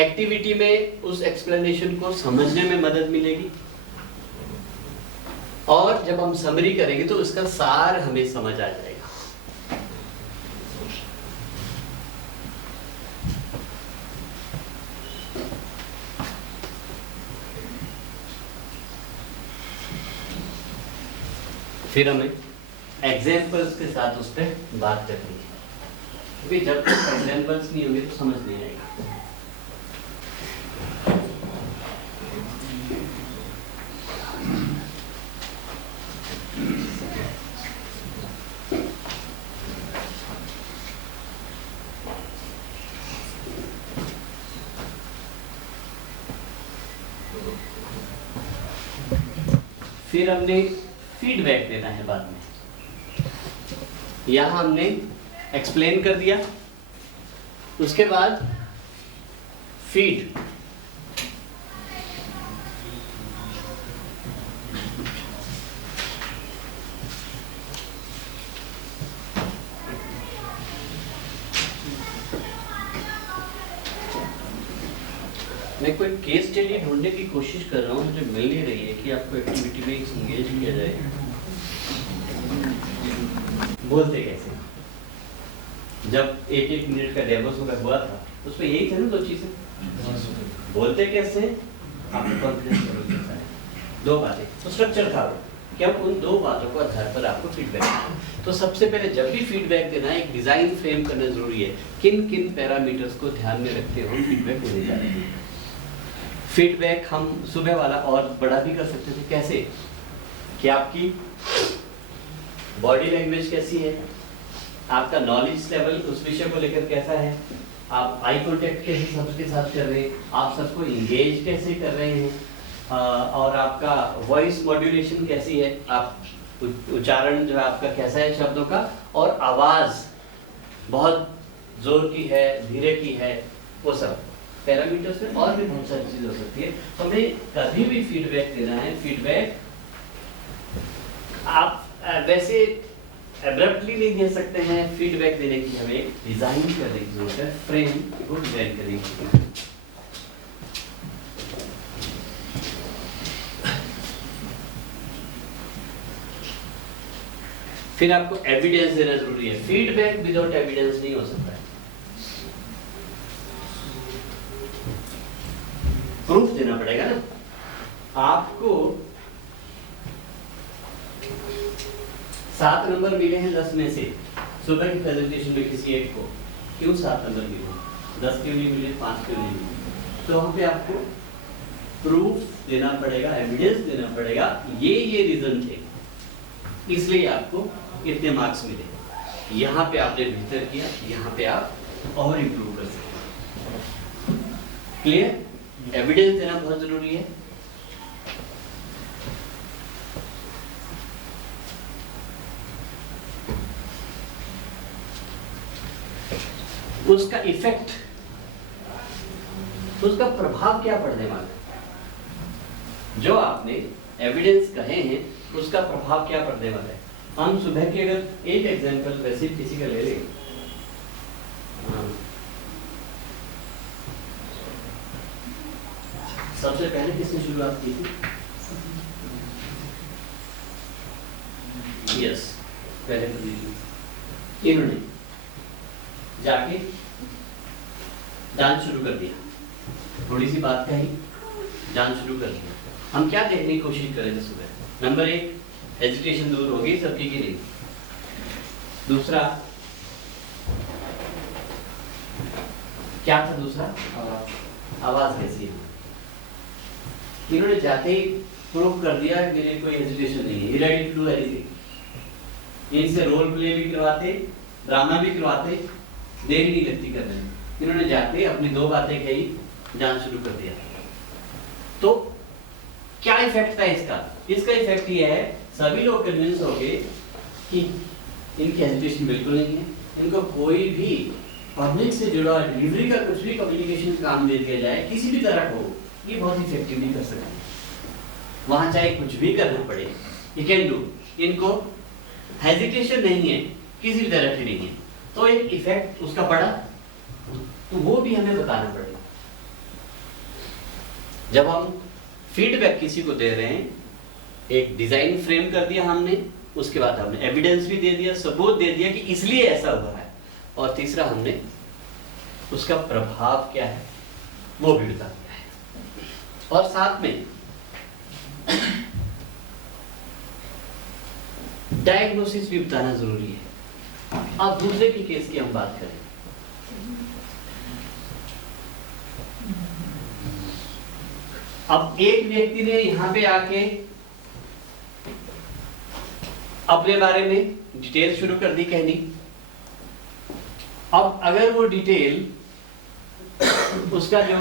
एक्टिविटी में उस एक्सप्लेनेशन को समझने में मदद मिलेगी, और जब हम समरी करेंगे तो उसका सार हमें समझ आ जाएगा। फिर हमें एग्जाम्पल्स के साथ उस पर बात करनी है, क्योंकि जब तक एग्जाम्पल्स नहीं होंगे तो समझ नहीं आएगा। फिर हमने फीडबैक देना है बाद में। यहां हमने एक्सप्लेन कर दिया, उसके बाद फीड, मैं कोई केस स्टडी ढूंढने की कोशिश कर रहा हूँ, मुझे मिल नहीं रही है कि आपको एक्टिविटी में इंगेज किया जाए। बोलते कैसे? जब 1-1 मिनट का डेमो हुआ था, उसमें यही था ना, 2 चीजें। बोलते कैसे, आपको कॉन्फिडेंस लेवल कैसा है, 2 बातें। तो स्ट्रक्चर था क्या, उन 2 बातों को आधार पर आपको फीडबैक देना। तो सबसे पहले जब भी फीडबैक देना है, एक डिजाइन फ्रेम करना जरूरी है, किन किन पैरामीटर्स को ध्यान में रखते हुए फीडबैक देने जा रहे हैं। फीडबैक हम सुबह वाला और बड़ा भी कर सकते थे। कैसे? कि आपकी बॉडी लैंग्वेज कैसी है, आपका नॉलेज लेवल उस विषय को लेकर कैसा है, आप आई कांटेक्ट कैसे सबके साथ कर रहे हैं, आप सबको इंगेज कैसे कर रहे हैं, और आपका वॉइस मॉड्यूलेशन कैसी है, आप उच्चारण जो है आपका कैसा है शब्दों का, और आवाज बहुत जोर की है, धीरे की है, वो सब पैरामीटर्स में और भी बहुत सारी चीजें हो सकती है। तो हमें कभी भी फीडबैक देना है, फीडबैक आप वैसे एब्रप्टली नहीं दे सकते हैं। फीडबैक देने की हमें डिजाइन करने की जरूरत है, फ्रेम को डिजाइन करने की जरूरत है। फिर आपको एविडेंस देना जरूरी है। फीडबैक विदाउट एविडेंस नहीं हो सकता है। प्रूफ देना पड़ेगा ना। आपको 7 नंबर मिले हैं 10 में से, सुबह की प्रेजेंटेशन में किसी एक को, क्यों 7 नंबर मिले, 10 क्यों नहीं मिले, 5 क्यों नहीं मिले? तो वहां पे आपको प्रूफ देना पड़ेगा, एविडेंस देना पड़ेगा, ये रीजन थे, इसलिए आपको इतने मार्क्स मिले। यहाँ पे आपने बेहतर किया, यहाँ पे आप और इम्प्रूव कर सकते हैं। क्लियर? एविडेंस देना बहुत जरूरी है। उसका इफेक्ट, उसका प्रभाव क्या पड़ने वाला है, जो आपने एविडेंस कहे हैं उसका प्रभाव क्या पड़ने वाला है। हम सुबह के अगर एक एग्जांपल वैसे किसी का ले लें, सबसे पहले किसने शुरुआत की थी? यस, पहले इन्होंने जाके जांच शुरू कर दिया, थोड़ी सी बात कही, जांच शुरू कर दिया। हम क्या देखने की कोशिश करें सुबह? नंबर 1 एजुकेशन दूर होगी सबकी की नहीं। दूसरा क्या था? दूसरा आवाज कैसी है। इन्होंने जाते ही प्रूव कर दिया कि मेरे कोई एजुकेशन नहीं है, रेडी टू डू एनीथिंग। इनसे रोल प्ले भी करवाते, ड्रामा भी करवाते, देरी नहीं लगती करने में। इन्होंने जाते अपनी 2 बातें कही, जांच शुरू कर दिया। तो क्या इफेक्ट था इसका? इसका इफेक्ट ये है, सभी लोग कन्विंस हो गए कि इनकी एजुकेशन बिल्कुल नहीं है, इनको कोई भी पब्लिक से जुड़ा डिलीवरी का कुछ भी कम्युनिकेशन काम दे दिया जाए किसी भी तरह को, ये बहुत इफेक्टिवली कर सकते हैं। वहां चाहे कुछ भी करना पड़े, ये कैन डू। इनको हेजिटेशन नहीं है, किसी भी तरह की नहीं है। तो एक इफेक्ट उसका पड़ा, तो वो भी हमें बताना पड़ेगा। जब हम फीडबैक किसी को दे रहे हैं, एक डिजाइन फ्रेम कर दिया हमने, उसके बाद हमने एविडेंस भी दे दिया, सबूत दे दिया कि इसलिए ऐसा हुआ है, और तीसरा हमने उसका प्रभाव क्या है वो भी बता दिया है। और साथ में डायग्नोसिस भी बताना जरूरी है। अब दूसरे के केस की हम बात करें। अब एक व्यक्ति ने यहां पे आके अपने बारे में डिटेल शुरू कर दी कहनी। अब अगर वो डिटेल, उसका जो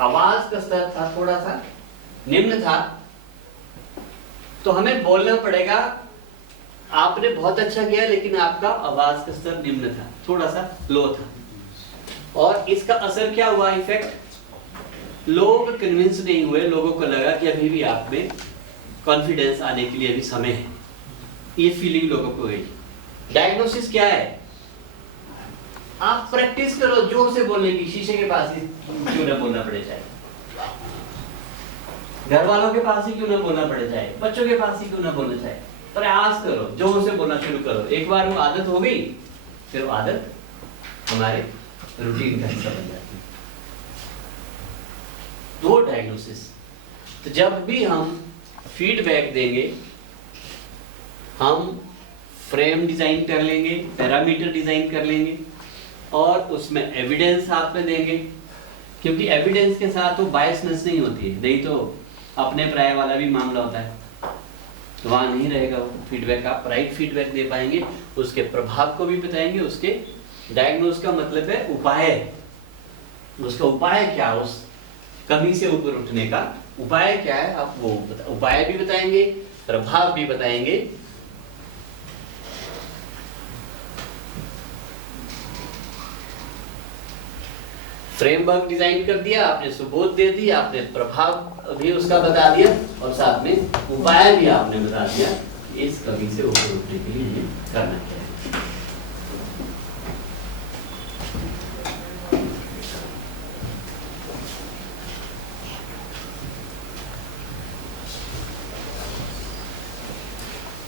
आवाज का स्तर था थोड़ा सा निम्न था, तो हमें बोलना पड़ेगा आपने बहुत अच्छा किया, लेकिन आपका आवाज का स्तर निम्न था, थोड़ा सा लो था। और इसका असर क्या हुआ? इफेक्ट, लोग कन्विंस नहीं हुए, लोगों को लगा कि अभी भी आप में कॉन्फिडेंस आने के लिए अभी समय है, ये फीलिंग लोगों को हुई। डायग्नोसिस क्या है? आप प्रैक्टिस करो जोर से बोलने की, शीशे के पास ही क्यों ना बोलना पड़े, चाहे घर वालों के पास ही क्यों ना बोलना पड़े, चाहे बच्चों के पास ही क्यों ना बोलना चाहे, प्रयास करो, जोर से बोलना शुरू करो। एक बार वो आदत हो गई, फिर वो आदत हमारे रूटीन का हिस्सा बन जाती है। दो डायग्नोसिस। तो जब भी हम फीडबैक देंगे, हम फ्रेम डिजाइन कर लेंगे, पैरामीटर डिजाइन कर लेंगे, और उसमें एविडेंस साथ में देंगे, क्योंकि एविडेंस के साथ वो बायसनेस नहीं होती है, नहीं तो अपने प्राय वाला भी मामला होता है, तो वहां नहीं रहेगा वो फीडबैक। आप राइट फीडबैक दे पाएंगे, उसके प्रभाव को भी बताएंगे, उसके डायग्नोस का मतलब है उपाय, उसका उपाय क्या, उस कमी से ऊपर उठने का उपाय क्या है, आप वो उपाय भी बताएंगे, प्रभाव भी बताएंगे। फ्रेमवर्क डिजाइन कर दिया आपने, सबूत दे दी आपने, प्रभाव भी उसका बता दिया, और साथ में उपाय भी आपने बता दिया इस कमी से ऊपर उठने के लिए करना क्या है।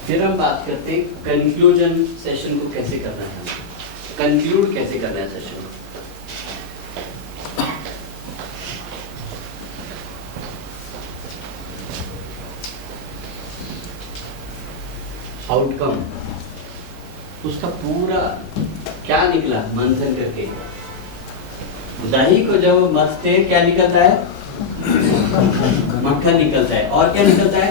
फिर हम बात करते हैं कंक्लूजन सेशन को कैसे करना है, कंक्लूड कैसे करना है सेशन को। आउटकम उसका पूरा क्या निकला मंथन करके, दही को जब मथते क्या निकलता है, मक्खन निकलता है, और क्या निकलता है,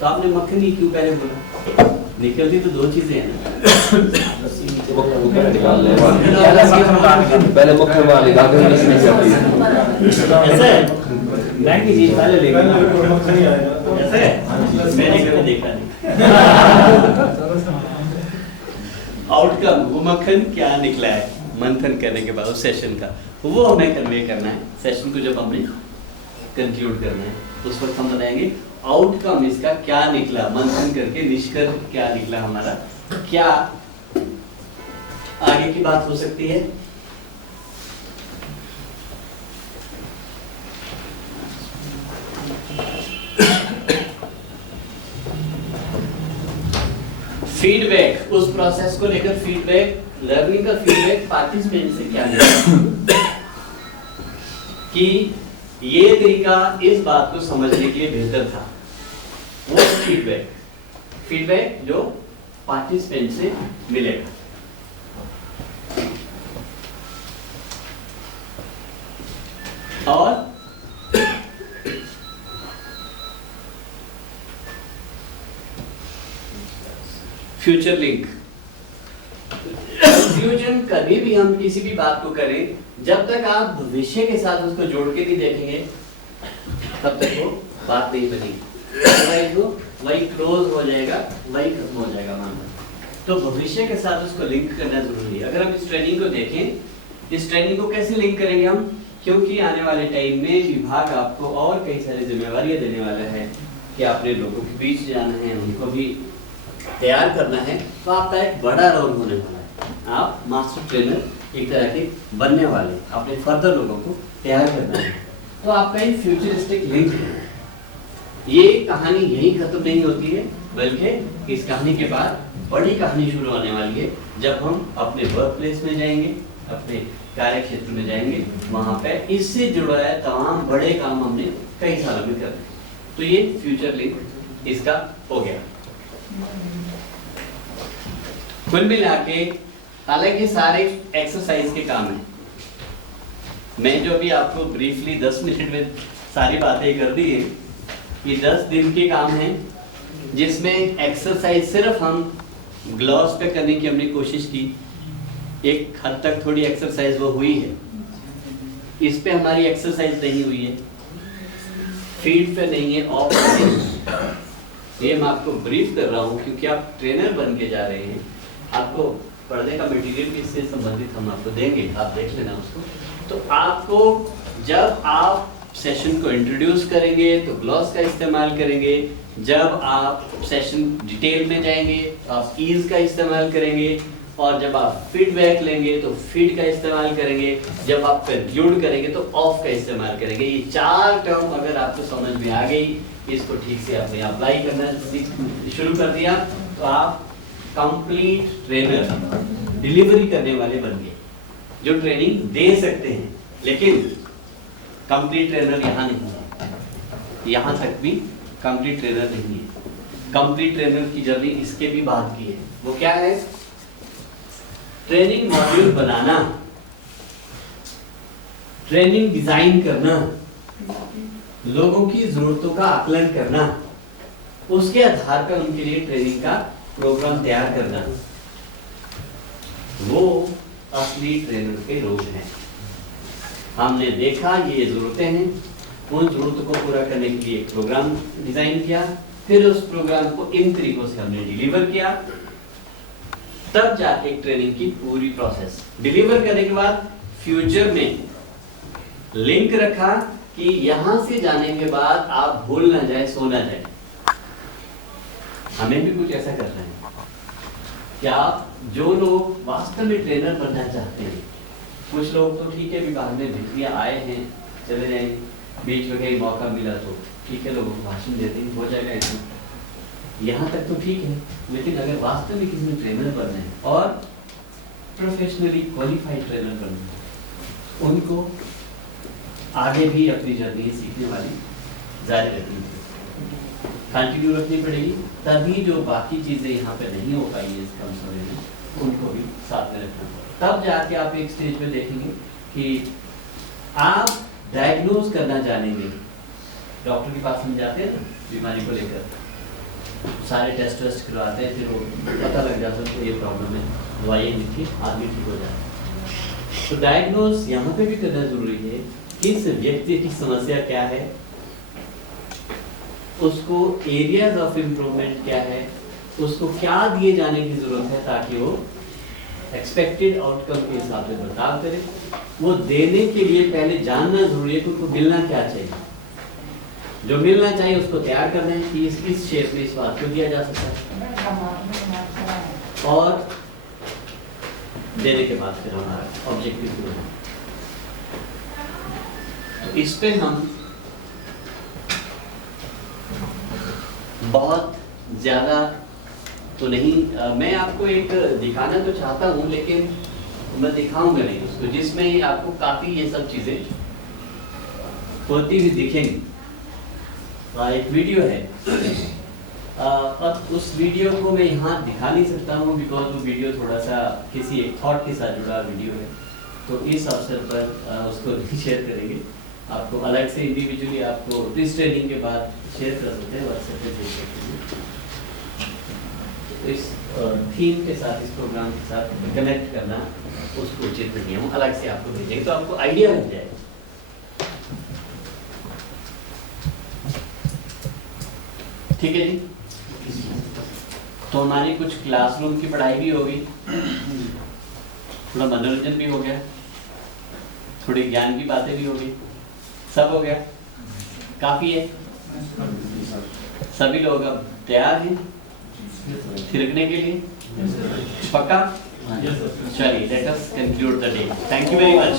तो आपने मक्खनी क्यों पहले बोला? निकलती तो दो चीजें हैं ना, पहले मक्खन वाले ऐसा है, मैं की चीज पहले लेकर ऐसा है, मैंने कभी देखा नहीं। आउटकम वो मक्खन क्या निकला है मंथन करने के बाद उस सेशन का, वो हमें कन्वे करना है। सेशन को जब हमने कंक्लूड करना है, उस वक्त हम बताएंगे आउटकम इसका क्या निकला, मंथन करके निष्कर्ष क्या निकला हमारा, क्या आगे की बात हो सकती है। फीडबैक, उस प्रोसेस को लेकर फीडबैक, लर्निंग का फीडबैक पार्टिसिपेंट से क्या मिला कि ये तरीका इस बात को समझने के लिए बेहतर था, वो फीडबैक जो पार्टिसिपेंट से मिलेगा। और फ्यूचर लिंक, कंफ्यूजन कभी भी हम किसी भी बात को करें, जब तक आप भविष्य के साथ उसको जोड़ के नहीं देखेंगे तब तक वो बात नहीं बनेगी, वो वही क्लोज हो जाएगा, वही खत्म हो जाएगा मामला। तो भविष्य के साथ उसको लिंक करना जरूरी है। अगर हम इस ट्रेनिंग को देखें, इस ट्रेनिंग को कैसे लिंक करेंगे हम, क्योंकि आने वाले टाइम में विभाग आपको और कई सारी जिम्मेवारियां देने वाला है कि आपने लोगों के बीच जाना है, उनको भी तैयार करना है, तो आपका एक बड़ा रोल होने वाला है। आप मास्टर ट्रेनर एक तरह के बनने वाले, अपने फर्दर लोगों को तैयार करना है। तो आपका एक फ्यूचरिस्टिक लिंक है। ये कहानी यही खत्म नहीं होती है, बल्कि इस कहानी के बाद बड़ी कहानी शुरू होने वाली है, जब हम अपने वर्क प्लेस में जाएंगे, अपने कार्य क्षेत्र में जाएंगे, वहां पे इससे जुड़ा है तमाम बड़े काम हमने कई सालों में करने। तो ये फ्यूचर लिंक इसका हो गया। कुल मिला के हालांकि सारे एक्सरसाइज के काम है, मैं जो भी आपको ब्रीफली 10 मिनट में सारी बातें कर दी है, ये 10 दिन के काम हैं, जिसमें एक्सरसाइज सिर्फ हम ग्लॉस पे करने की हमने कोशिश की। एक हद तक थोड़ी एक्सरसाइज वो हुई है, इस पे हमारी एक्सरसाइज नहीं हुई है, फील्ड पे नहीं है, ऑफ पे नहीं। ये मैं आपको ब्रीफ कर रहा हूँ क्योंकि आप ट्रेनर बन के जा रहे हैं, आपको पढ़ने का मटेरियल भी इससे संबंधित हम आपको देंगे, आप देख लेना उसको। तो आपको जब आप सेशन को इंट्रोड्यूस करेंगे तो ग्लॉस का इस्तेमाल करेंगे, जब आप सेशन डिटेल में जाएंगे तो आप ईज का इस्तेमाल करेंगे, और जब आप फीडबैक लेंगे तो फीड का इस्तेमाल करेंगे, जब आप कंक्लूड करेंगे तो ऑफ का इस्तेमाल करेंगे। ये 4 टर्म अगर आपको समझ में आ गई, इसको ठीक से आपने अप्लाई करना शुरू कर दिया, तो आप कंप्लीट ट्रेनर डिलीवरी करने वाले बन गए, जो ट्रेनिंग दे सकते हैं। लेकिन कंप्लीट ट्रेनर यहाँ नहीं है, यहाँ तक भी कंप्लीट ट्रेनर नहीं है। कंप्लीट ट्रेनर की जर्नी इसके भी बाद की है। वो क्या है? ट्रेनिंग मॉड्यूल बनाना, ट्रेनिंग डिजाइन करना, लोगों की जरूरतों का आकलन करना, उसके आधार पर उनके लिए ट्रेनिंग का प्रोग्राम तैयार करना, वो असली ट्रेनर के रोल हैं। हमने देखा ये जरूरतें हैं, उन जरूरतों को पूरा करने के लिए एक प्रोग्राम डिजाइन किया, फिर उस प्रोग्राम को इन तरीकों से हमने डिलीवर किया, तब जाके एक ट्रेनिंग की पूरी प्रोसेस डिलीवर करने के बाद फ्यूचर में लिंक रखा कि यहां से जाने के बाद आप भूल ना जाए, सो ना जाए। हमें भी कुछ ऐसा करना है। क्या जो लोग वास्तव में ट्रेनर बनना चाहते हैं, कुछ लोग तो ठीक है विभाग में भिखरिया आए हैं, चले जाएंगे, बीच में कहीं मौका मिला तो ठीक है, लोगों को भाषण देते हैं, हो जाएगा इसमें, यहाँ तक तो ठीक है। लेकिन अगर वास्तव में किसी ने ट्रेनर बनना है और प्रोफेशनली क्वालिफाइड ट्रेनर बनना है, उनको आगे भी अपनी जर्नी सीखने वाली जारी रखनी है, कंटिन्यू रखनी पड़ेगी, तभी जो बाकी चीजें यहाँ पे नहीं हो पाई है इस कम समय में, उनको भी साथ में रखना पड़ेगा। तब जाके आप एक स्टेज पे देखेंगे कि आप डायग्नोज करना जानेंगे। डॉक्टर के पास हम जाते हैं ना बीमारी को लेकर, सारे टेस्ट करवाते हैं, फिर वो पता लग जाता है तो ये प्रॉब्लम है, दवाइयाँ लिखी, आदमी ठीक हो जाता है। तो डायग्नोज यहाँ पे भी करना जरूरी है, किस व्यक्ति की समस्या क्या है, उसको एरियाज ऑफ इम्प्रूवमेंट क्या है, उसको क्या दिए जाने की जरूरत है ताकि वो एक्सपेक्टेड आउटकम के हिसाब से बर्ताव करे। वो देने के लिए पहले जानना जरूरी है कि उनको मिलना क्या चाहिए। जो मिलना चाहिए उसको तैयार कर दें कि इस शेप में इस बात को दिया जा सकता है, और देने के बाद फिर हमारा ऑब्जेक्टिव पूरा है। तो इस पे हम बहुत ज़्यादा तो नहीं, मैं आपको एक दिखाना तो चाहता हूँ लेकिन मैं दिखाऊंगा नहीं उसको, जिसमें आपको काफ़ी ये सब चीज़ें होती हुई दिखेंगी। एक वीडियो है, और उस वीडियो को मैं यहाँ दिखा नहीं सकता हूँ बिकॉज वो वीडियो थोड़ा सा किसी एक थॉट के साथ जुड़ा वीडियो है, तो इस अवसर पर उसको नहीं शेयर करेंगे। आपको अलग से इंडिविजुअली आपको इस ट्रेनिंग के बाद शेयर कर सकते हैं, व्हाट्सएप पे भेज सकते हैं। तो इस थीम के साथ, इस प्रोग्राम के साथ कनेक्ट करना उसको उचित नहीं है, हम अलग से आपको भेजेंगे तो आपको आइडिया लग जाएगा। ठीक है जी, तो हमारी कुछ क्लासरूम की पढ़ाई भी हो गई, थोड़ा मनोरंजन भी हो गया, थोड़ी ज्ञान की बातें भी हो गई, सब हो गया, काफी है। सभी लोग अब तैयार हैं थिरकने के लिए, पक्का? चलिए, let us conclude the day. Thank you very much.